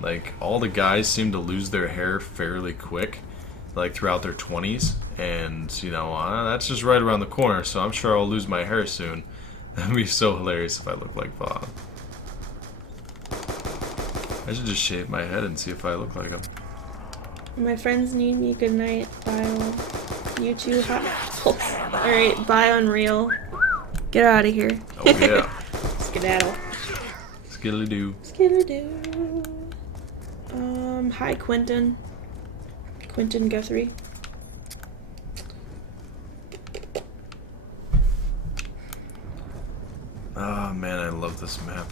like, all the guys seem to lose their hair fairly quick, like, throughout their 20s, and, you know, that's just right around the corner, so I'm sure I'll lose my hair soon. That'd be so hilarious if I look like Vaughn. I should just shave my head and see if I look like him. My friends need me. Good night. Bye. You two hot apples. Alright, bye Unreal. Get out of here. Oh yeah. Skedaddle. Skiddly-doo. Skidadoo. Hi Quentin. Quentin Guthrie. Oh man, I love this map.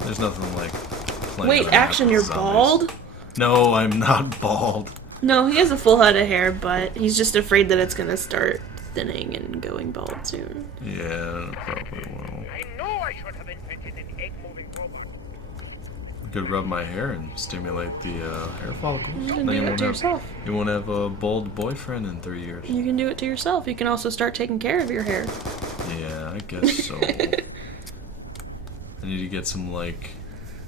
There's nothing like playing Wait, on a map Action, with you're zombies. bald? No, I'm not bald. No, he has a full head of hair, but he's just afraid that it's gonna start thinning and going bald soon. Yeah, it probably will. I know I should have invented an egg-moving robot. I could rub my hair and stimulate the hair follicles. You can Then do it to yourself. You won't have a bald boyfriend in 3 years. You can do it to yourself. You can also start taking care of your hair. Yeah, I guess so. I need to get some like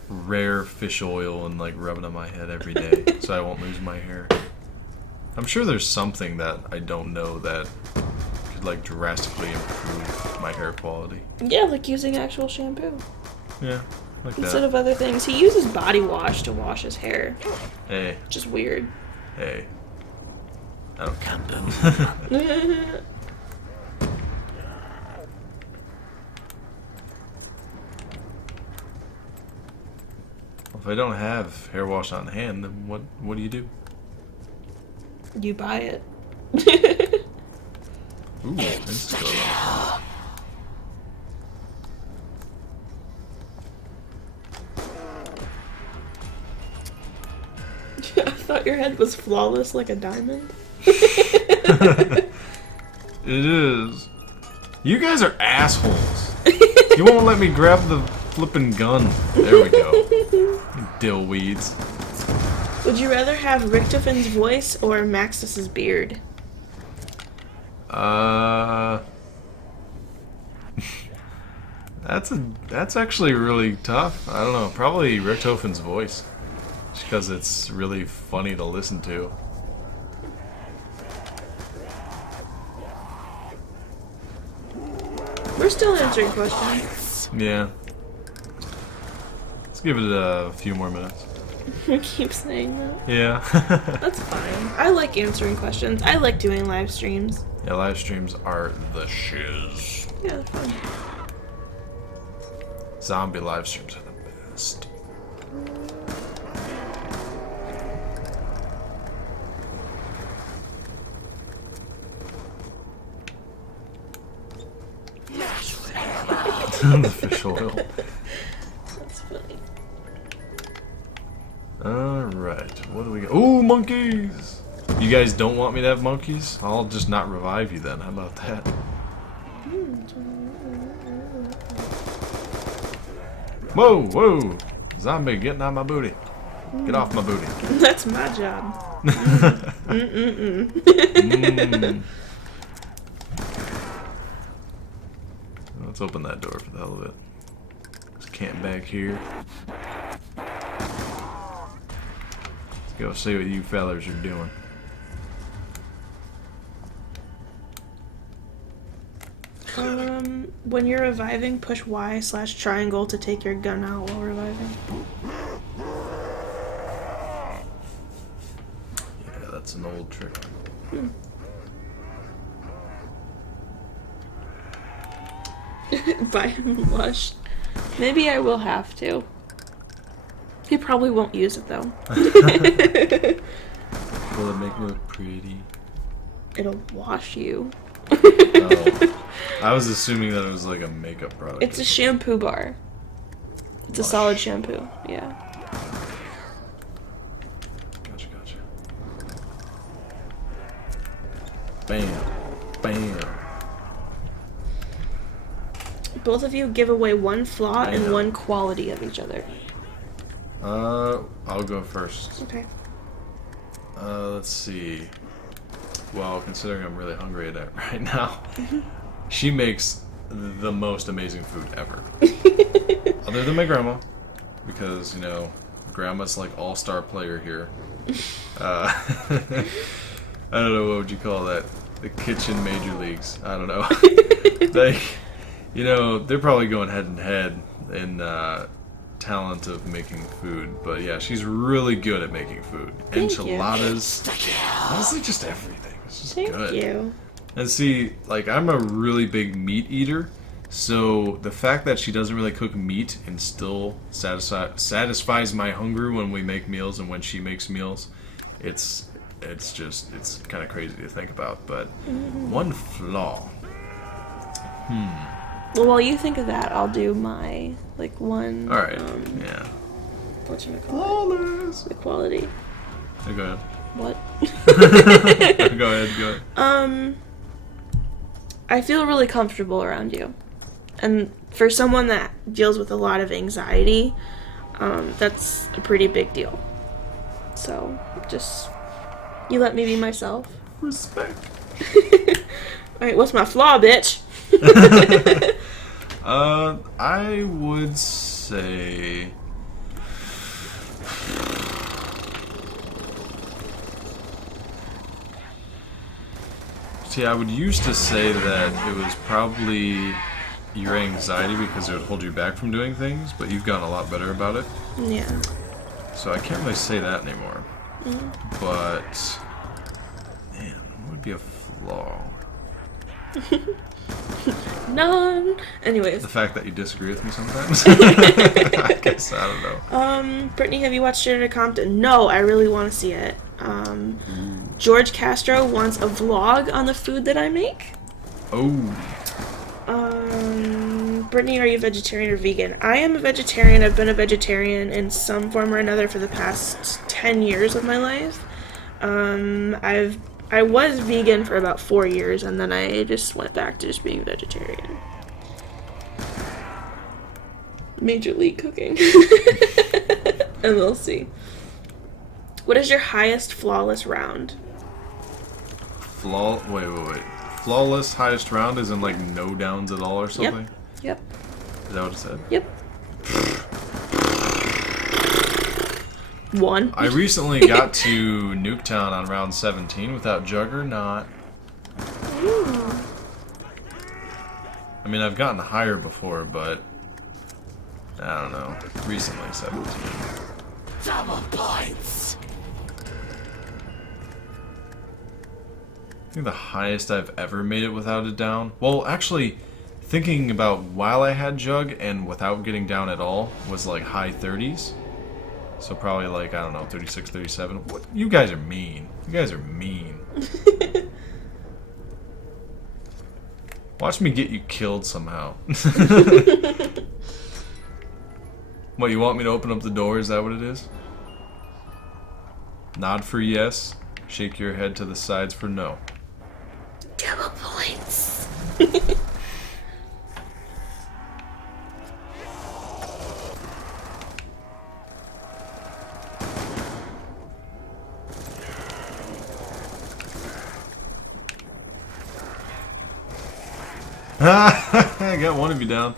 rare fish oil and like rub it on my head every day so I won't lose my hair. I'm sure there's something that I don't know that could like drastically improve my hair quality. Yeah, like using actual shampoo. Yeah, like Instead that. of other things. He uses body wash to wash his hair. Hey, Just weird. hey. I don't count them. If I don't have hair wash on hand, then what do you do? You buy it. Ooh, this is good. I thought your head was flawless like a diamond. It is. You guys are assholes. You won't let me grab the flippin' gun. There we go. You dillweeds. Would you rather have Richtofan's voice or Maxis's beard? That's actually really tough. I don't know. Probably Richtofan's voice, just because it's really funny to listen to. We're still answering questions. Yeah. Let's give it a few more minutes. We keep saying that. Yeah. That's fine. I like answering questions. I like doing live streams. Yeah, live streams are the shiz. Yeah, they're fun. Zombie live streams are the best. The fish oil. That's funny. Alright, what do we got? Ooh, monkeys! You guys don't want me to have monkeys? I'll just not revive you then. How about that? Whoa, whoa! Zombie getting on my booty. Get off my booty. That's my job. Let's open that door for the hell of it. Just camp back here. Let's go see what you fellers are doing. When you're reviving, push Y/triangle to take your gun out while reviving. Yeah, that's an old trick. Buy him Lush. Maybe I will have to. He probably won't use it though. Will it make me look pretty? It'll wash you. Oh, I was assuming that it was like a makeup product. It's a shampoo bar. It's a solid shampoo. Yeah. Gotcha, gotcha. Bam. Bam. Both of you give away one flaw and Bam. one quality of each other. I'll go first. Okay. Let's see. Well, considering I'm really hungry right now, she makes the most amazing food ever. Other than my grandma, because, you know, grandma's like all-star player here. I don't know, what would you call that? The kitchen major leagues. I don't know. Like, you know, they're probably going head and head in talent of making food, but yeah, she's really good at making food. Thank you. Enchiladas, honestly, just everything. It's just Thank good. you. And see, like, I'm a really big meat eater, so the fact that she doesn't really cook meat and still satisfies my hunger when we make meals and when she makes meals, it's kind of crazy to think about. But one flaw. Well, while you think of that, I'll do my, like, one, All right. Yeah. Flawless. Equality. Go ahead. What? Go ahead. I feel really comfortable around you. And for someone that deals with a lot of anxiety, that's a pretty big deal. So, just, you let me be myself. Respect. Alright, what's my flaw, bitch? I would say... See, I would used to say that it was probably your anxiety because it would hold you back from doing things, but you've gotten a lot better about it. Yeah. So I can't really say that anymore. But, man, what would be a flaw? None. Anyways. The fact that you disagree with me sometimes? I guess, I don't know. Brittany, have you watched Straight Outta Compton? No, I really want to see it. George Castro wants a vlog on the food that I make. Oh. Brittany, are you vegetarian or vegan? I am a vegetarian. I've been a vegetarian in some form or another for the past 10 years of my life. I was vegan for about 4 years, and then I just went back to just being vegetarian. Major League Cooking. MLC. What is your highest flawless round? Wait. Flawless highest round is in like no downs at all or something? Yep. Is that what it said? Yep. 1. I recently got to Nuketown on round 17 without Juggernaut. Ooh. I mean, I've gotten higher before, but I don't know. Recently 17. Double points. I think the highest I've ever made it without a down. Well, actually, thinking about while I had Jug and without getting down at all was like high 30s. So probably like, I don't know, 36, 37. What? You guys are mean. You guys are mean. Watch me get you killed somehow. What, you want me to open up the door? Is that what it is? Nod for yes. Shake your head to the sides for no. Double points. I got one of you down.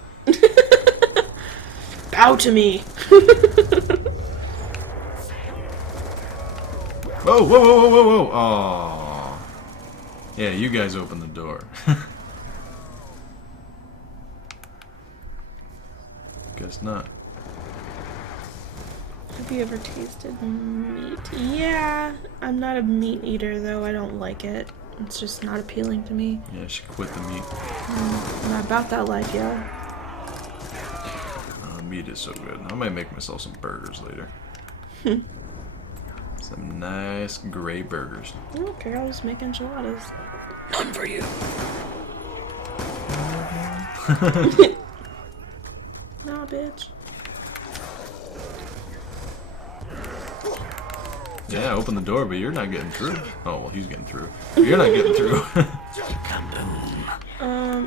Bow to me. Whoa. Aww. Yeah, you guys open the door. Guess not. Have you ever tasted meat? Yeah, I'm not a meat eater though. I don't like it. It's just not appealing to me. Yeah, she quit the meat. I'm not about that life, yo. Meat is so good. I might make myself some burgers later. Some nice gray burgers. I don't care, I'll just make enchiladas. None for you. Nah, bitch. Yeah, open the door, but you're not getting through. Oh, well, he's getting through. You're not getting through.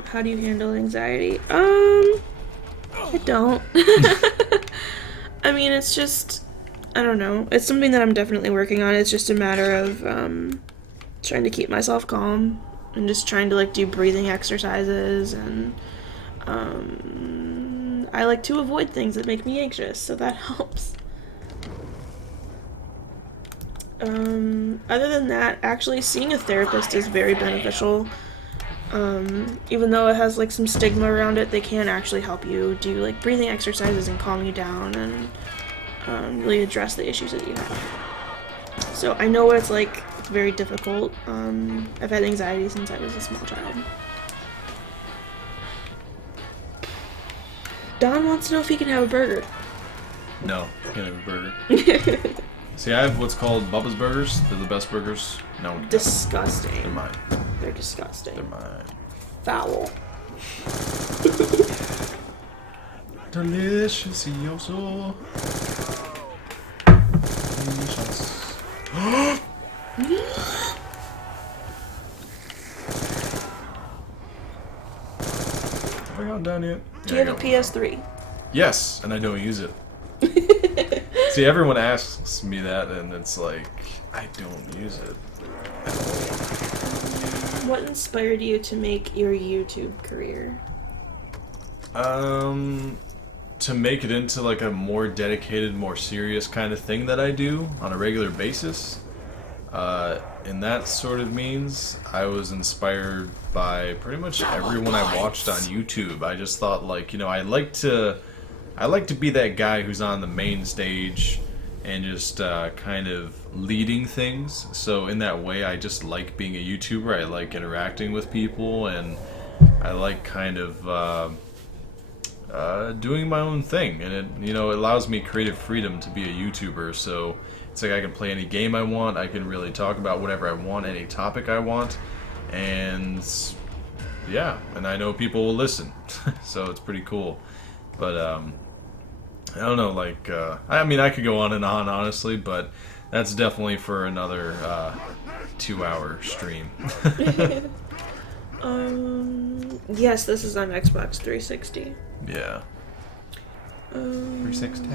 How do you handle anxiety? I don't. I mean, it's just, I don't know. It's something that I'm definitely working on. It's just a matter of trying to keep myself calm and just trying to like do breathing exercises, and I like to avoid things that make me anxious, so that helps. Other than that, actually seeing a therapist is very beneficial. Even though it has like some stigma around it, they can actually help you do like breathing exercises and calm you down and really address the issues that you have. So I know what it's like. It's very difficult. I've had anxiety since I was a small child. Don wants to know if he can have a burger. No, can't have a burger. See, I have what's called Bubba's Burgers. They're the best burgers. No one can. Disgusting. They're mine. They're disgusting. They're mine. Foul. Delicioso. Delicious. Have I gotten done yet? Do you have a PS3? Yes, and I don't use it. See, everyone asks me that, and it's like, I don't use it at all. What inspired you to make your YouTube career? To make it into like a more dedicated, more serious kind of thing that I do on a regular basis. And that sort of means I was inspired by pretty much everyone I watched on YouTube. I just thought, like, you know, I like to be that guy who's on the main stage and just kind of leading things. So in that way, I just like being a YouTuber. I like interacting with people, and I like kind of doing my own thing. And it, you know, it allows me creative freedom to be a YouTuber. So it's like I can play any game I want. I can really talk about whatever I want, any topic I want, and yeah, and I know people will listen. So it's pretty cool. But I don't know, like, I mean, I could go on and on, honestly, but that's definitely for another 2-hour stream. Yes, this is on Xbox 360. Yeah. 360.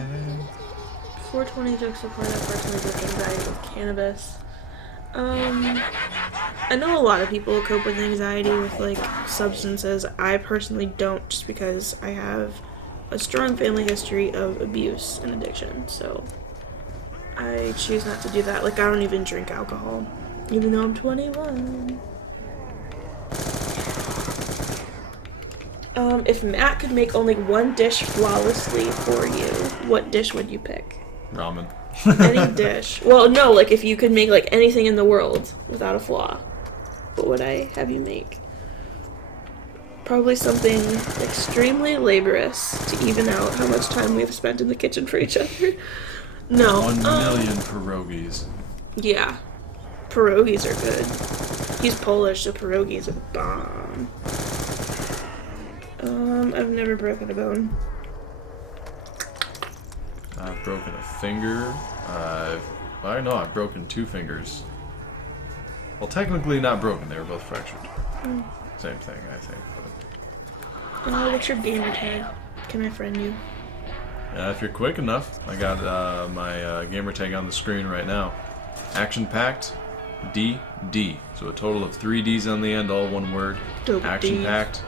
420 jokes support that personally with anxiety with cannabis. I know a lot of people cope with anxiety with, like, substances. I personally don't, just because I have a strong family history of abuse and addiction, so I choose not to do that. Like, I don't even drink alcohol, even though I'm 21. If Matt could make only one dish flawlessly for you, what dish would you pick? Ramen. Any dish. Well, no, like, if you could make, like, anything in the world without a flaw, what would I have you make? Probably something extremely laborious to even out how much time we've spent in the kitchen for each other. No. 1 million pierogies. Yeah. Pierogies are good. He's Polish, so pierogies are bomb. I've never broken a bone. I've broken a finger. I know I've broken 2 fingers. Well, technically not broken. They were both fractured. Same thing, I think. But What's your gamer tag? Can I friend you? if you're quick enough, I got my gamer tag on the screen right now. ActionPacked DD. So a total of 3 Ds on the end, all one word. Dope ActionPacked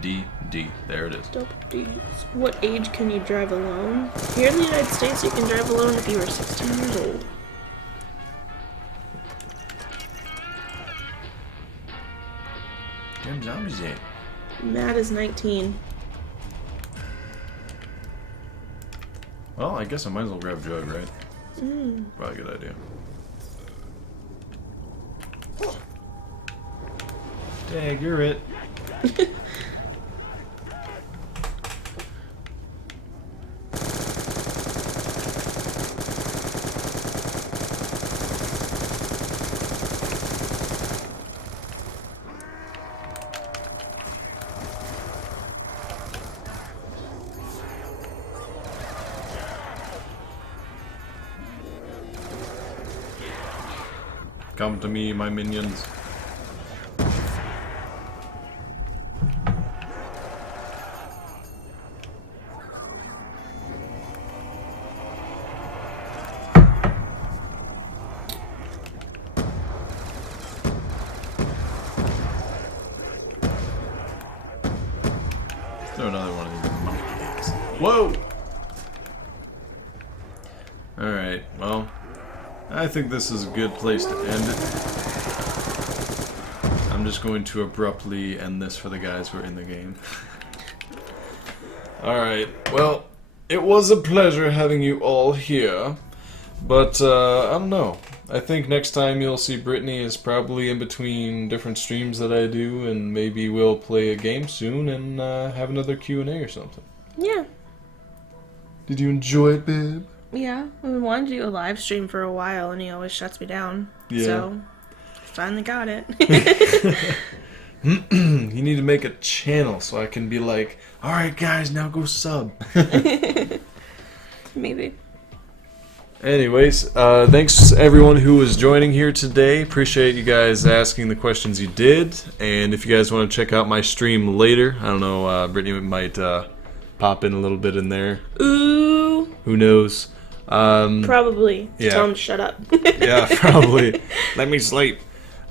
DD. There it is. Dope D's. What age can you drive alone? Here in the United States, you can drive alone if you are 16 years old. Damn zombies yet. Matt is 19. Well, I guess I might as well grab a jug, right? Probably a good idea. Dagger it. Come to me, my minions. Throw another one of these monkeys. Whoa! Alright, well, I think this is a good place to end it. I'm I'm just going to abruptly end this for the guys who are in the game. Alright, well, it was a pleasure having you all here, but I don't know. I think next time you'll see Britney is probably in between different streams that I do, and maybe we'll play a game soon and have another Q&A or something. Yeah. Did you enjoy it, babe? Yeah. We wanted to do a live stream for a while, and he always shuts me down. Yeah. So, finally got it. You need to make a channel so I can be like, alright guys, now go sub. Maybe. Anyways, thanks everyone who was joining here today. Appreciate you guys asking the questions you did. And if you guys want to check out my stream later, I don't know, Brittany might pop in a little bit in there. Ooh. Who knows? Probably. Yeah. Tell him to shut up. Yeah, probably. Let me sleep.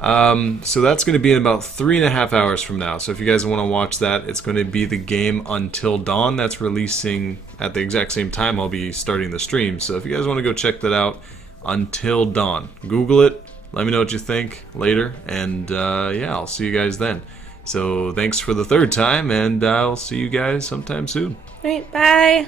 So that's going to be in about 3.5 hours from now. So if you guys want to watch that, it's going to be the game Until Dawn. That's releasing at the exact same time I'll be starting the stream. So if you guys want to go check that out, Until Dawn. Google it. Let me know what you think later. And yeah, I'll see you guys then. So thanks for the third time, and I'll see you guys sometime soon. Alright, bye.